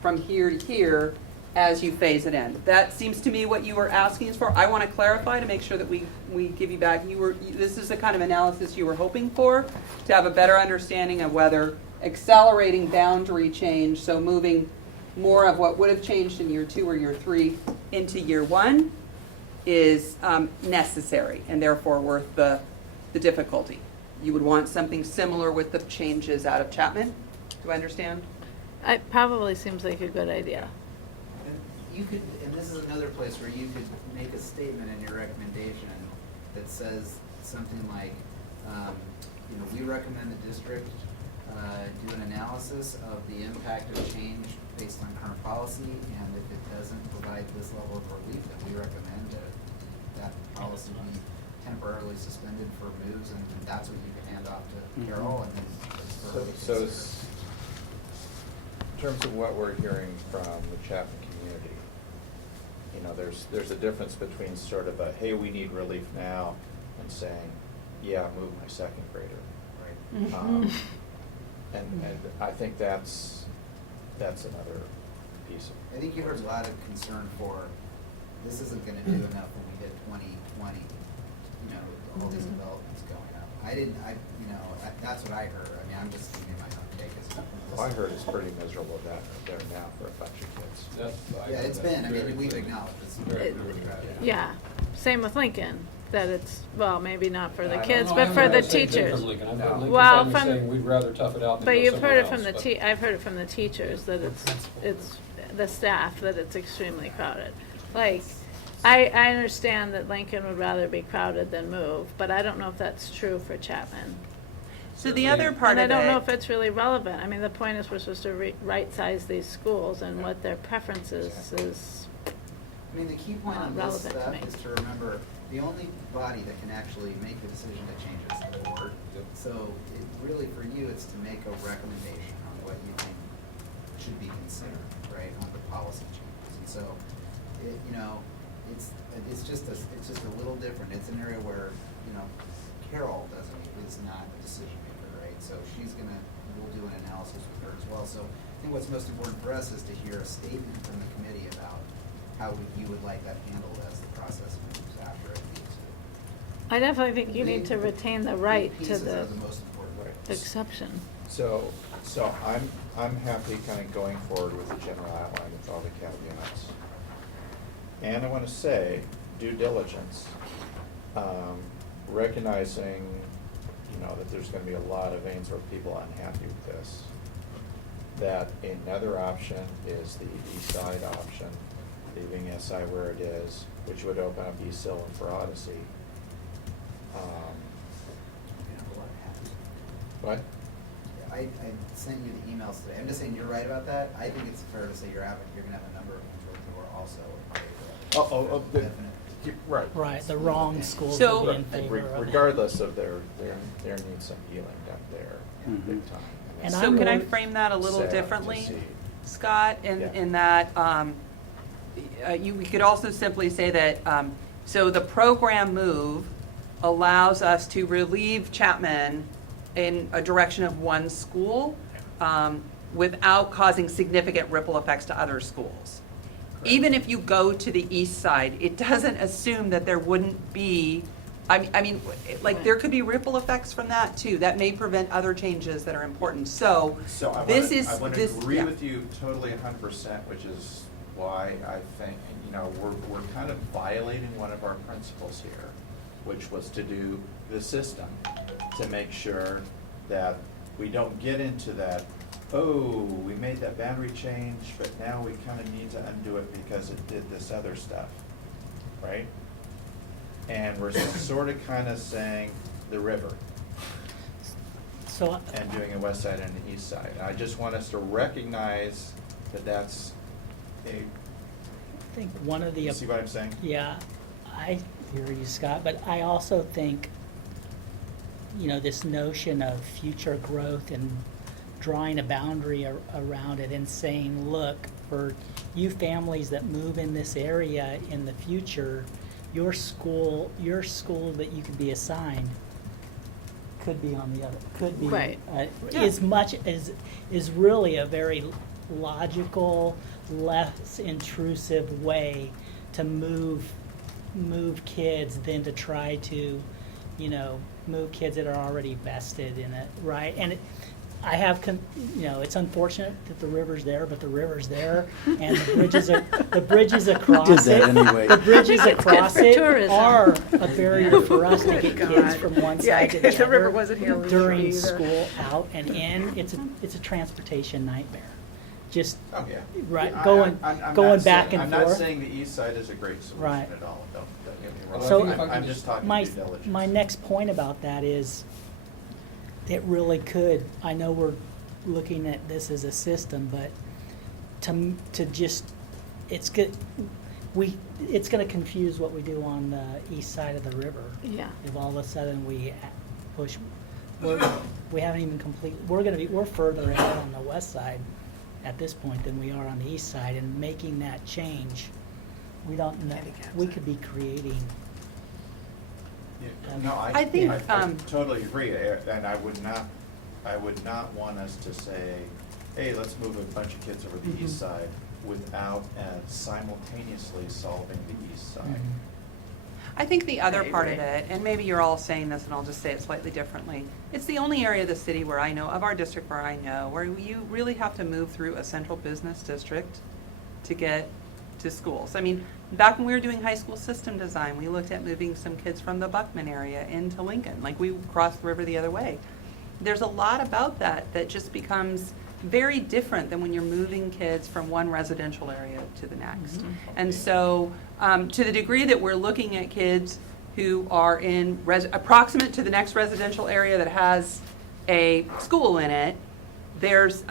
from here to here as you phase it in? That seems to me what you were asking us for. I want to clarify to make sure that we give you back. This is the kind of analysis you were hoping for, to have a better understanding of whether accelerating boundary change, so moving more of what would have changed in year 2 or year 3 into year 1, is necessary and therefore worth the difficulty. You would want something similar with the changes out of Chapman? Do I understand? It probably seems like a good idea. And you could, and this is another place where you could make a statement in your recommendation that says something like, you know, we recommend the district do an analysis of the impact of change based on current policy, and if it doesn't provide this level of relief, then we recommend that policy be temporarily suspended for moves, and that's what you can hand off to Carol, and then it's for her to So consider. in terms of what we're hearing from the Chapman community, you know, there's a difference between sort of a, hey, we need relief now, and saying, yeah, move my second grader. Right. And I think that's another piece of. I think you heard a lot of concern for, this isn't gonna do enough when we hit 2020, you know, all these developments going up. That's what I heard. I mean, I'm just giving my own take as Well, I heard it's pretty miserable down there now for a bunch of kids. Yeah, it's been, I mean, we've acknowledged it's very, really bad. Yeah, same with Lincoln, that it's, well, maybe not for the I don't kids, know, but I for heard the the same thing teachers. From Lincoln. I've heard Lincoln Well, family from, saying we'd rather tough it out than but go you've heard it somewhere from the else, but- I've heard it from the teachers that it's the staff, that it's extremely crowded. Like, I understand that Lincoln would rather be crowded than move, but I don't know if that's true for Chapman. So the other part And of I don't know it, if it's really relevant. I mean, the point is we're supposed to right-size these schools, and what their preferences is, I mean, the key point on this relevant to stuff me. is to remember, the only body that can actually make the decision to change it is the board. So it really, for you, it's to make a recommendation on what you think should be considered, right, on the policy changes. And so, it's just a little different. It's an area where, Carol is not a decision maker, right? So we'll do an analysis with her as well. So I think what's most important for us is to hear a statement from the committee about how you would like that handled as the process moves after it needs to. I definitely think you need to retain the right to Pieces the are the most important. exception. So I'm happy kind of going forward with the general outline with all the caveats. And I want to say, due diligence, recognizing, that there's going to be a lot of Ainsworth people unhappy with this, that another option is the east side option, leaving SI where it is, which would open up East Hill for Odyssey. What? I sent you the emails today. I'm just saying you're right about that. I think it's fair to say you're gonna have a number of people who are also in favor of it. Definitely. Right. Right, the wrong schools So- would be in favor of it. Regardless of there needs some healing done there, big time. And so I'm can I more- frame that a little sad to differently, see. Scott, Yeah. in that, we could also simply say that, so the program move allows us to relieve Chapman in a direction of one school, without causing significant ripple effects to other schools. Even if you go to the east side, it doesn't assume that there wouldn't be I mean, like, there could be ripple effects from that too, that may prevent other changes that are important, so, So I this wanna, is, I wanna this, agree yeah. with you totally 100%, which is why I think, you know, we're kind of violating one of our principles here, which was to do the system, to make sure that we don't get into that, oh, we made that boundary change, but now we kind of need to undo it because it did this other stuff, right? And we're sort of kind of saying the river So, and doing a west side and an east side. I just want us to recognize that that's a, I think one of the. you see what I'm saying? Yeah, I hear you, Scott, but I also think, you know, this notion of future growth and drawing a boundary around it and saying, look, for you families that move in this area in the future, your school that you could be assigned could be on the other, could be. Right. As much as, is really a very logical, less intrusive way to move kids than to try to, you know, move kids that are already vested in it, right? And I have, you know, it's unfortunate that the river's there, but the river's there, and the bridges across did that it. anyway? The bridges I think it's good across for it tourism. are a barrier for us to get God. kids from one Yeah, side to the if the river other wasn't here, we wouldn't during either. school, out and in. It's a transportation nightmare. Just Oh, yeah. right, I- going I'm going not back saying- and I'm forth. not saying the east side is a great solution Right. at all, don't get me Well, wrong. So- if I could I'm just talking my due diligence. my next point about that is, it really could. I know we're looking at this as a system, but to just, it's good. It's going to confuse what we do on the east side of the river. Yeah. If all of a sudden we push, we haven't even completely. We're further ahead on the west side at this point than we are on the east side, and making that change, we don't know. We could be creating. Yeah, No, I think, I totally agree, and I would not want us to say, hey, let's move a bunch of kids over the east side without simultaneously solving the east side. I think the other I part of agree. it, and maybe you're all saying this, and I'll just say it slightly differently, it's the only area of the city where I know, of our district where I know, where you really have to move through a central business district to get to schools. I mean, back when we were doing high school system design, we looked at moving some kids from the Buckman area into Lincoln, like we crossed the river the other way. There's a lot about that that just becomes very different than when you're moving kids from one residential area to the next. And so, to the degree that we're looking at kids who are in approximate to the next residential area that has a school in it, there's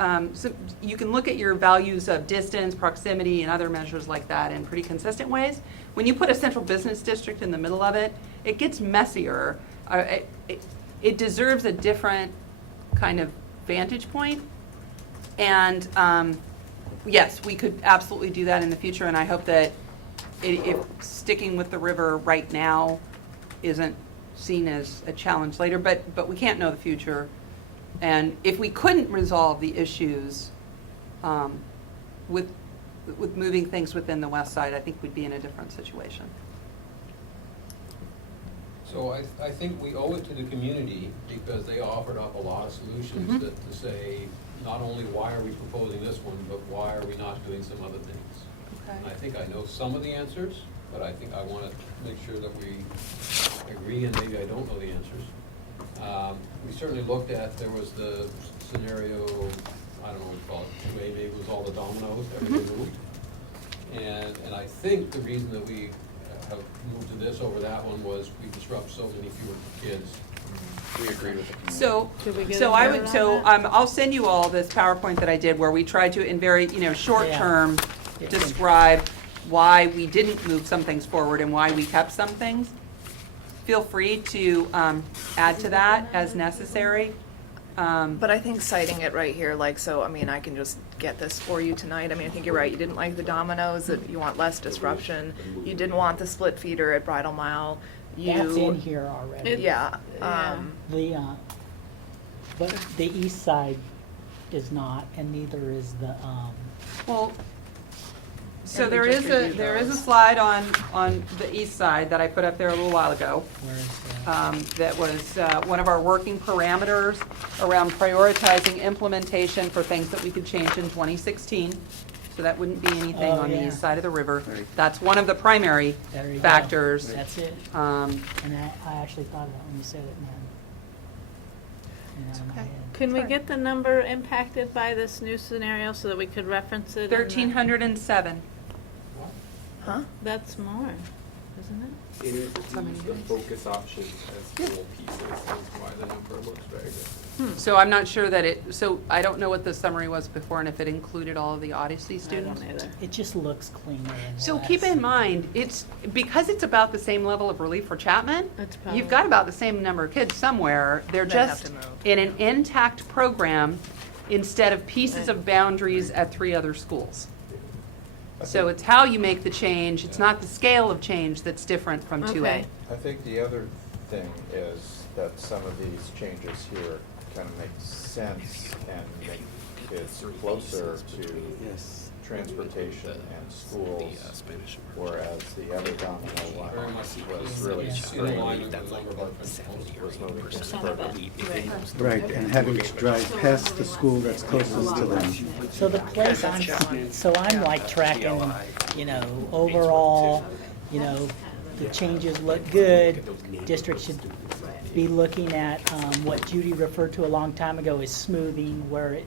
you can look at your values of distance, proximity, and other measures like that in pretty consistent ways. When you put a central business district in the middle of it, it gets messier. It deserves a different kind of vantage point. And yes, we could absolutely do that in the future, and I hope that if sticking with the river right now isn't seen as a challenge later, but we can't know the future. And if we couldn't resolve the issues with moving things within the west side, I think we'd be in a different situation. So I think we owe it to the community, because they offered up a lot of solutions to say, not only why are we proposing this one, but why are we not doing some other things? And I think I know some of the answers, but I think I want to make sure that we agree, and maybe I don't know the answers. We certainly looked at, there was the scenario, I don't know what to call it, 2A, maybe it was all the dominoes that were removed. And I think the reason that we have moved to this over that one was we disrupt so many fewer kids. We agree with the community. So, Did we get so a I vote would, on so that? I'll send you all this PowerPoint that I did where we tried to, in very, short Yeah. term, Yeah. describe why we didn't move some things forward and why we kept some things. Feel free to add to that as necessary. But I think citing it right here, like, so, I mean, I can just get this for you tonight. I mean, I think you're right. You didn't like the dominoes, that you want less disruption. You didn't want the split feeder at Bridal Mile. That's in here already. Yeah. Yeah. But the east side is not, and neither is the. Well, So And we there just is a, reviewed there is a those. slide on the east side that I put up there a little while ago. Where is that? That was one of our working parameters around prioritizing implementation for things that we could change in 2016. So that wouldn't be anything Oh, on the yeah. east side of the river. That's one of the primary There you go. factors. That's it. Um, And I actually thought of that when you said it, man. You know, in my okay. head. Can we get the number impacted by this new scenario so that we could reference it? in the- 1,307. Huh? That's more, isn't it? It is the focus options as full pieces is why the number looks very good. So I'm not sure that it, so I don't know what the summary was before and if it included all of the Odyssey students. I don't either. It just looks cleaner and So less. keep in mind, it's, because it's about the same level of relief for Chapman, That's probably- you've got about the same number of kids somewhere. They're That have just to move. in an intact program instead of pieces of boundaries at 3 other schools. So it's how you make the change, it's not the scale of change that's different from 2A. Okay. I think the other thing is that some of these changes here kind of make sense and make kids closer to Yes. transportation and schools, whereas the other domino Very one much was really in line with the number of our principals. was moving to Some of suburban. it. Right, and having to drive past the school that's closest to them. So the place I'm like tracking, you know, overall, you know, the changes look good. District should be looking at, what Judy referred to a long time ago as smoothing, where it,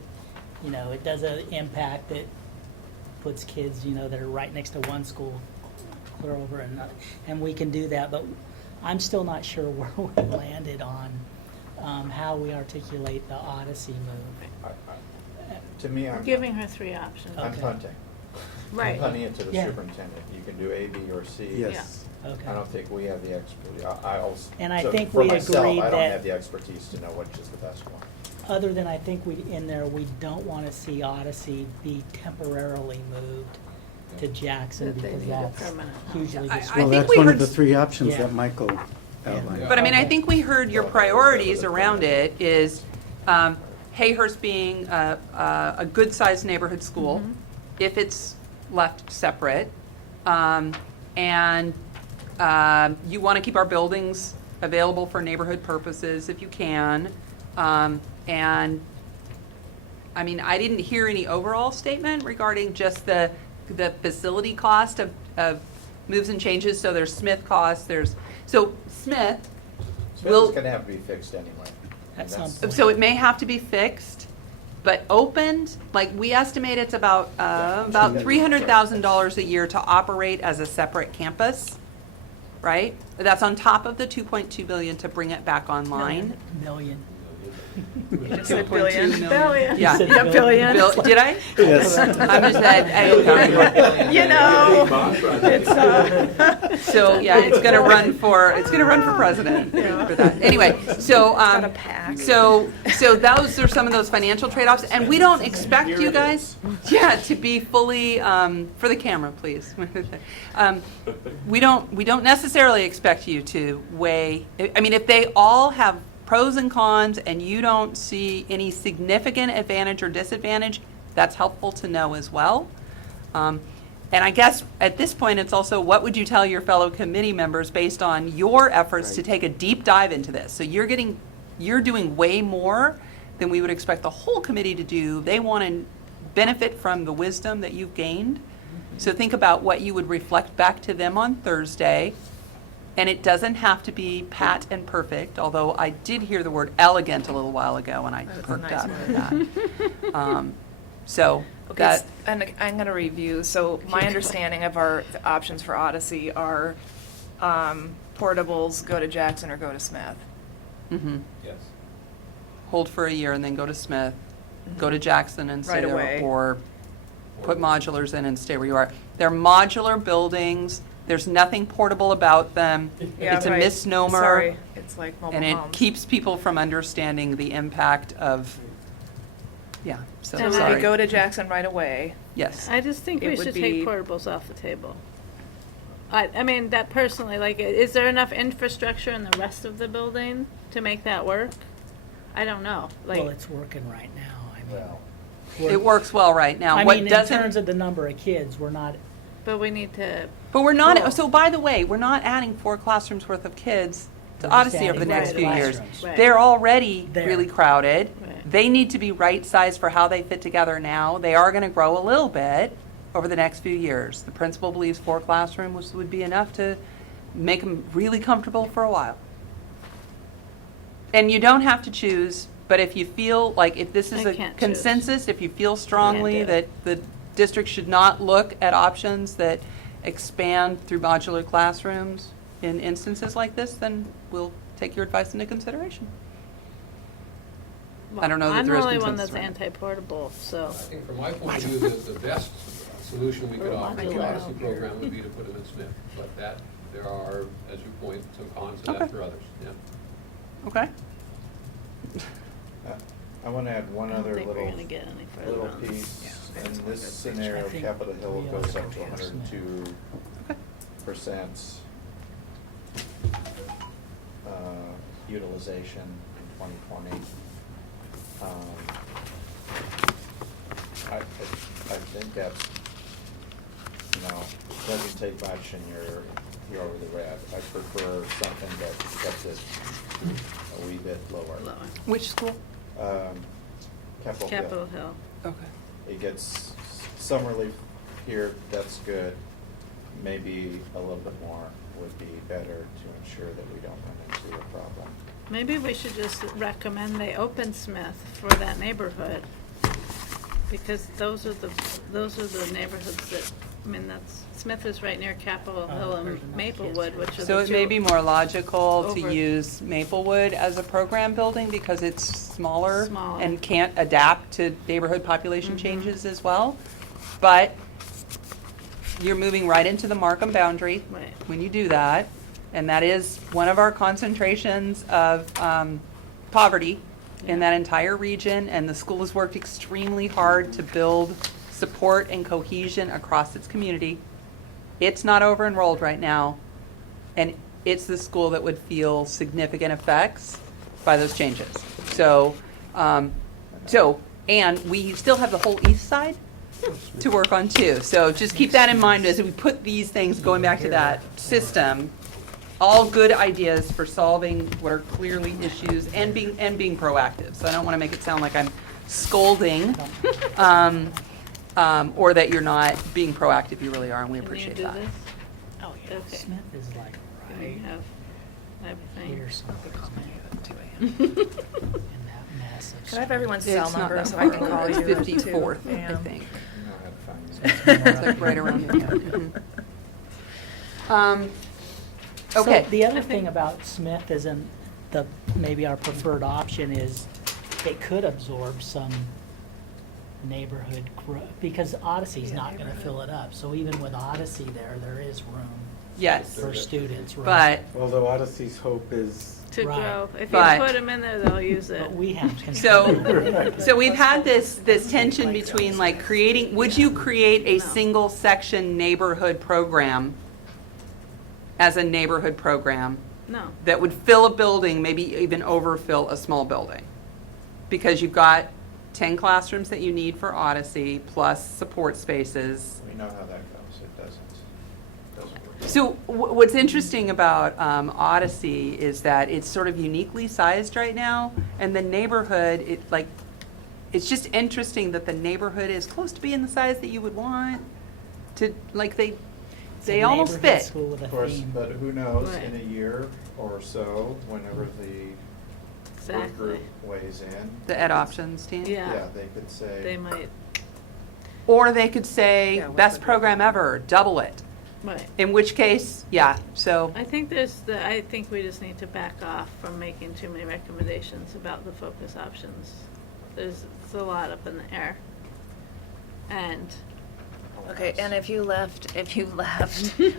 you know, it doesn't impact it, puts kids, you know, that are right next to one school clear over another, and we can do that, but I'm still not sure where we landed on, how we articulate the Odyssey move. To me, I'm Giving her 3 options. I'm Okay. punting. Right. I'm punting it to the Yeah. superintendent. You can do A, B, or C. Yes. Okay. I don't think we have the expertise. I also. And I so think for we myself, agreed I don't that- have the expertise to know which is the best one. Other than I think we, in there, we don't want to see Odyssey be temporarily moved to Jackson That they because need a that's permanent hugely I disruptive. Well, think that's we one heard of the s- 3 options Yeah. that Michael outlined. But I mean, I think we heard your priorities around it is Hayhurst being a good-sized neighborhood school, if it's left separate. And you want to keep our buildings available for neighborhood purposes if you can. And, I mean, I didn't hear any overall statement regarding just the facility cost of moves and changes. So there's Smith costs, so Smith Smith will. is gonna have to be fixed anyway. At And some that's- point. So it may have to be fixed, but opened, like, we estimate it's about $300,000 a year to operate as a separate campus, right? That's on top of the 2.2 billion to bring it back online. Million. You just said 2.2 billion. million. Billion. Yeah. You said Yeah, billion. Did I? Yes. I'm just saying, You know, so, yeah, it's gonna run for president for that. Anyway, so, got a pack. so those are some of those financial trade-offs, and we don't expect you guys, to be fully, for the camera, please. We don't necessarily expect you to weigh, I mean, if they all have pros and cons and you don't see any significant advantage or disadvantage, that's helpful to know as well. And I guess at this point, it's also, what would you tell your fellow committee members based on your efforts to take a deep dive into this? So you're doing way more than we would expect the whole committee to do. They want to benefit from the wisdom that you've gained. So think about what you would reflect back to them on Thursday. And it doesn't have to be pat and perfect, although I did hear the word elegant a little while ago, and I That's a perked nice up word. at that. So Okay, that, and I'm gonna review, so my understanding of our options for Odyssey are, portables, go to Jackson or go to Smith. mhm. Yes. Hold for a year and then go to Smith, go to Jackson and stay Right away. there, or put modulars in and stay where you are. They're modular buildings, there's nothing portable about them. Yeah, It's a right. misnomer. Sorry, it's like mobile And it homes. keeps people from understanding the impact of, yeah, so So would sorry. we go to Jackson right away? Yes. I just think It we would should be- take portables off the table. I mean, that personally, like, is there enough infrastructure in the rest of the building to make that work? I don't know, Well, like, it's working right now. I mean, Well, It works well right now. I What mean, in doesn't- terms of the number of kids, we're not, But we need to. But we're not, so by the way, we're not adding 4 classrooms worth of kids to We're just Odyssey over the adding next more few years. classrooms. Right. They're already There. really crowded. Right. They need to be right-sized for how they fit together now. They are gonna grow a little bit over the next few years. The principal believes 4 classrooms would be enough to make them really comfortable for a while. And you don't have to choose, but if you feel like, if this is I a can't choose. consensus, if you feel strongly do that it. the district should not look at options that expand through modular classrooms in instances like this, then we'll take your advice into consideration. I don't know that there is I'm the only one consensus that's right now. anti-portable, so. I think from my point of view, the best solution we could offer to the Modular. Odyssey program would be to put them in Smith. But that, there are, as you point, some cons to that Okay. for others, yeah. Okay? I want to add one I don't other think we're little, gonna get any further little on this. piece. In this scenario, I think Capitol Hill we goes ought up to to go with 102% utilization in 2020. I think that's, doesn't take much and you're over the red. I prefer something that gets it a wee bit lower. Lower. Which school? Capitol Hill. Capitol Hill. Okay. It gets some relief here, that's good. Maybe a little bit more would be better to ensure that we don't run into a problem. Maybe we should just recommend they open Smith for that neighborhood. Because those are the neighborhoods that, Smith is right near Capitol Hill there's and enough Maplewood, kids. which are the two. So it may be more logical to Over- use Maplewood as a program building because it's smaller Smaller. and can't adapt to neighborhood population Mhm. changes as well. But you're moving right into the Markham boundary Right. when you do that. And that is one of our concentrations of poverty in that entire region. And the school has worked extremely hard to build support and cohesion across its community. It's not over-enrolled right now, and it's the school that would feel significant effects by those changes. So, and we still have the whole east side to work on too. So just keep that in mind as we put these things, going back to that system, all good ideas for solving what are clearly issues and being proactive. So I don't want to make it sound like I'm scolding, or that you're not being proactive. You really are, and we appreciate that. Can you do Oh, yeah. Okay. Smith is like this? Can we right have everything? here somewhere. In that mess of. Can I have everyone's It's cell not number that so I can far. call It's you? 54th, too? I Yeah. think. You know how to find me. It's like right around here. Mhm. So Okay. the other thing about Smith isn't maybe our preferred option is it could absorb some neighborhood growth, because Odyssey's not gonna fill it up. So even with Odyssey there is room Yes, for students, but right? Although Odyssey's hope is, To Right. grow. If you But- put them in there, they'll use it. But we have control. so we've had this tension between like creating, would you create a No. single section neighborhood program as a neighborhood program No. that would fill a building, maybe even overfill a small building? Because you've got 10 classrooms that you need for Odyssey, plus support spaces. We know how that goes, it doesn't work. So what's interesting about Odyssey is that it's sort of uniquely sized right now, and the neighborhood, it's just interesting that the neighborhood is close to being the size that you would want to, like, they It's a almost neighborhood fit. School with a Of course, theme. but who knows, Right. in a year or so, whenever the work Exactly. group weighs in. The ed options team. Yeah. Yeah, they could say. They might, Or they could say, Yeah, what best would program ever, double it. right. In which case, yeah, so, I think I think we just need to back off from making too many recommendations about the focus options. It's a lot up in the air. And Okay, and if you left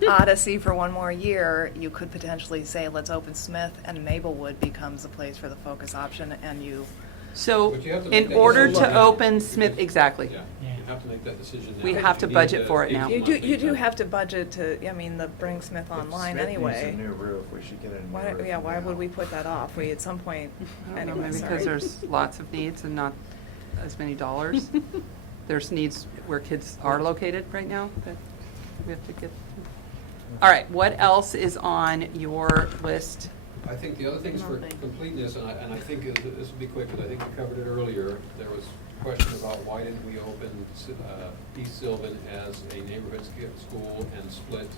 Odyssey for one more year, you could potentially say, let's open Smith, and Maplewood becomes a place for the focus option, and you, so But you have to make in that order decision to now. open Smith, exactly. Yeah, Yeah. you have to make that decision now. We You have to need budget for it now. 18 you do months have to budget to, bring Smith But online Smith anyway. needs a new roof, we should get a new Why, roof. yeah, why would now. we put that off? We, at some point, I don't know, anyway, maybe sorry. because there's lots of needs and not as many dollars. There's needs where kids are located right now, but, We have to get, all right, what else is on your list? I think the other things for Nothing. completeness, and I think this will be quick, because I think we covered it earlier. There was a question about why didn't we open East Sylvan as a neighborhood school and split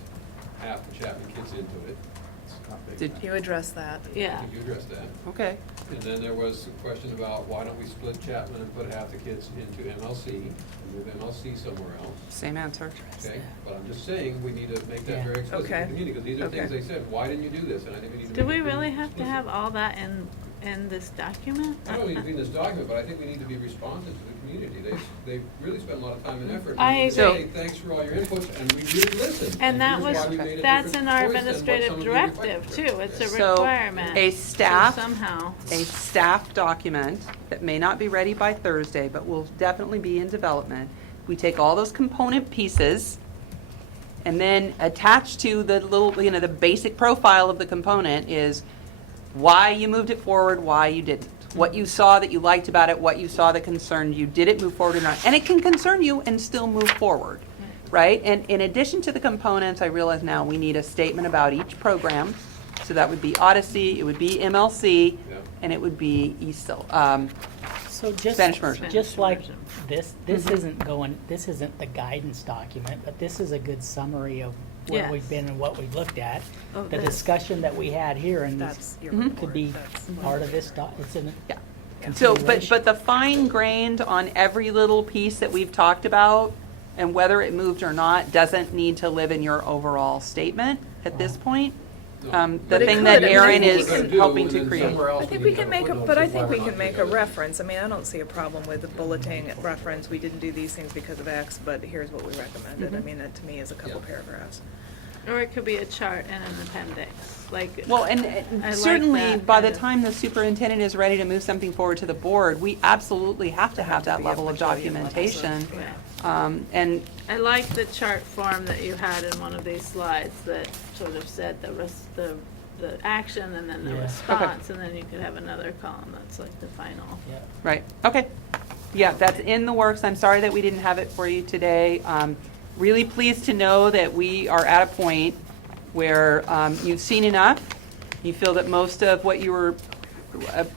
half the Chapman kids into it. It's not big Did enough. You address that. Yeah. Did you address that? Okay. And then there was a question about why don't we split Chapman and put half the kids into MLC and move MLC somewhere else? Same answer. Okay, but I'm just saying, we need to make that very explicit to Okay. the community, because these are things Okay. they said, why didn't you do this? And I think we need to Do make we it very really have to explicit. have all that in this document? Not only in this document, but I think we need to be responsive to the community. They really spent a lot of time and effort. I We need to agree. say, thanks for all your inputs, and we really listened. And that here's was, why we made a that's different in our choice than what administrative some of you directive requested. too, it's a So, requirement. a staff- So somehow, A staff document that may not be ready by Thursday, but will definitely be in development. We take all those component pieces and then attached to the little, the basic profile of the component is why you moved it forward, why you didn't. What you saw that you liked about it, what you saw that concerned you, did it move forward or not? And it can concern you and still move forward, right? And in addition to the components, I realize now we need a statement about each program. So that would be Odyssey, it would be MLC, Yep. and it would be Eastville. So just, Spanish immersion. just like Spanish this isn't the guidance document, but this is a good summary of where Yes. we've been and what we've looked at. Oh, The this. discussion that we had here and That's your Mhm. report. could be That's- part of this it's in Yeah. So, consideration. but the fine grained on every little piece that we've talked about, and whether it moved or not, doesn't need to live in your overall statement at this point. No. The But it thing could. that I mean, Aaron I think is we can- helping And to then create. somewhere else I think need we to can have make a, footnotes but I of why think we we're can not make a together. reference. I mean, I don't see a problem with the bulleting reference. We didn't do these things because of X, but here's what we recommended. I mean, that to me is a couple Yeah. paragraphs. or it could be a chart and an appendix, like. Well, and I like certainly, that by kind the of- time the superintendent is ready to move something forward to the board, we absolutely have to have that to be a level of majority of documentation. Yeah. And I like the chart form that you had in one of these slides that sort of said the action and then the Yeah. response, and then you could have another column that's like the final. Yeah. right, okay. Yeah, that's in the works. I'm sorry that we didn't have it for you today. Really pleased to know that we are at a point where you've seen enough. You feel that most of what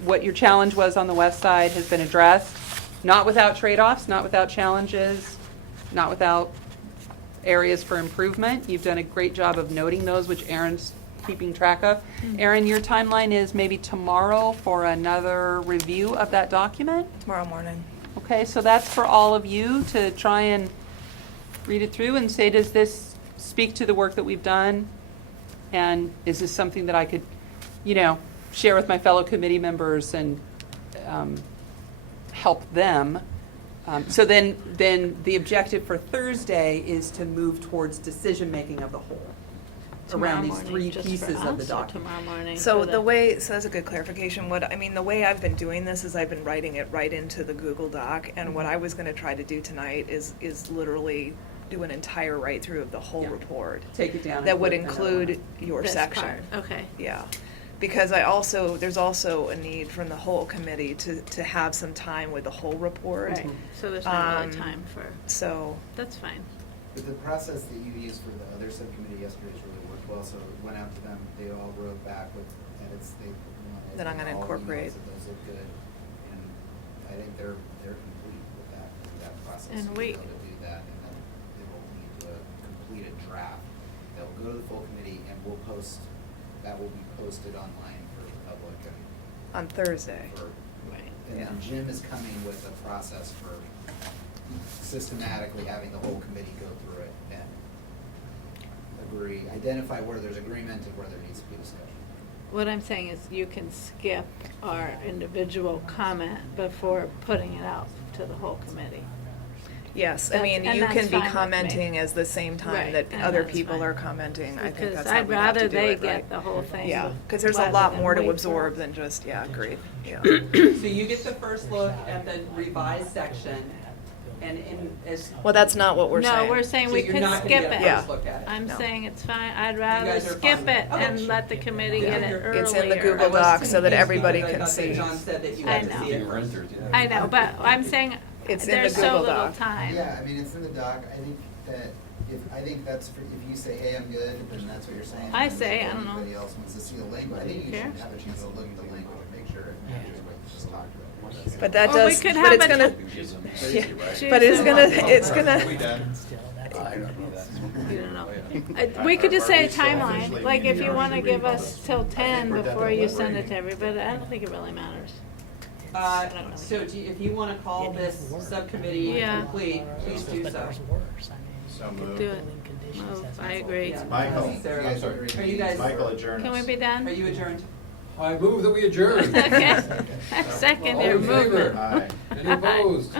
what your challenge was on the west side has been addressed. Not without trade-offs, not without challenges, not without areas for improvement. You've done a great job of noting those, which Aaron's keeping track of. Aaron, your timeline is maybe tomorrow for another review of that document? Tomorrow morning. Okay, so that's for all of you to try and read it through and say, does this speak to the work that we've done? And is this something that I could, share with my fellow committee members and help them? So then the objective for Thursday is to move towards decision-making of the whole around these Tomorrow three morning, just for pieces of the us, or document. Tomorrow morning. So for so that's a good clarification. The way I've been doing this is I've been writing it right into the Google Doc, and what I was gonna try to do tonight is literally do an entire write-through of the whole Yeah. report. Take it down. and That would put another include one. your this section. part. Okay. Yeah, because there's also a need from the whole committee to have some time with the whole report. Right, so there's not really Um, time for, So, that's fine. But the process that you used for the other subcommittee yesterday's really worked well, so it went out to them, they all wrote back with edits they wanted. Then I'm gonna all incorporate. emails that those look good, and I think they're complete with that process. And to we- be able to do that, and then they will lead to a completed draft that will go to the full committee, and that will be posted online for the public and on Thursday. Right. and then Jim is coming with a process for systematically having the whole committee go through it and identify where there's agreement and where there needs to be discussion. What I'm saying is you can skip our individual comment before putting it out to the whole committee. Yes, I That's- mean, and you that's can be fine with me. commenting as the same time Right, that and other that's people fine. are commenting. I think Because that's how I'd we have to rather do they it, get right? the whole thing. Yeah, because there's a rather lot than more to wait for- absorb than just, yeah, agreed, yeah. So you get the first look at the revised section, and as. Well, that's not what we're saying. No, we're saying So we you're could not gonna skip get a it. Yeah. first look at it. I'm No. saying it's fine, I'd rather guys are skip fine. it Okay. and let the committee get it earlier. It's in the Google I was Doc so that confused everybody because I can thought that see. John said that you I had to know. see it. Renters, yeah. I know, but I'm saying It's in the there's so Google little Doc. time. Yeah, I mean, it's in the doc. I think that I think that's, if you say, hey, I'm good, then that's what you're saying. I and say, if I don't know. Anybody else wants to see the language, I Do think you you should care? have a chance to look at the language and make sure it matches what you just talked about. But that Or we does, could but have it's a- gonna, Crazy, right? Choose but it's some- gonna, it's gonna, Still, that's. You don't know. We could just say a timeline, like if you wanna give us till 10 before you send it to everybody, I don't think it really matters. So if you wanna call this subcommittee Yeah. complete, please do But so. there's worse, I mean. So moved. Do it. building conditions Move, has I its own- agree. Yeah. Michael, Sarah, I'm sorry. Are you guys, Michael adjourn Can we us. be done? are you adjourned? I move that we adjourn. Okay, I second All your in favor? movement. Aye. Any opposed?